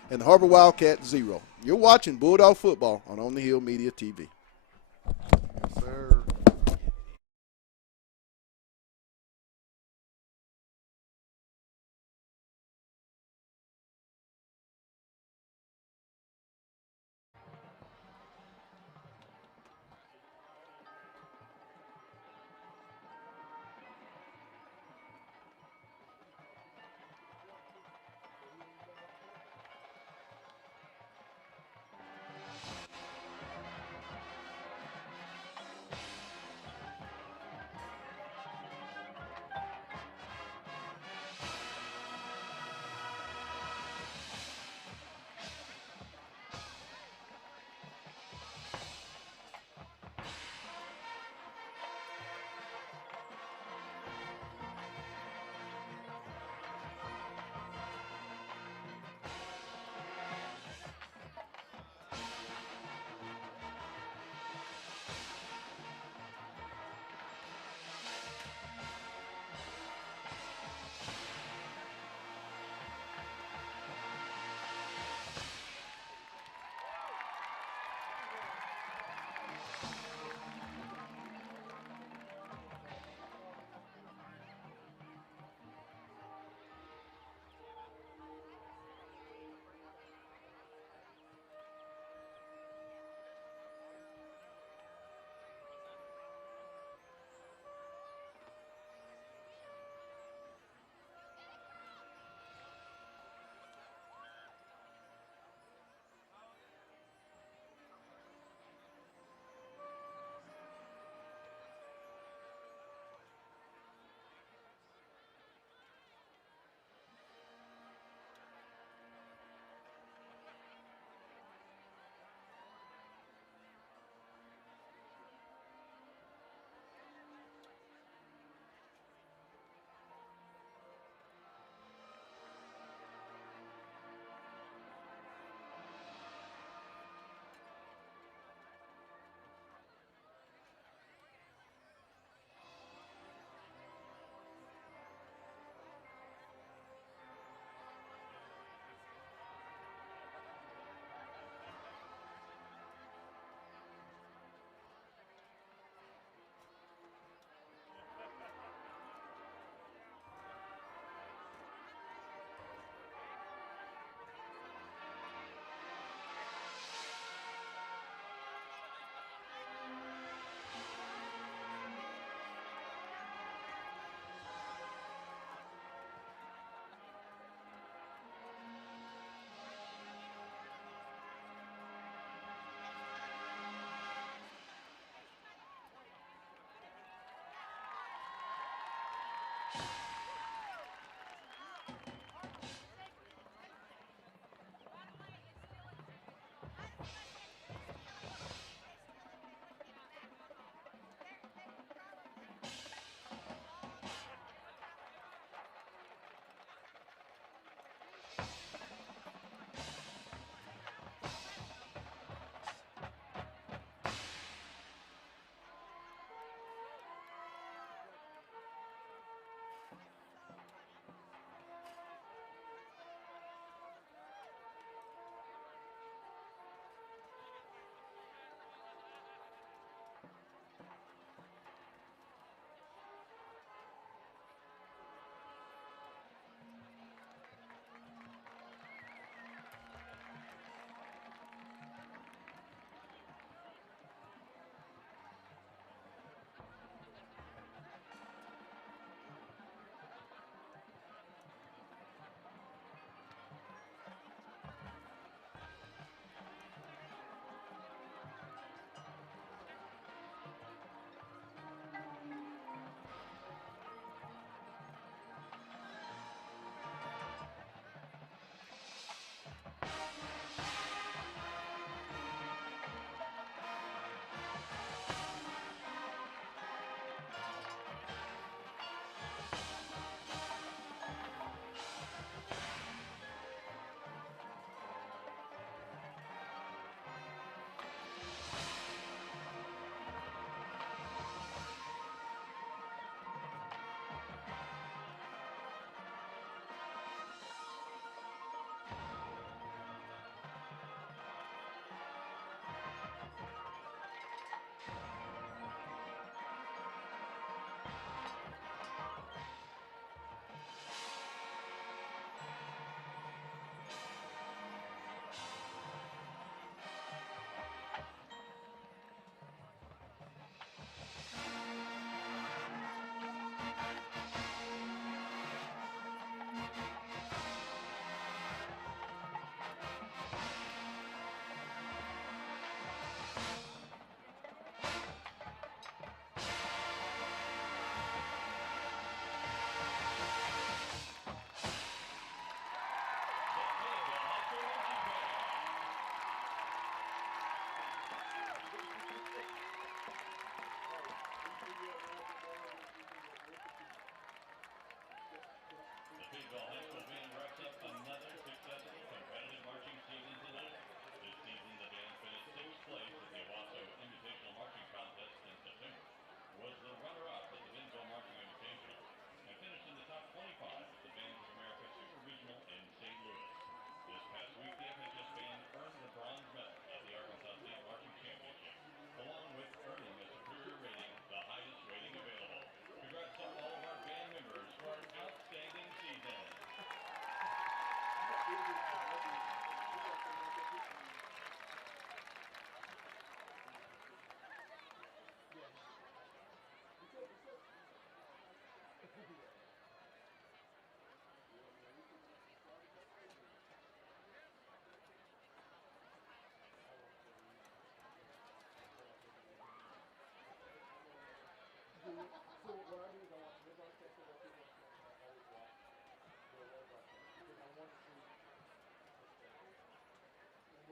and the Har-ber Wildcats 0. You're watching Bulldog football on the Hill Media TV. Yes, sir.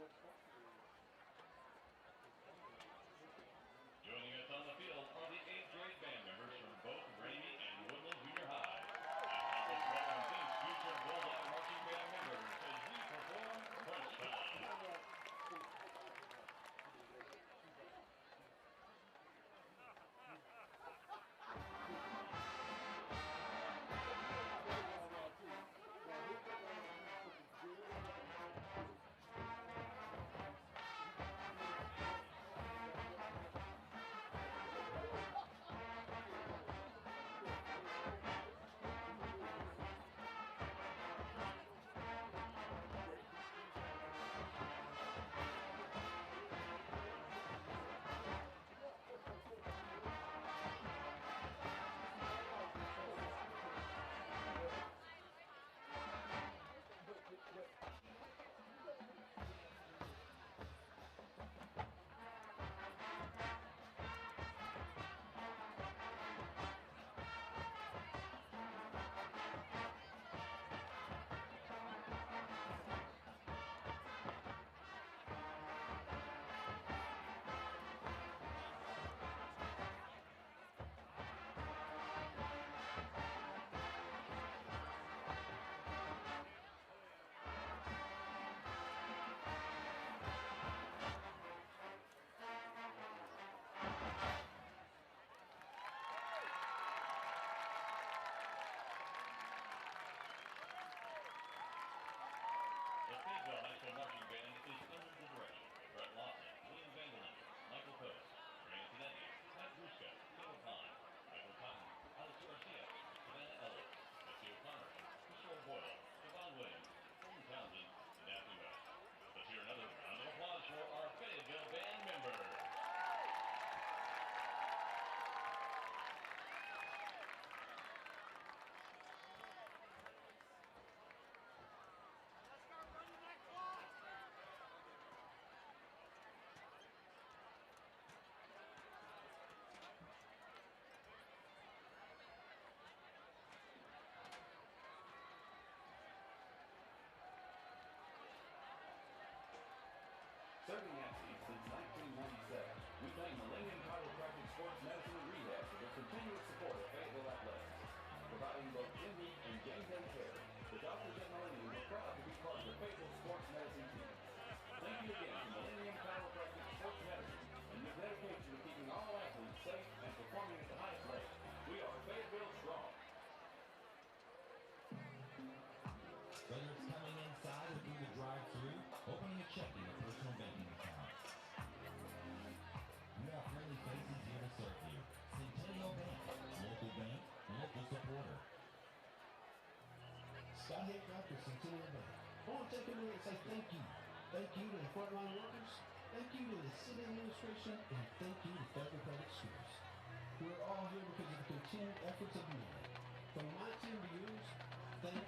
Joining us on the field are the 8th grade band members from both Ramey and Woodland Junior High. And help us welcome these future Bulldog marching band members as we perform Crunch Time. The Fayetteville High School Marching Band is under the direction of Brett Lawson, William Vanderlinder, Michael Post, Grant Canetti, Pat Grushka, Taylor Pine, Michael Cotton, Alex Garcia, Savannah Ellis, Betsy O'Connor, Crystal Boyle, Devon Williams, Colton Townsend, and Daphne West. Let's hear another round of applause for our Fayetteville band members. Serving athletes since 1997, we thank Millennium Chiropractic Sports Medicine and Rehab for their continuous support of Fayetteville athletics. Providing both in-week and game-day care, the doctors at Millennium are proud to be part of the Fayetteville Sports Medicine team. Thank you again to Millennium Chiropractic Sports Medicine and your dedication to keeping all athletes safe and performing at the highest level. We are Fayetteville Strong. Whether it's coming inside or through the drive-thru, opening a checking or personal banking account. We have friendly faces here to serve you. Centennial Bank, local bank, local supporter. Scott Hickok with Centennial Bank. I want to take a minute and say thank you. Thank you to the frontline workers. Thank you to the city administration. And thank you to Fayetteville Public Schools. We're all here because of the continued efforts of many. From my team to yours, thank you.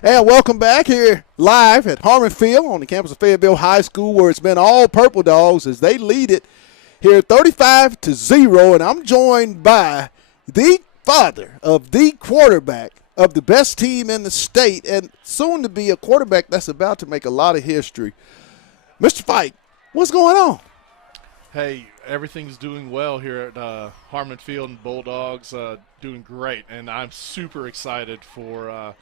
And welcome back here live at Har-ber Field on the campus of Fayetteville High School, where it's been all Purple Dogs as they lead it here 35-0. And I'm joined by the father of the quarterback of the best team in the state and soon to be a quarterback that's about to make a lot of history. Mr. Fike, what's going on? Hey, everything's doing well here at Har-ber Field, and Bulldogs doing great. And I'm super excited for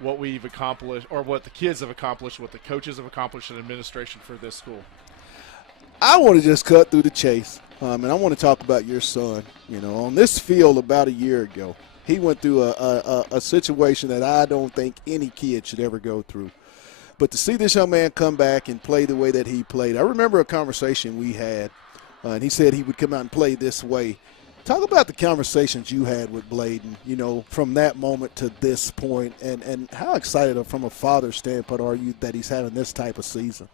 what we've accomplished, or what the kids have accomplished, what the coaches have accomplished, and administration for this school. I want to just cut through the chase, and I want to talk about your son. You know, on this field about a year ago, he went through a situation that I don't think any kid should ever go through. But to see this young man come back and play the way that he played, I remember a conversation we had, and he said he would come out and play this way. Talk about the conversations you had with Bladen, you know, from that moment to this point, and how excited from a father's standpoint are you that he's having this type of season?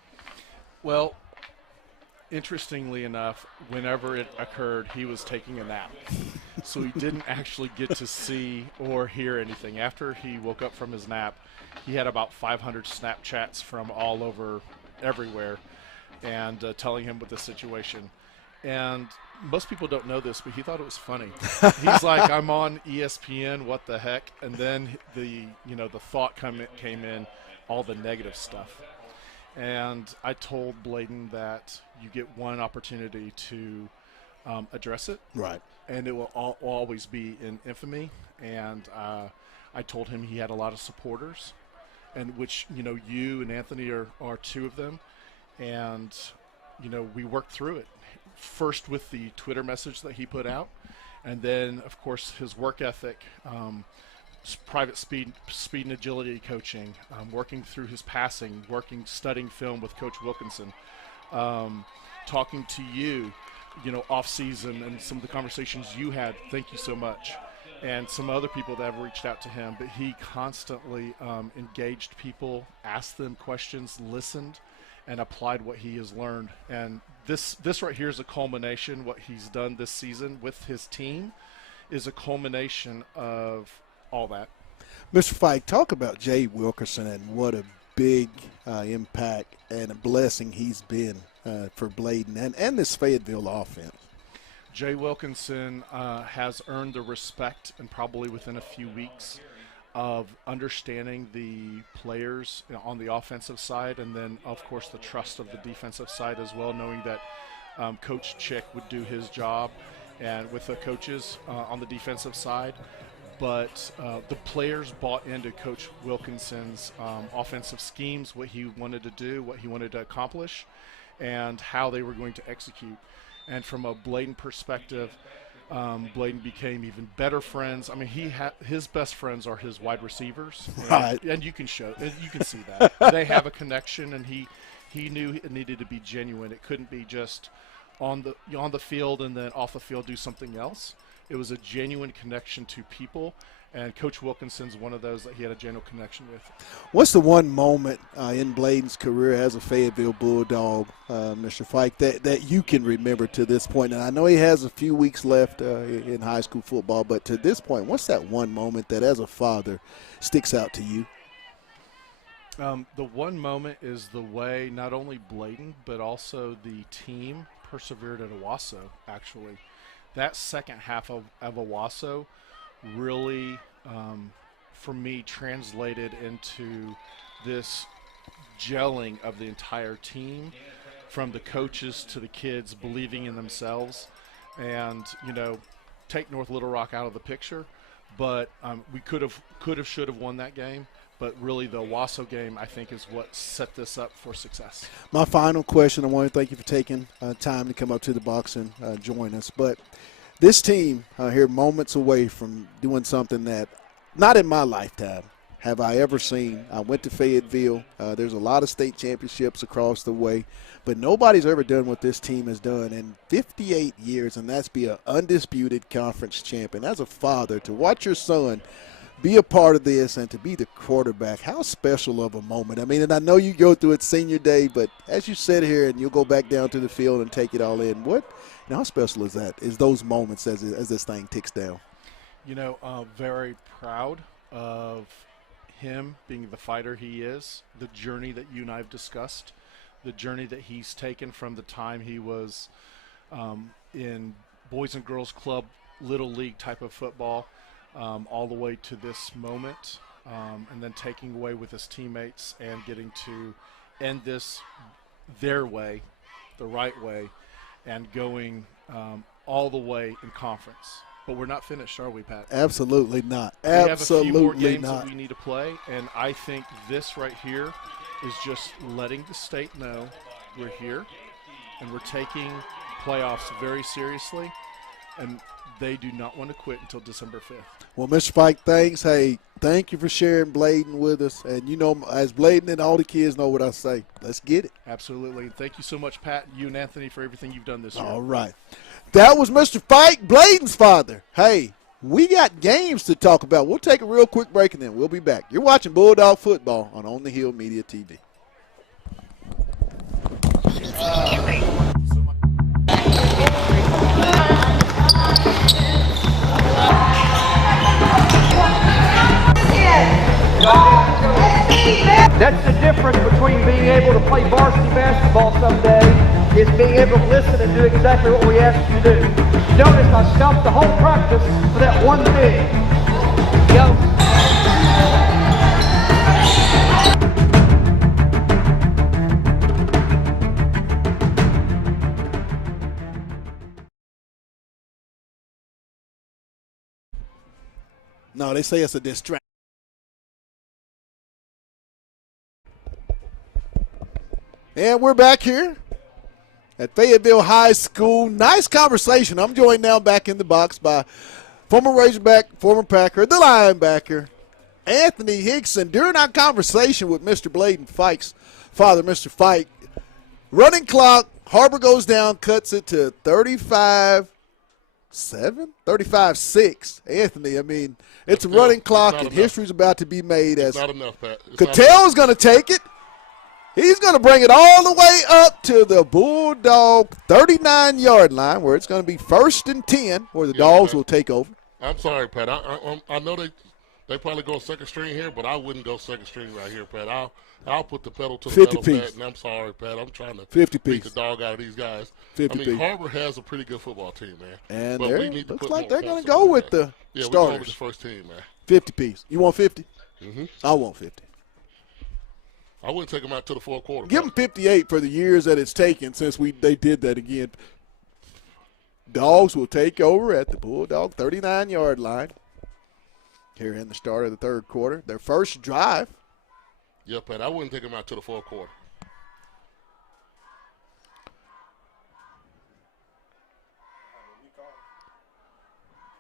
Well, interestingly enough, whenever it occurred, he was taking a nap. So he didn't actually get to see or hear anything. After he woke up from his nap, he had about 500 Snapchats from all over everywhere and telling him what the situation. And most people don't know this, but he thought it was funny. He's like, I'm on ESPN, what the heck? And then the thought came in, all the negative stuff. And I told Bladen that you get one opportunity to address it. Right. And it will always be in infamy. And I told him he had a lot of supporters, and which, you and Anthony are two of them. And, we worked through it. First with the Twitter message that he put out, and then, of course, his work ethic, private speed and agility coaching, working through his passing, studying film with Coach Wilkinson, talking to you, off season, and some of the conversations you had. Thank you so much. And some other people that have reached out to him, but he constantly engaged people, asked them questions, listened, and applied what he has learned. And this right here is a culmination. What he's done this season with his team is a culmination of all that. Mr. Fike, talk about Jay Wilkerson and what a big impact and a blessing he's been for Bladen and this Fayetteville offense. Jay Wilkinson has earned the respect, and probably within a few weeks, of understanding the players on the offensive side, and then, of course, the trust of the defensive side as well, knowing that Coach Chick would do his job and with the coaches on the defensive side. But the players bought into Coach Wilkinson's offensive schemes, what he wanted to do, what he wanted to accomplish, and how they were going to execute. And from a Bladen perspective, Bladen became even better friends. I mean, his best friends are his wide receivers, right? And you can see that they have a connection, and he knew it needed to be genuine. It couldn't be just on the field and then off the field do something else. It was a genuine connection to people, and Coach Wilkinson's one of those that he had a genuine connection with. What's the one moment in Bladen's career as a Fayetteville Bulldog, Mr. Fike, that you can remember to this point? And I know he has a few weeks left in high school football, but to this point, what's that one moment that as a father sticks out to you? The one moment is the way not only Bladen but also the team persevered at Owasso, actually. That second half of Owasso really, for me, translated into this gelling of the entire team, from the coaches to the kids believing in themselves. And, take North Little Rock out of the picture, but we could have, should have won that game. But really, the Owasso game, I think, is what set this up for success. My final question, I want to thank you for taking time to come up to the box and join us. But this team here, moments away from doing something that, not in my lifetime, have I ever seen. I went to Fayetteville. There's a lot of state championships across the way, but nobody's ever done what this team has done in 58 years, and that's be an undisputed conference champion. As a father, to watch your son be a part of this and to be the quarterback, how special of a moment. I mean, and I know you go through it senior day, but as you sit here and you'll go back down to the field and take it all in, how special is that, is those moments as this thing ticks down? Very proud of him being the fighter he is, the journey that you and I have discussed, the journey that he's taken from the time he was in Boys and Girls Club, Little League type of football, all the way to this moment, and then taking away with his teammates and getting to end this their way, the right way, and going all the way in conference. But we're not finished, are we, Pat? Absolutely not. We have a few more Absolutely games not. that we need to play, and I think this right here is just letting the state know we're here and we're taking playoffs very seriously, and they do not want to quit until December 5th. Well, Mr. Fike, thanks. Hey, thank you for sharing Bladen with us. And, you know, as Bladen and all the kids know what I say, let's get it. Absolutely. Thank you so much, Pat, you and Anthony, for everything you've done this year. All right. That was Mr. Fike, Bladen's father. Hey, we got games to talk about. We'll take a real quick break, and then we'll be back. You're watching Bulldog Football on the Hill Media TV. That's the difference between being able to play varsity basketball someday is being able to listen and do exactly what we ask you to do. Notice I stopped the whole practice for that one thing. Yo. No, they say it's a distraction. And we're back here at Fayetteville High School. Nice conversation. I'm joined now back in the box by former Razorback, former Packer, the linebacker, Anthony Hickson. During our conversation with Mr. Bladen Fike's father, Mr. Fike, running clock, Har-ber goes down, cuts it to 35-7, 35-6. Anthony, I mean, it's a running clock, and history's about to be made. As not enough, Pat. Cattell's going to take it. He's going to bring it all the way up to the Bulldog 39-yard line, where it's going to be 1st and 10, where the Dogs will take over. I'm sorry, Pat. I know they probably go second string here, but I wouldn't go second string right here, Pat. I'll put the pedal to the 50 metal, piece. Pat, and I'm sorry, Pat. I'm trying to 50 beat piece. the dog out of these guys. 50 I mean, piece. Har-ber has a pretty good football team, man. And but we need to looks put like more they're going to points go on with that. the Yeah, we're going with starters. the first team, man. 50 piece. You want 50? Mm-hmm. I want 50. I wouldn't take them out to the fourth quarter. Give them 58 for the years that it's taken since they did that again. Dogs will take over at the Bulldog 39-yard line here in the start of the third quarter. Their first drive. Yeah, Pat, I wouldn't take them out to the fourth quarter.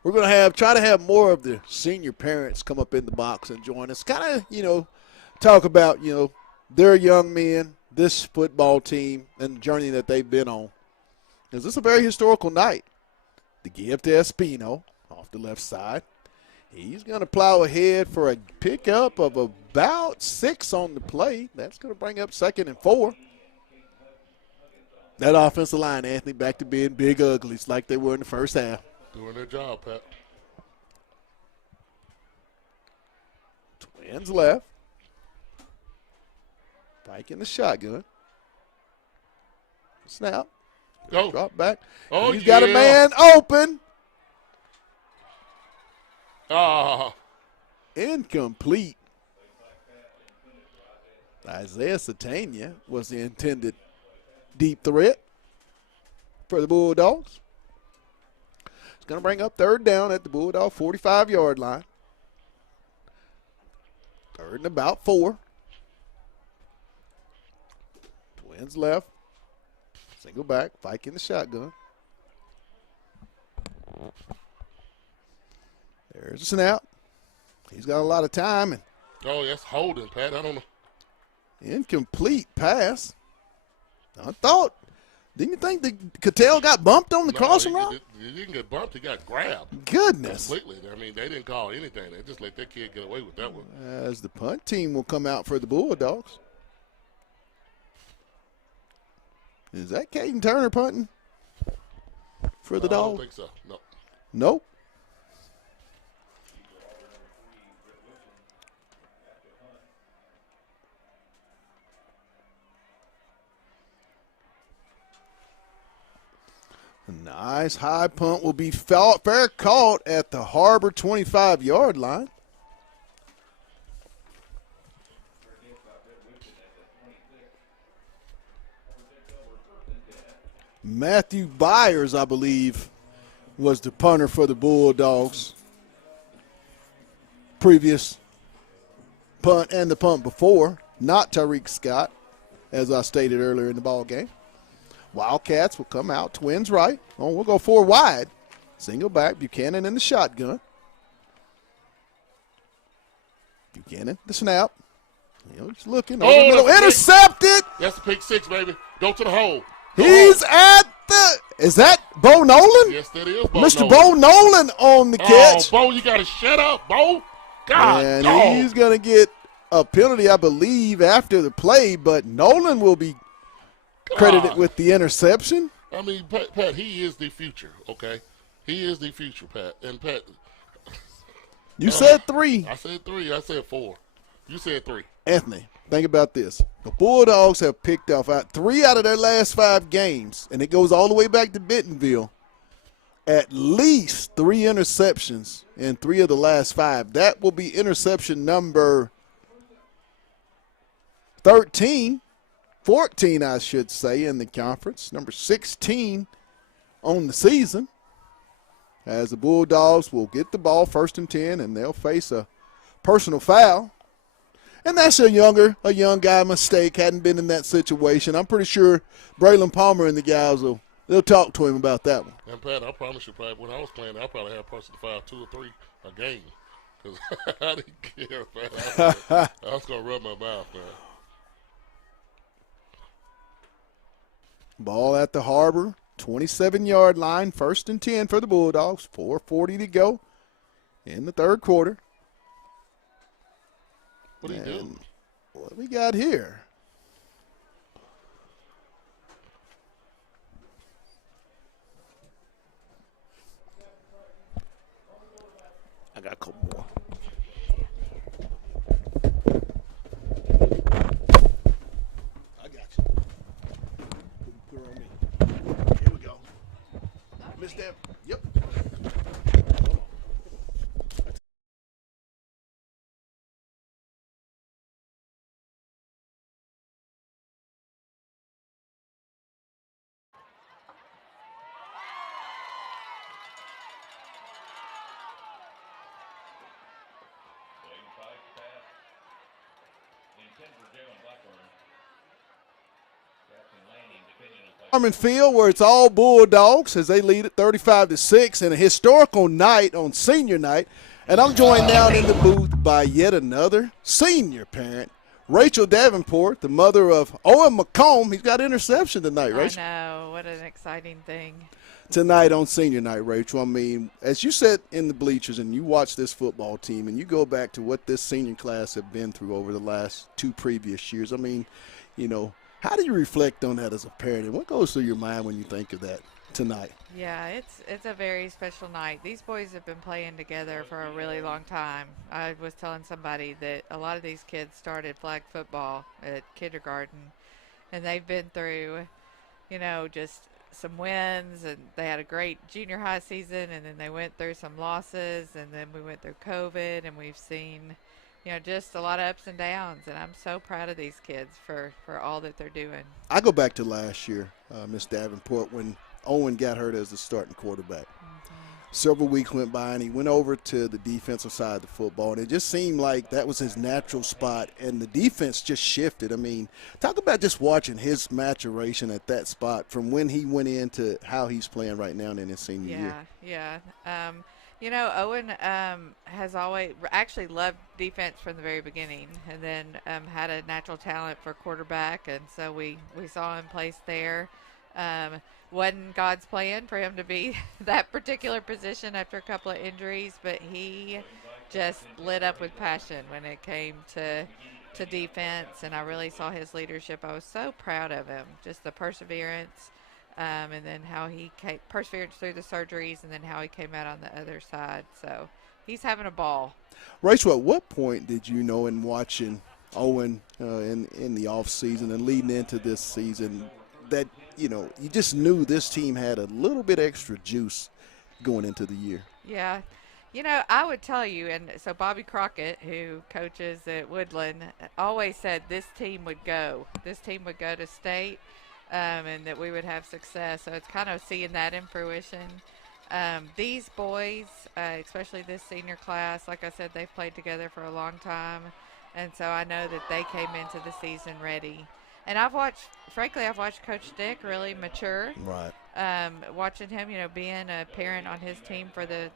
We're going to try to have more of the senior parents come up in the box and join us. Kind of, talk about, their young men, this football team, and the journey that they've been on. Because this is a very historical night. The give to Espino off the left side. He's going to plow ahead for a pickup of about 6 on the play. That's going to bring up 2nd and 4. That offensive line, Anthony, back to being big uglies like they were in the first half. Doing their job, Pat. Twins left. Pike in the shotgun. Snap. Go. Drop back. Oh, He's got a man open. Ah. Incomplete. Isaiah Satania was the intended deep threat for the Bulldogs. It's going to bring up 3rd down at the Bulldog 45-yard line. 3rd and about 4. Twins left. Single back. Fike in the shotgun. There's a snap. He's got a lot of time. And Oh, that's holding, Pat. I don't know. incomplete pass. I thought. Didn't you think that Cattell got bumped on the crossing route? He didn't get bumped. He got grabbed. Goodness. Completely. I mean, they didn't call anything. They just let that kid get away with that one. As the punt team will come out for the Bulldogs. Is that Caden Turner punting for the I don't Dogs? think so. No. Nope. A nice high punt will be fair caught at the Har-ber 25-yard line. Matthew Byers, I believe, was the punter for the Bulldogs. Previous punt and the punt before, not Tariq Scott, as I stated earlier in the ball game. Wildcats will come out, twins right. Oh, we'll go 4 wide. Single back, Buchanan in the shotgun. Buchanan, the snap. He's looking. Over the middle. Intercepted. That's a pick 6, baby. Go to the hole. He's at the – is that Bo Nolan? Yes, that is Bo Mr. Nolan. Bo Nolan on the catch. Oh, Bo, you got to shut up, Bo. God, and dog. he's going to get a penalty, I believe, after the play, but Nolan will be credited with the interception. I mean, Pat, he is the future, okay? He is the future, Pat. And, Pat. You said 3. I said 3. I said 4. You said 3. Anthony, think about this. The Bulldogs have picked off 3 out of their last 5 games, and it goes all the way back to Bentonville. At least 3 interceptions in 3 of the last 5. That will be interception number 13, 14, I should say, in the conference. Number 16 on the season. As the Bulldogs will get the ball 1st and 10, and they'll face a personal foul. And that's a young guy mistake. Hadn't been in that situation. I'm pretty sure Braylon Palmer and the guys they'll talk to him about that one. And Pat, I promise you, probably when I was playing, I probably had a personal foul 2 or 3 a game because I didn't care. Man. I was gonna rub my mouth, man. Ball at the Har-ber 27-yard line, 1st and 10 for the Bulldogs. 4:40 to go in the 3rd quarter. What do you do? What we got here? I got a couple more. I got you. Put her on me. Here we go. Miss Deb. Yep. Harmon Field, where it's all Bulldogs as they lead at 35-6 in a historical night on senior night. And I'm joined down in the booth by yet another senior parent, Rachel Davenport, the mother of Owen McComb. He's got interception tonight, Rachel. I know. What an exciting thing. Tonight on senior night, Rachel, I mean, as you sat in the bleachers and you watch this football team and you go back to what this senior class have been through over the last 2 previous years, I mean, you know, how do you reflect on that as a parent, and what goes through your mind when you think of that tonight? Yeah, it's a very special night. These boys have been playing together for a really long time. I was telling somebody that a lot of these kids started flag football at kindergarten, and they've been through, you know, just some wins, and they had a great junior high season, and then they went through some losses, and then we went through COVID, and we've seen, you know, just a lot of ups and downs, and I'm so proud of these kids for all that they're doing. I go back to last year, Miss Davenport, when Owen got hurt as the starting quarterback. Several weeks went by, and he went over to the defensive side of the football, and it just seemed like that was his natural spot, and the defense just shifted. I mean, talk about just watching his maturation at that spot from when he went in to how he's playing right now in his senior year. Yeah. You know, Owen has always actually loved defense from the very beginning, and then had a natural talent for quarterback, and so we saw him placed there. Wasn't God's plan for him to be that particular position after a couple of injuries, but he just lit up with passion when it came to defense, and I really saw his leadership. I was so proud of him, just the perseverance, and then how he persevered through the surgeries, and then how he came out on the other side. So he's having a ball. Rachel, at what point did you know in watching Owen in the off season and leading into this season that, you just knew this team had a little bit extra juice going into the year. Yeah. I would tell you, and so Bobby Crockett, who coaches at Woodland, always said this team would go. This team would go to state, and that we would have success. So it's kind of seeing that in fruition. These boys, especially this senior class, like I said, they've played together for a long time. And so I know that they came into the season ready. And I've watched Coach Dick really mature. Right. Watching him, being a parent on his team for the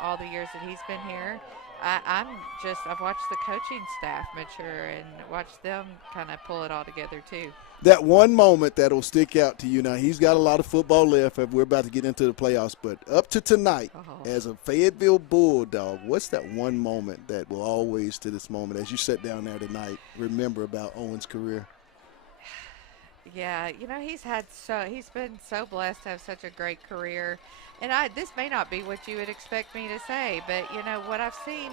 all the years that he's been here. I've watched the coaching staff mature and watched them kind of pull it all together too. That one moment that'll stick out to you. Now, he's got a lot of football left. We're about to get into the playoffs. But up to tonight, as a Fayetteville Bulldog, what's that one moment that will always, to this moment, as you sat down there tonight, remember about Owen's career? Yeah, he's been so blessed to have such a great career. And this may not be what you would expect me to say, but, what I've seen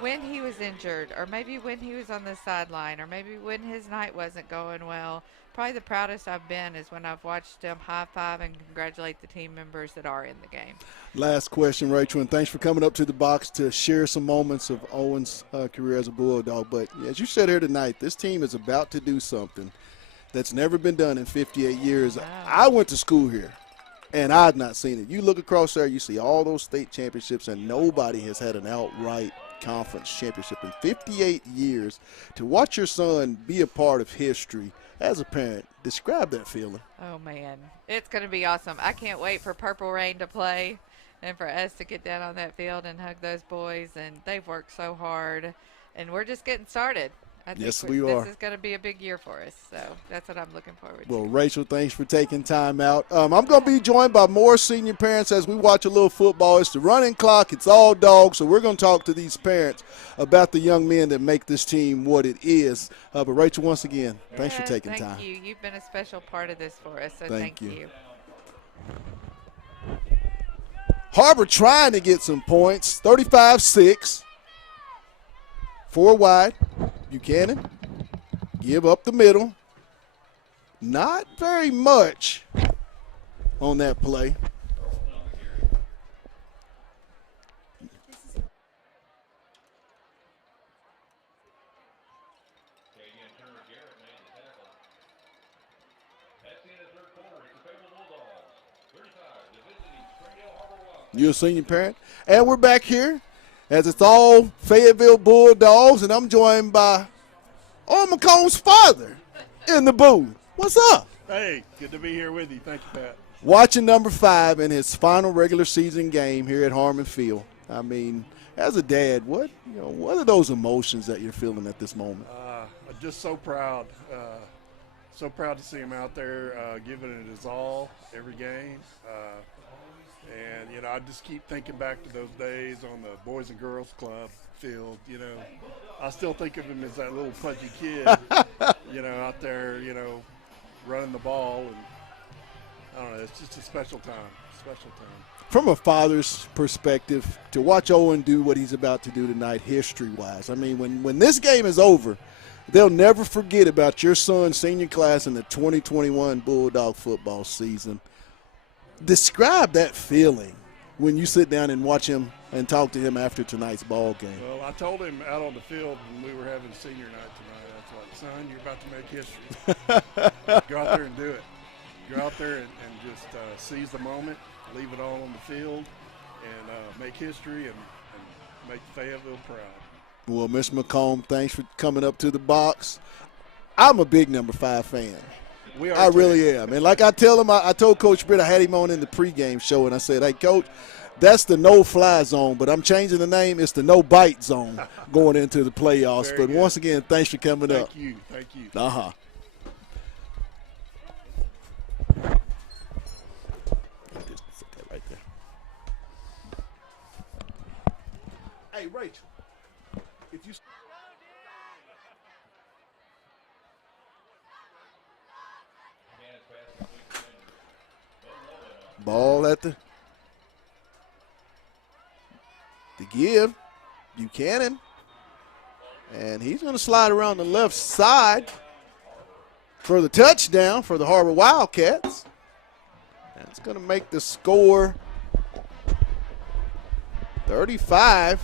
when he was injured, or maybe when he was on the sideline, or maybe when his night wasn't going well, probably the proudest I've been is when I've watched him high-five and congratulate the team members that are in the game. Last question, Rachel, and thanks for coming up to the box to share some moments of Owen's career as a Bulldog. But as you said here tonight, this team is about to do something that's never been done in 58 years. Wow. I went to school here, and I've not seen it. You look across there, you see all those state championships, and nobody has had an outright conference championship in 58 years. To watch your son be a part of history as a parent, describe that feeling. Oh, man. It's going to be awesome. I can't wait for Purple Rain to play and for us to get down on that field and hug those boys. And they've worked so hard, and we're just getting started. I think yes, we are. This is going to be a big year for us, so that's what I'm looking forward to. Well, Rachel, thanks for taking time out. I'm going to be joined by more senior parents as we watch a little football. It's the running clock. It's all dogs, so we're going to talk to these parents about the young men that make this team what it is. But, Rachel, once again, thanks for taking time. Thank you. You've been a special part of this for us, so thank you. Har-ber trying to get some points, 35-6. 4 wide. Buchanan, give up the middle. Not very much on that play. You're a senior parent. And we're back here as it's all Fayetteville Bulldogs, and I'm joined by Owen McComb's father in the booth. What's up? Hey, good to be here with you. Thank you, Pat. Watching number 5 in his final regular season game here at Har-ber Field. I mean, as a dad, what are those emotions that you're feeling at this moment? I'm just so proud. So proud to see him out there giving it his all every game. And, I just keep thinking back to those days on the Boys and Girls Club field. I still think of him as that little pudgy kid, out there, running the ball. And I don't know, it's just a special time. From a father's perspective, to watch Owen do what he's about to do tonight history-wise, I mean, when this game is over, they'll never forget about your son's senior class in the 2021 Bulldog football season. Describe that feeling when you sit down and watch him and talk to him after tonight's ball game. Well, I told him out on the field when we were having senior night tonight, I was like, son, you're about to make history. Go out there and do it. Go out there and just seize the moment, leave it all on the field, and make history and make Fayetteville proud. Well, Mr. McComb, thanks for coming up to the box. I'm a big number 5 fan. I really am. And like I tell him, I told Coach Britt, I had him on in the pregame show, and I said, hey, Coach, that's the no-fly zone, but I'm changing the name. It's the no-bite zone going into the playoffs. But once again, thanks for coming up. Thank you. Uh-huh. Just put that right there. Hey, Rachel, if you – ball at the give. Buchanan. And he's going to slide around the left side. for the touchdown for the Har-ber Wildcats. That's going to make the score 35-12.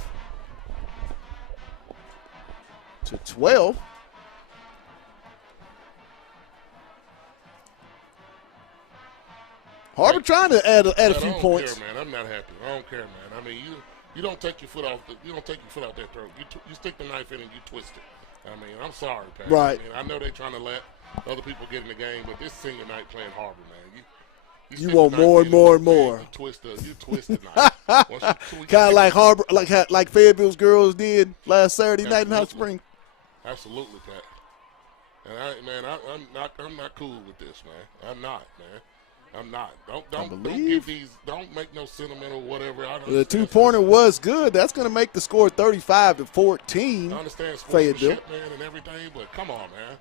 Har-ber trying to add a few points. Care, man. I'm not happy. I don't care, man. I mean, you don't take your foot off. You don't take your foot out their throat. You stick the knife in and you twist it. I mean, I'm sorry, Pat. Right. I mean, I know they're trying to let other people get in the game, but this senior night playing Har-ber, man. You want more and more and more. You twist the knife. Kind of like Har-ber, like Fayetteville's girls did last Saturday night in Hot Springs. Absolutely, Pat. And I'm not cool with this, man. I'm not, man. I'm not. Don't give these. Don't make no sentimental whatever. The 2-pointer was good. That's going to make the score 35-14. I understand Fayetteville, man, and everything, but come on, man.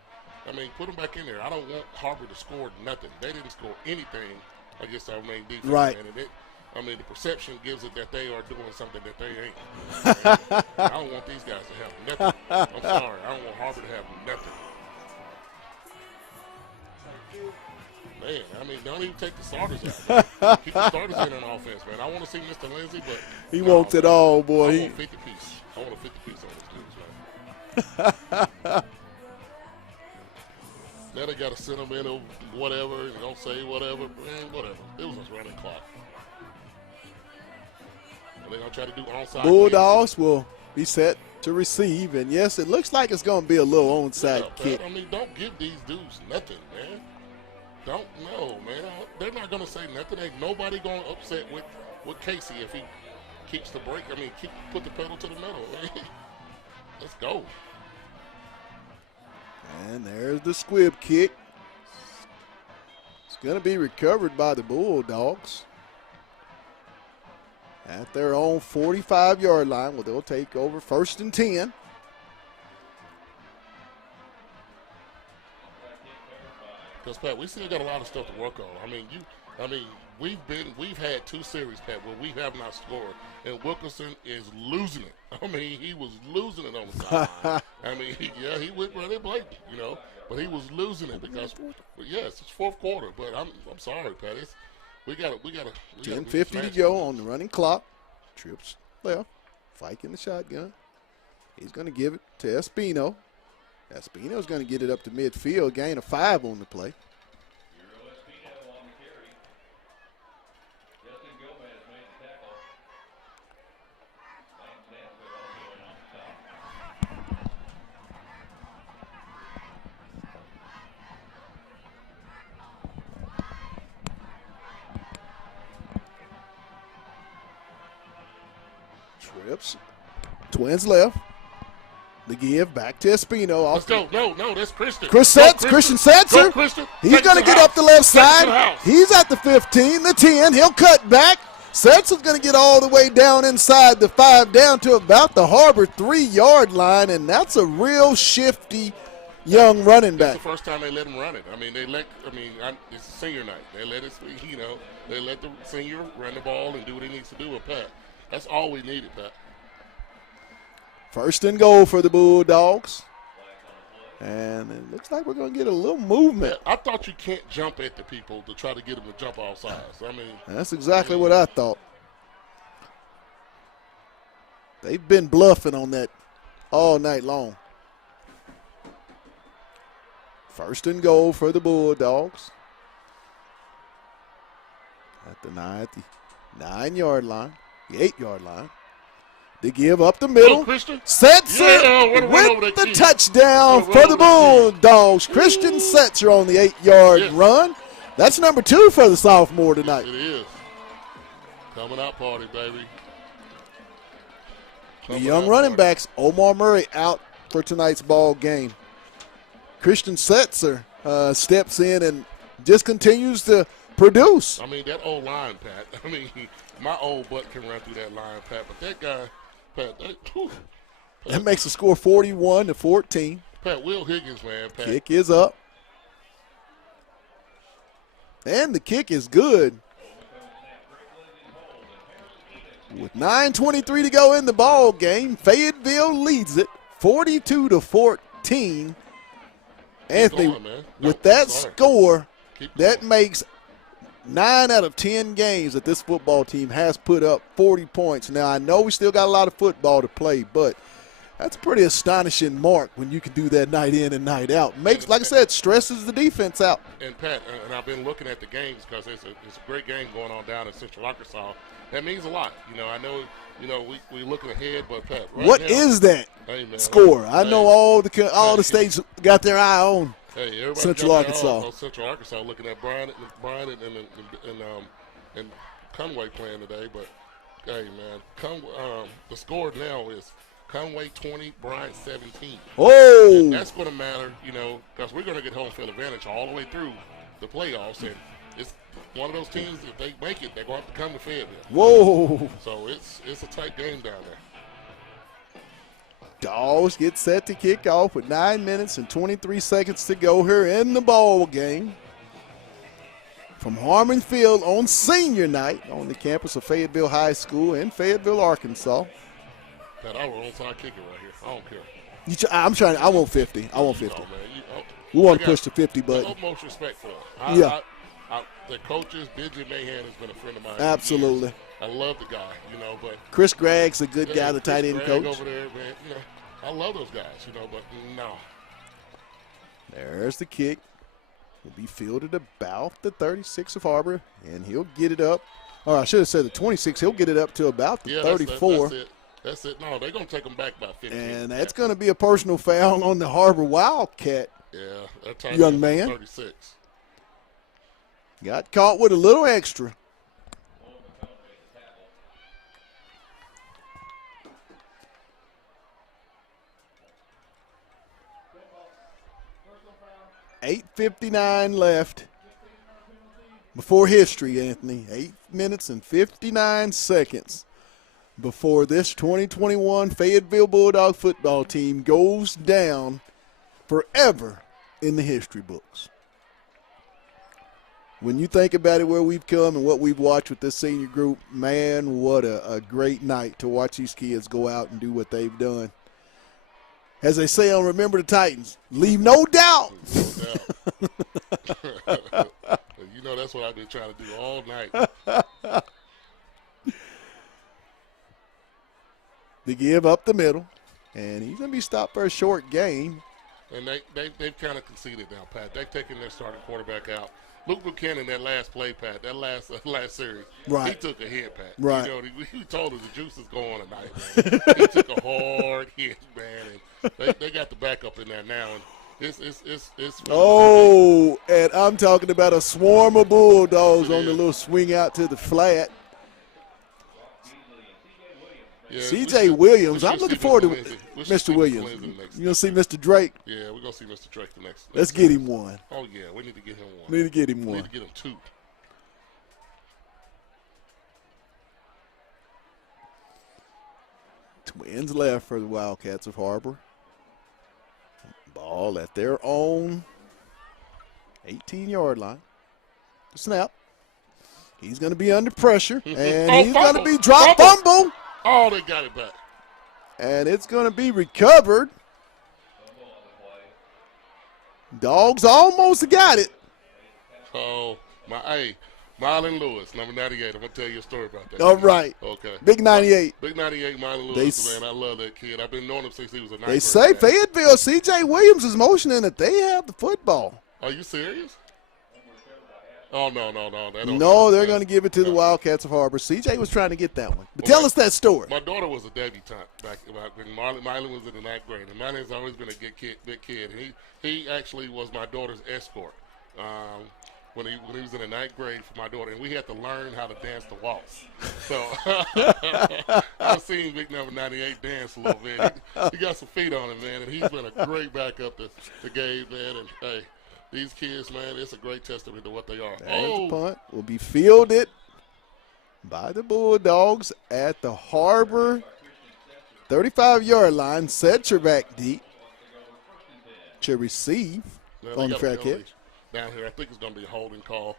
I mean, put them back in there. I don't want Har-ber to score nothing. They didn't score anything against our main defense. Right. Man. And the perception gives it that they are doing something that they ain't. I don't want these guys to have nothing. I'm sorry. I don't want Har-ber to have nothing. Man, I mean, don't even take the starters out. Man. Keep the starters in on offense, man. I want to see Mr. Lindsey, but he wants it all, boy. I want 50 piece. I want a 50 piece on this dude, man. Now they got a sentimental whatever, and don't say whatever, man, whatever. It was a running clock. And they're going to try to do onside. Bulldogs will be set to receive, and yes, it looks like it's going to be a little onside kick. I mean, don't give these dudes nothing, man. Don't know, man. They're not going to say nothing. Ain't nobody going to upset with Casey if he keeps the brake. I mean, put the pedal to the metal. Let's go. And there's the squib kick. It's going to be recovered by the Bulldogs at their own 45-yard line, where they'll take over 1st and 10. Because Pat, we still got a lot of stuff to work on. We've had 2 series, Pat, where we have not scored, and Wilkerson is losing it. I mean, he was losing it on the sideline. I mean, he went running blatant, but he was losing it because, yes, it's 4th quarter. But I'm sorry, Pat. We got 10:50 to go on the running clock. Trips left, Fike in the shotgun. He's going to give it to Espino. Espino's going to get it up to midfield, gain of 5 on the play. Trips. Twins left. The give back to Espino. Let's go. No, that's Christian. Christian Setzer. He's going to get up the left side. He's at the 15, the 10. He'll cut back. Setzer's going to get all the way down inside the 5, down to about the Har-ber 3-yard line, and that's a real shifty young running back. It's the first time they let him run it. It's a senior night. They let it, they let the senior run the ball and do what he needs to do with Pat. That's all we needed, Pat. 1st and goal for the Bulldogs. And it looks like we're going to get a little movement. I thought you can't jump at the people to try to get them to jump off sides. That's exactly what I thought. They've been bluffing on that all night long. 1st and goal for the Bulldogs. At the 9-yard line, the 8-yard line. They give up the middle. Setzer with the touchdown for the Bulldogs. Christian Setzer on the 8-yard run. That's number 2 for the sophomore tonight. It is. Coming out party, baby. The young running backs, Omar Murray out for tonight's ball game. Christian Setzer steps in and just continues to produce. That old line, Pat. My old butt can run through that line, Pat. But that guy, Pat, that makes the score 41-14. Pat, Will Higgins, man. Pat. Kick is up. And the kick is good. With 9:23 to go in the ball game, Fayetteville leads it 42-14. Anthony, going, man. with that sorry. score, Keep that makes 9 out of 10 games that this football team has put up 40 points. Now, I know we still got a lot of football to play, but that's a pretty astonishing mark when you can do that night in and night out. Makes, like I said, stresses the defense out. And Pat, and I've been looking at the games because it's a great game going on down in Central Arkansas. That means a lot. I know, we're looking ahead, but Pat, right What now, is that hey, man, score? I hey, know all the states got their eye on Central Arkansas. On Central Arkansas, looking at Brian and Conway playing today. But hey, man, the score now is Conway 20, Bryant 17. Oh, and that's going to matter, because we're going to get home field advantage all the way through the playoffs, and it's one of those teams. If they make it, they're going to have to come to Fayetteville. Whoa! So it's a tight game down there. Dogs get set to kick off with 9 minutes and 23 seconds to go here in the ball game. From Harmon Field on senior night on the campus of Fayetteville High School in Fayetteville, Arkansas. Pat, I will onside kicker right here. I don't care. I want 50. I want 50. No, man, we want to push to 50, but utmost respect for him. The coaches, Benji Mahan has been a friend of mine. Absolutely. I love the guy, but Chris Gregg's a good guy, the tight end coach. Over there, man, I love those guys, but no. There's the kick. Will be fielded about the 36 of Har-ber, and he'll get it up. Or I should have said the 26. He'll get it up to about the 34. That's it. No, they're going to take them back by 15. And that's going to be a personal foul on the Har-ber Wildcat. Yeah, that young man. 36. Got caught with a little extra. .8:59 left before history, Anthony. 8 minutes and 59 seconds before this 2021 Fayetteville Bulldog football team goes down forever in the history books. When you think about it, where we've come and what we've watched with this senior group, man, what a great night to watch these kids go out and do what they've done. As they say on Remember the Titans, leave no doubt. That's what I've been trying to do all night. They give up the middle, and he's going to be stopped for a short gain. And they've kind of conceded now, Pat. They've taken their starting quarterback out. Luke Buchanan, that last play, Pat, that last series, right. He took a hit, Pat. Right. He told us the juice is going tonight, man. He took a hard hit, man, and they got the backup in there now. And it's and I'm talking about a swarm of Bulldogs on the little swing out to the flat. Yeah, C.J. Williams, I'm looking forward to Mr. Williams. You're going to see Mr. Drake? Yeah, we're going to see Mr. Drake the next. Let's get him one. Oh, yeah, we need to get him one. We need to get him one. We need to get him two. Twins left for the Wildcats of Har-ber. Ball at their own 18-yard line. Snap. He's going to be under pressure, and he's going to be dropped. Fumble. Oh, they got it back. And it's going to be recovered. Dogs almost got it. Oh, Marlon Lewis, number 98. I'm going to tell you a story about that. All right. Okay. Big 98. Big 98, Marlon Lewis, man. I love that kid. I've been knowing him since he was a 9th grade. They say Fayetteville, C.J. Williams is motioning that they have the football. Are you serious? Oh, no. No, they're going to give it to the Wildcats of Har-ber. C.J. was trying to get that one. But tell us that story. My daughter was a debutante back when Marlon was in the 9th grade. And Marlon's always been a big kid. He actually was my daughter's escort when he was in the 9th grade for my daughter. And we had to learn how to dance the waltz. So I've seen Big Number 98 dance a little bit. He got some feet on him, man. And he's been a great backup to Gabe, man. And, hey. These kids, man, it's a great testament to what they are. The punt will be fielded by the Bulldogs at the Har-ber 35-yard line. Set your back deep to receive on the fair catch. Down here, I think it's going to be a holding call.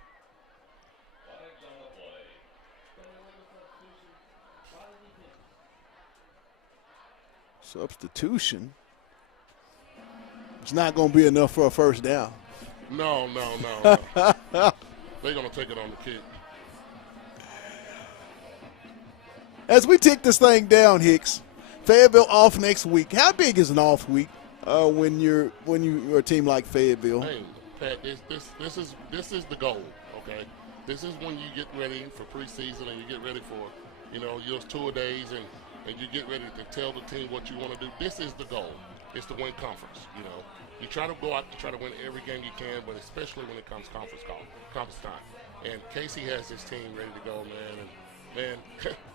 Substitution. It's not going to be enough for a first down. No. They're going to take it on the kick. As we take this thing down, Hicks, Fayetteville off next week. How big is an off week when you're a team like Fayetteville? Hey, Pat, this is the goal. Okay, this is when you get ready for preseason and you get ready for your tour days and you get ready to tell the team what you want to do. This is the goal. It's to win conference. You try to go out and try to win every game you can, but especially when it comes conference time. And Casey has his team ready to go, man. And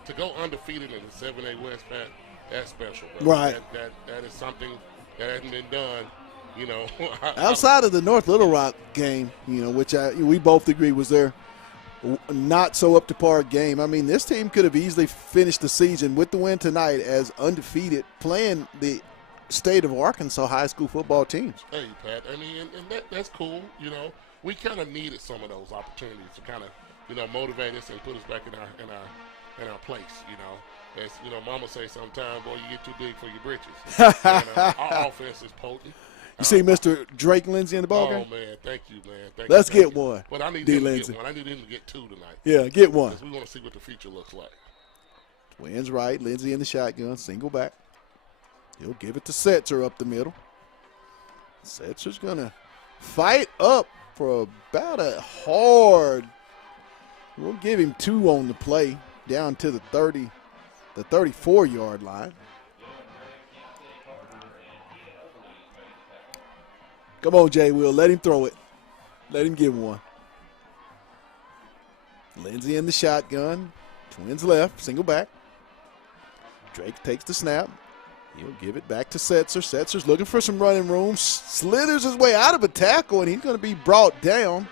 to go undefeated in the 7A West, Pat, that's special, bro. Right. That is something that hasn't been done, Outside of the North Little Rock game, which we both agree was their not so up to par game. I mean, this team could have easily finished the season with the win tonight as undefeated, playing the state of Arkansas high school football teams. Hey, Pat, I mean, and that's cool. We kind of needed some of those opportunities to kind of, motivate us and put us back in our place. As Mama say sometimes, boy, you get too big for your britches. Our offense is potent. You see Mr. Drake Lindsay in the ball game? Oh, man, thank you, man. Let's get you. one. But I need D. him to Lindsay. get one. I need him to get two tonight. Yeah, get one. Because we want to see what the future looks like. Twins right, Lindsay in the shotgun, single back. He'll give it to Setzer up the middle. Setzer's going to fight up for about a hard. We'll give him 2 on the play, down to the 34-yard line. Come on, Jay Will. Let him throw it. Let him give one. Lindsay in the shotgun. Twins left. Single back. Drake takes the snap. He'll give it back to Setzer. Setzer's looking for some running room. Slithers his way out of a tackle, and he's going to be brought down.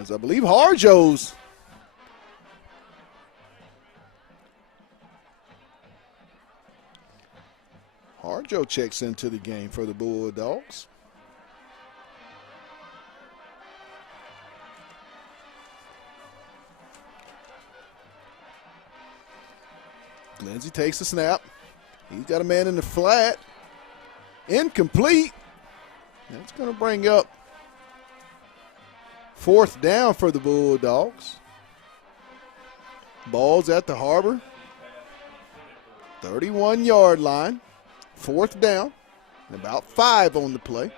As I believe Harjo's Harjo checks into the game for the Bulldogs. Lindsay takes the snap. He's got a man in the flat. Incomplete. That's going to bring up 4th down for the Bulldogs. Ball's at the Har-ber. 31-yard line. 4th down. About 5 on the play.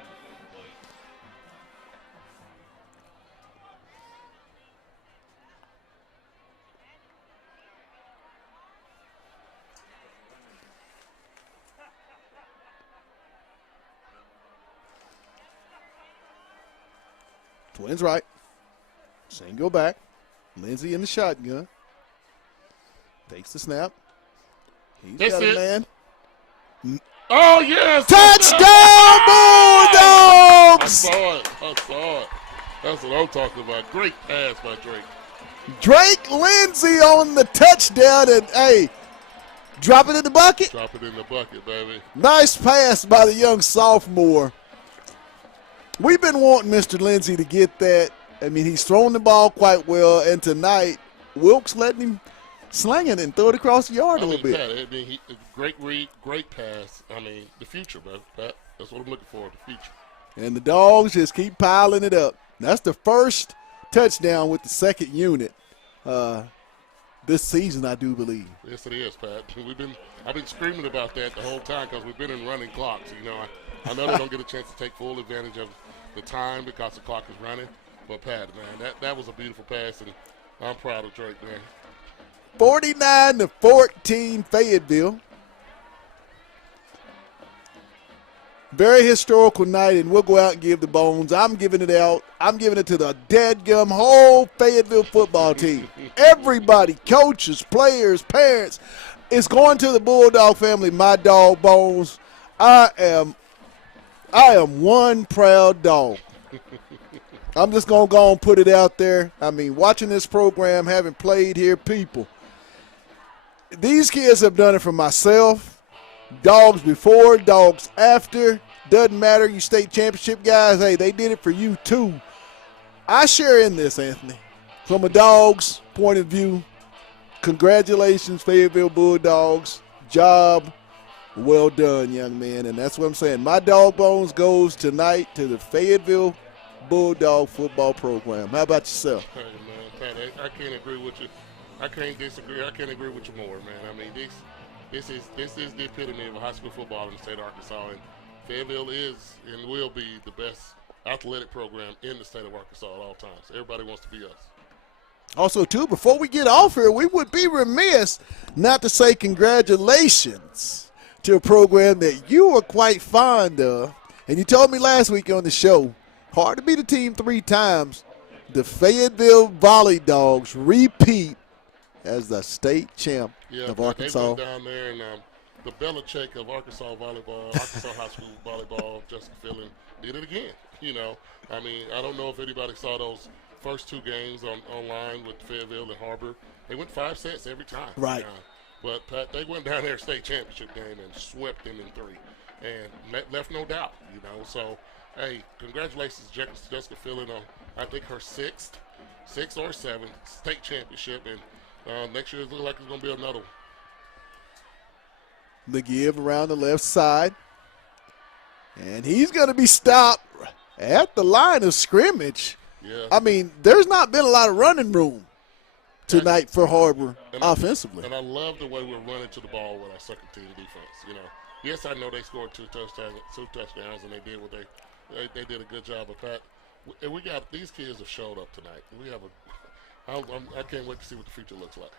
Twins right. Single back. Lindsay in the shotgun. Takes the snap. He's That's got a it. man. Oh, yes. Touchdown, Bulldogs! I saw it. That's what I'm talking about. Great pass by Drake. Drake Lindsay on the touchdown, and, hey, drop it in the bucket. Drop it in the bucket, baby. Nice pass by the young sophomore. We've been wanting Mr. Lindsay to get that. I mean, he's thrown the ball quite well, and tonight Wilkes letting him sling it and throw it across the yard a little bit. Pat, great read, great pass. I mean, the future, man. Pat, that's what I'm looking for, the future. And the Dogs just keep piling it up. That's the first touchdown with the second unit this season, I do believe. Yes, it is, Pat. I've been screaming about that the whole time because we've been in running clocks. I know they don't get a chance to take full advantage of the time because the clock is running. But, Pat, man, that was a beautiful pass, and I'm proud of Drake, man. 49-14 Fayetteville. Very historical night, and we'll go out and give the bones. I'm giving it out. I'm giving it to the dadgum whole Fayetteville football team. Everybody, coaches, players, parents, it's going to the Bulldog family, my dog Bones. I am one proud dog. I'm just going to go and put it out there. I mean, watching this program, having played here, people, these kids have done it for myself, dogs before, dogs after. Doesn't matter, you state championship guys, hey, they did it for you too. I share in this, Anthony. From a dog's point of view, Congratulations, Fayetteville Bulldogs. Job well done, young man. And that's what I'm saying. My dog bones goes tonight to the Fayetteville Bulldog football program. How about yourself? Hey, man, Pat, I can't agree with you. I can't disagree. I can't agree with you more, man. I mean, this is the epitome of a high school football in the state of Arkansas, and Fayetteville is and will be the best athletic program in the state of Arkansas at all times. Everybody wants to be us. Also, too, before we get off here, we would be remiss not to say congratulations to a program that you are quite fond of. And you told me last week on the show, hard to beat a team 3 times. The Fayetteville Volley Dogs repeat as the state champ of Arkansas. They went down there, and the Belichick of Arkansas volleyball, Arkansas high school volleyball, Jessica Fillin, did it again. You know, I mean, I don't know if anybody saw those first 2 games online with Fayetteville and Har-ber. They went 5 sets every time. Right. But Pat, they went down there state championship game and swept them in 3, and left no doubt. You know, so hey, congratulations, Jessica Fillin, on I think her 6th or 7th state championship, and next year it looks like it's going to be another one. The give around the left side, and he's going to be stopped at the line of scrimmage. Yeah. I mean, there's not been a lot of running room tonight for Har-ber offensively. And I love the way we're running to the ball with our second team defense. You know, yes, I know they scored 2 touchdowns, and they did what they did a good job of that. And we got these kids have showed up tonight. We have I can't wait to see what the future looks like.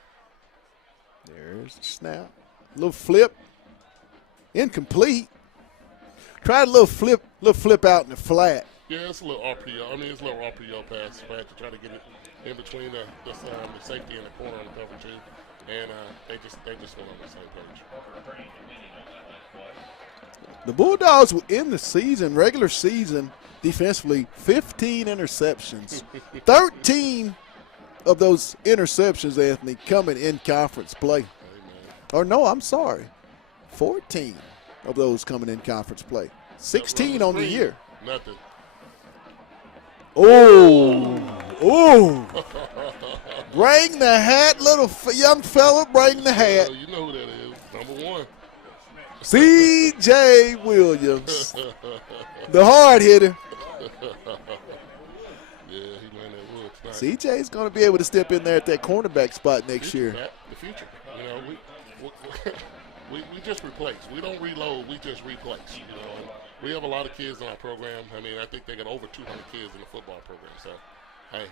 There's the snap, little flip, incomplete. Tried a little flip out in the flat. Yeah, it's a little RPO. I mean, it's a little RPO pass to try to get it in between the safety and the corner on the cover 2, and they just went on the same page. The Bulldogs were in the season, regular season, defensively, 15 interceptions. 13 of those interceptions, Anthony, coming in conference play. Or no, I'm sorry, 14 of those coming in conference play. 16 on the year. Nothing. Oh. Bring the hat, little young fella, bring the hat. You know who that is, number 1. C.J. Williams, the hard hitter. Yeah, he landed that wood tonight. C.J.'s going to be able to step in there at that cornerback spot next year. The future. You know, we just replace. We don't reload. We just replace. You know, and we have a lot of kids in our program. I mean, I think they got over 200 kids in the football program. So, hey,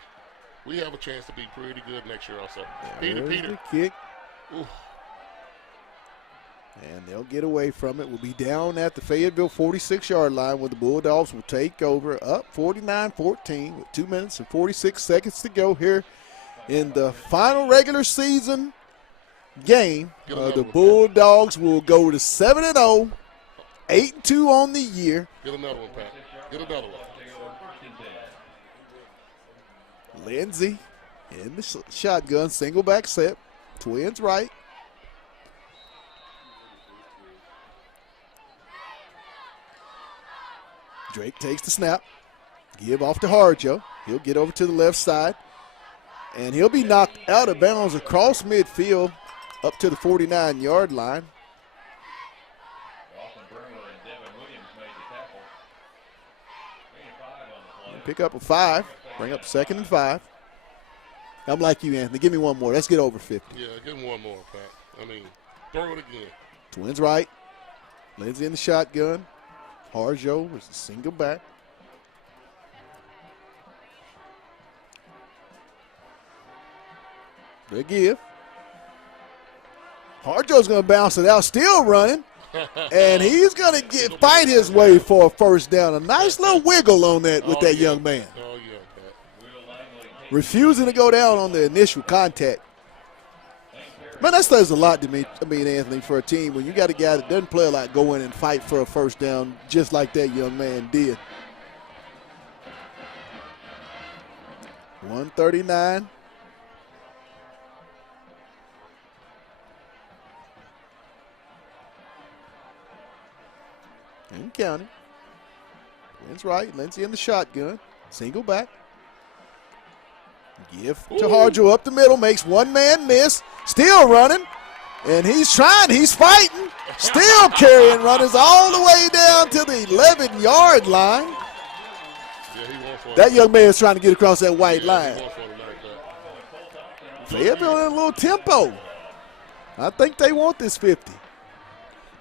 we have a chance to be pretty good next year also. Peter. The kick. Ooh. And they'll get away from it. We'll be down at the Fayetteville 46-yard line where the Bulldogs will take over, up 49-14 with 2 minutes and 46 seconds to go here in the final regular season game. The Bulldogs will go to 7-0, 8-2 on the year. Get another one, Pat. Get another one. Lindsey in the shotgun, single back set, twins right. Drake takes the snap, give off to Harjo. He'll get over to the left side, and he'll be knocked out of bounds across midfield up to the 49-yard line. Pick up a 5, bring up 2nd and 5. I'm like you, Anthony. Give me one more. Let's get over 50. Yeah, give him one more, Pat. I mean, throw it again. Twins right. Lindsey in the shotgun. Harjo is the single back. They give. Harjo's going to bounce it out, still running. And he's going to fight his way for a first down. A nice little wiggle on that with that young man. Oh, yeah, Pat. Refusing to go down on the initial contact. Man, that says a lot to me. I mean, Anthony, for a team when you got a guy that doesn't play a lot, go in and fight for a first down just like that young man did. 139. And counting. Twins right. Lindsey in the shotgun. Single back. Give to Harjo up the middle. Makes one man miss. Still running. And he's trying. He's fighting. Still carrying runners all the way down to the 11-yard line. That young man is trying to get across that white line. Fayetteville in a little tempo. I think they want this 50.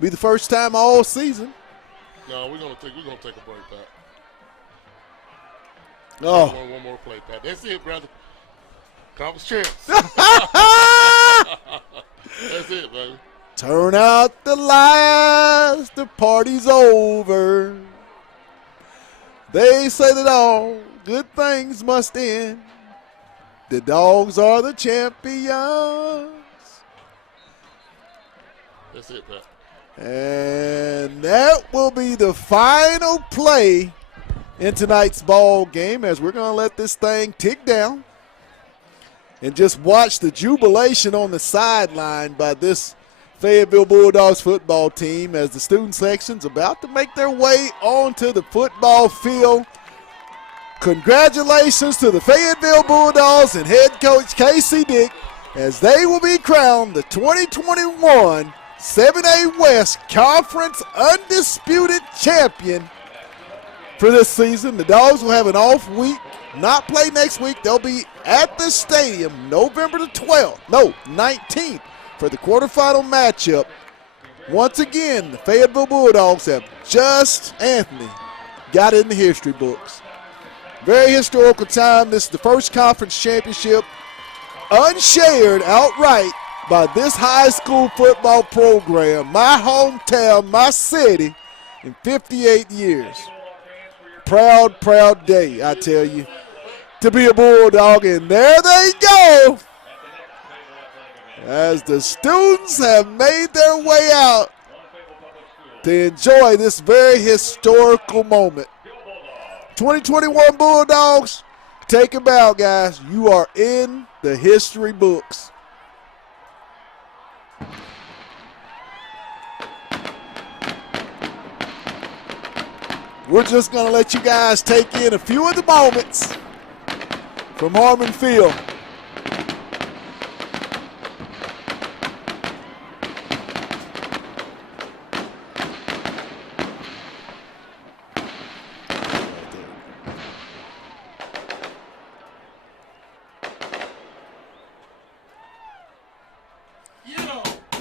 Be the first time all season. No, we're gonna take a break, Pat. Oh. One more play, Pat. That's it, brother. Conference champs. That's it, baby. Turn out the lights. The party's over. They say that all good things must end. The Dogs are the champions. That's it, Pat. And that will be the final play in tonight's ball game, as we're going to let this thing tick down and just watch the jubilation on the sideline by this Fayetteville Bulldogs football team as the student section's about to make their way onto the football field. Congratulations to the Fayetteville Bulldogs and head coach Casey Dick, as they will be crowned the 2021 7A West Conference undisputed champion for this season. The Dogs will have an off week, not play next week. They'll be at the stadium November the 19th for the quarterfinal matchup. Once again, the Fayetteville Bulldogs have just got in the history books. Very historical time. This is the first conference championship unshared outright by this high school football program, my hometown, my city, in 58 years. Proud, proud day, I tell you, to be a Bulldog. And there they go, as the students have made their way out to enjoy this very historical moment. 2021 Bulldogs, take a bow, guys. You are in the history books. We're just going to let you guys take in a few of the moments from Harmon Field.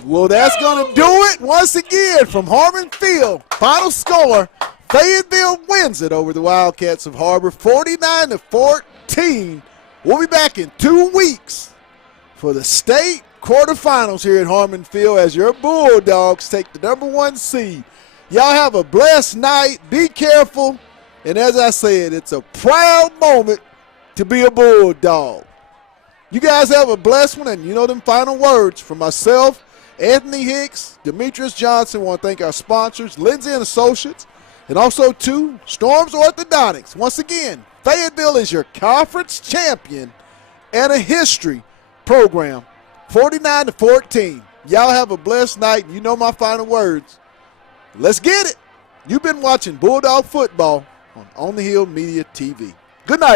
Well, that's going to do it once again from Harmon Field. Final score, Fayetteville wins it over the Wildcats of Har-ber, 49-14. We'll be back in 2 weeks for the state quarterfinals here at Harmon Field as your Bulldogs take the #1 seed. Y'all have a blessed night. Be careful. And as I said, it's a proud moment to be a Bulldog. You guys have a blessed one, and you know them final words from myself, Anthony Hicks, Demetrius Johnson. I want to thank our sponsors, Lindsay and Associates, and also to Storms Orthodontics. Once again, Fayetteville is your conference champion and a history program, 49-14. Y'all have a blessed night. You know my final words. Let's get it. You've been watching Bulldog football on the Hill Media TV. Good night.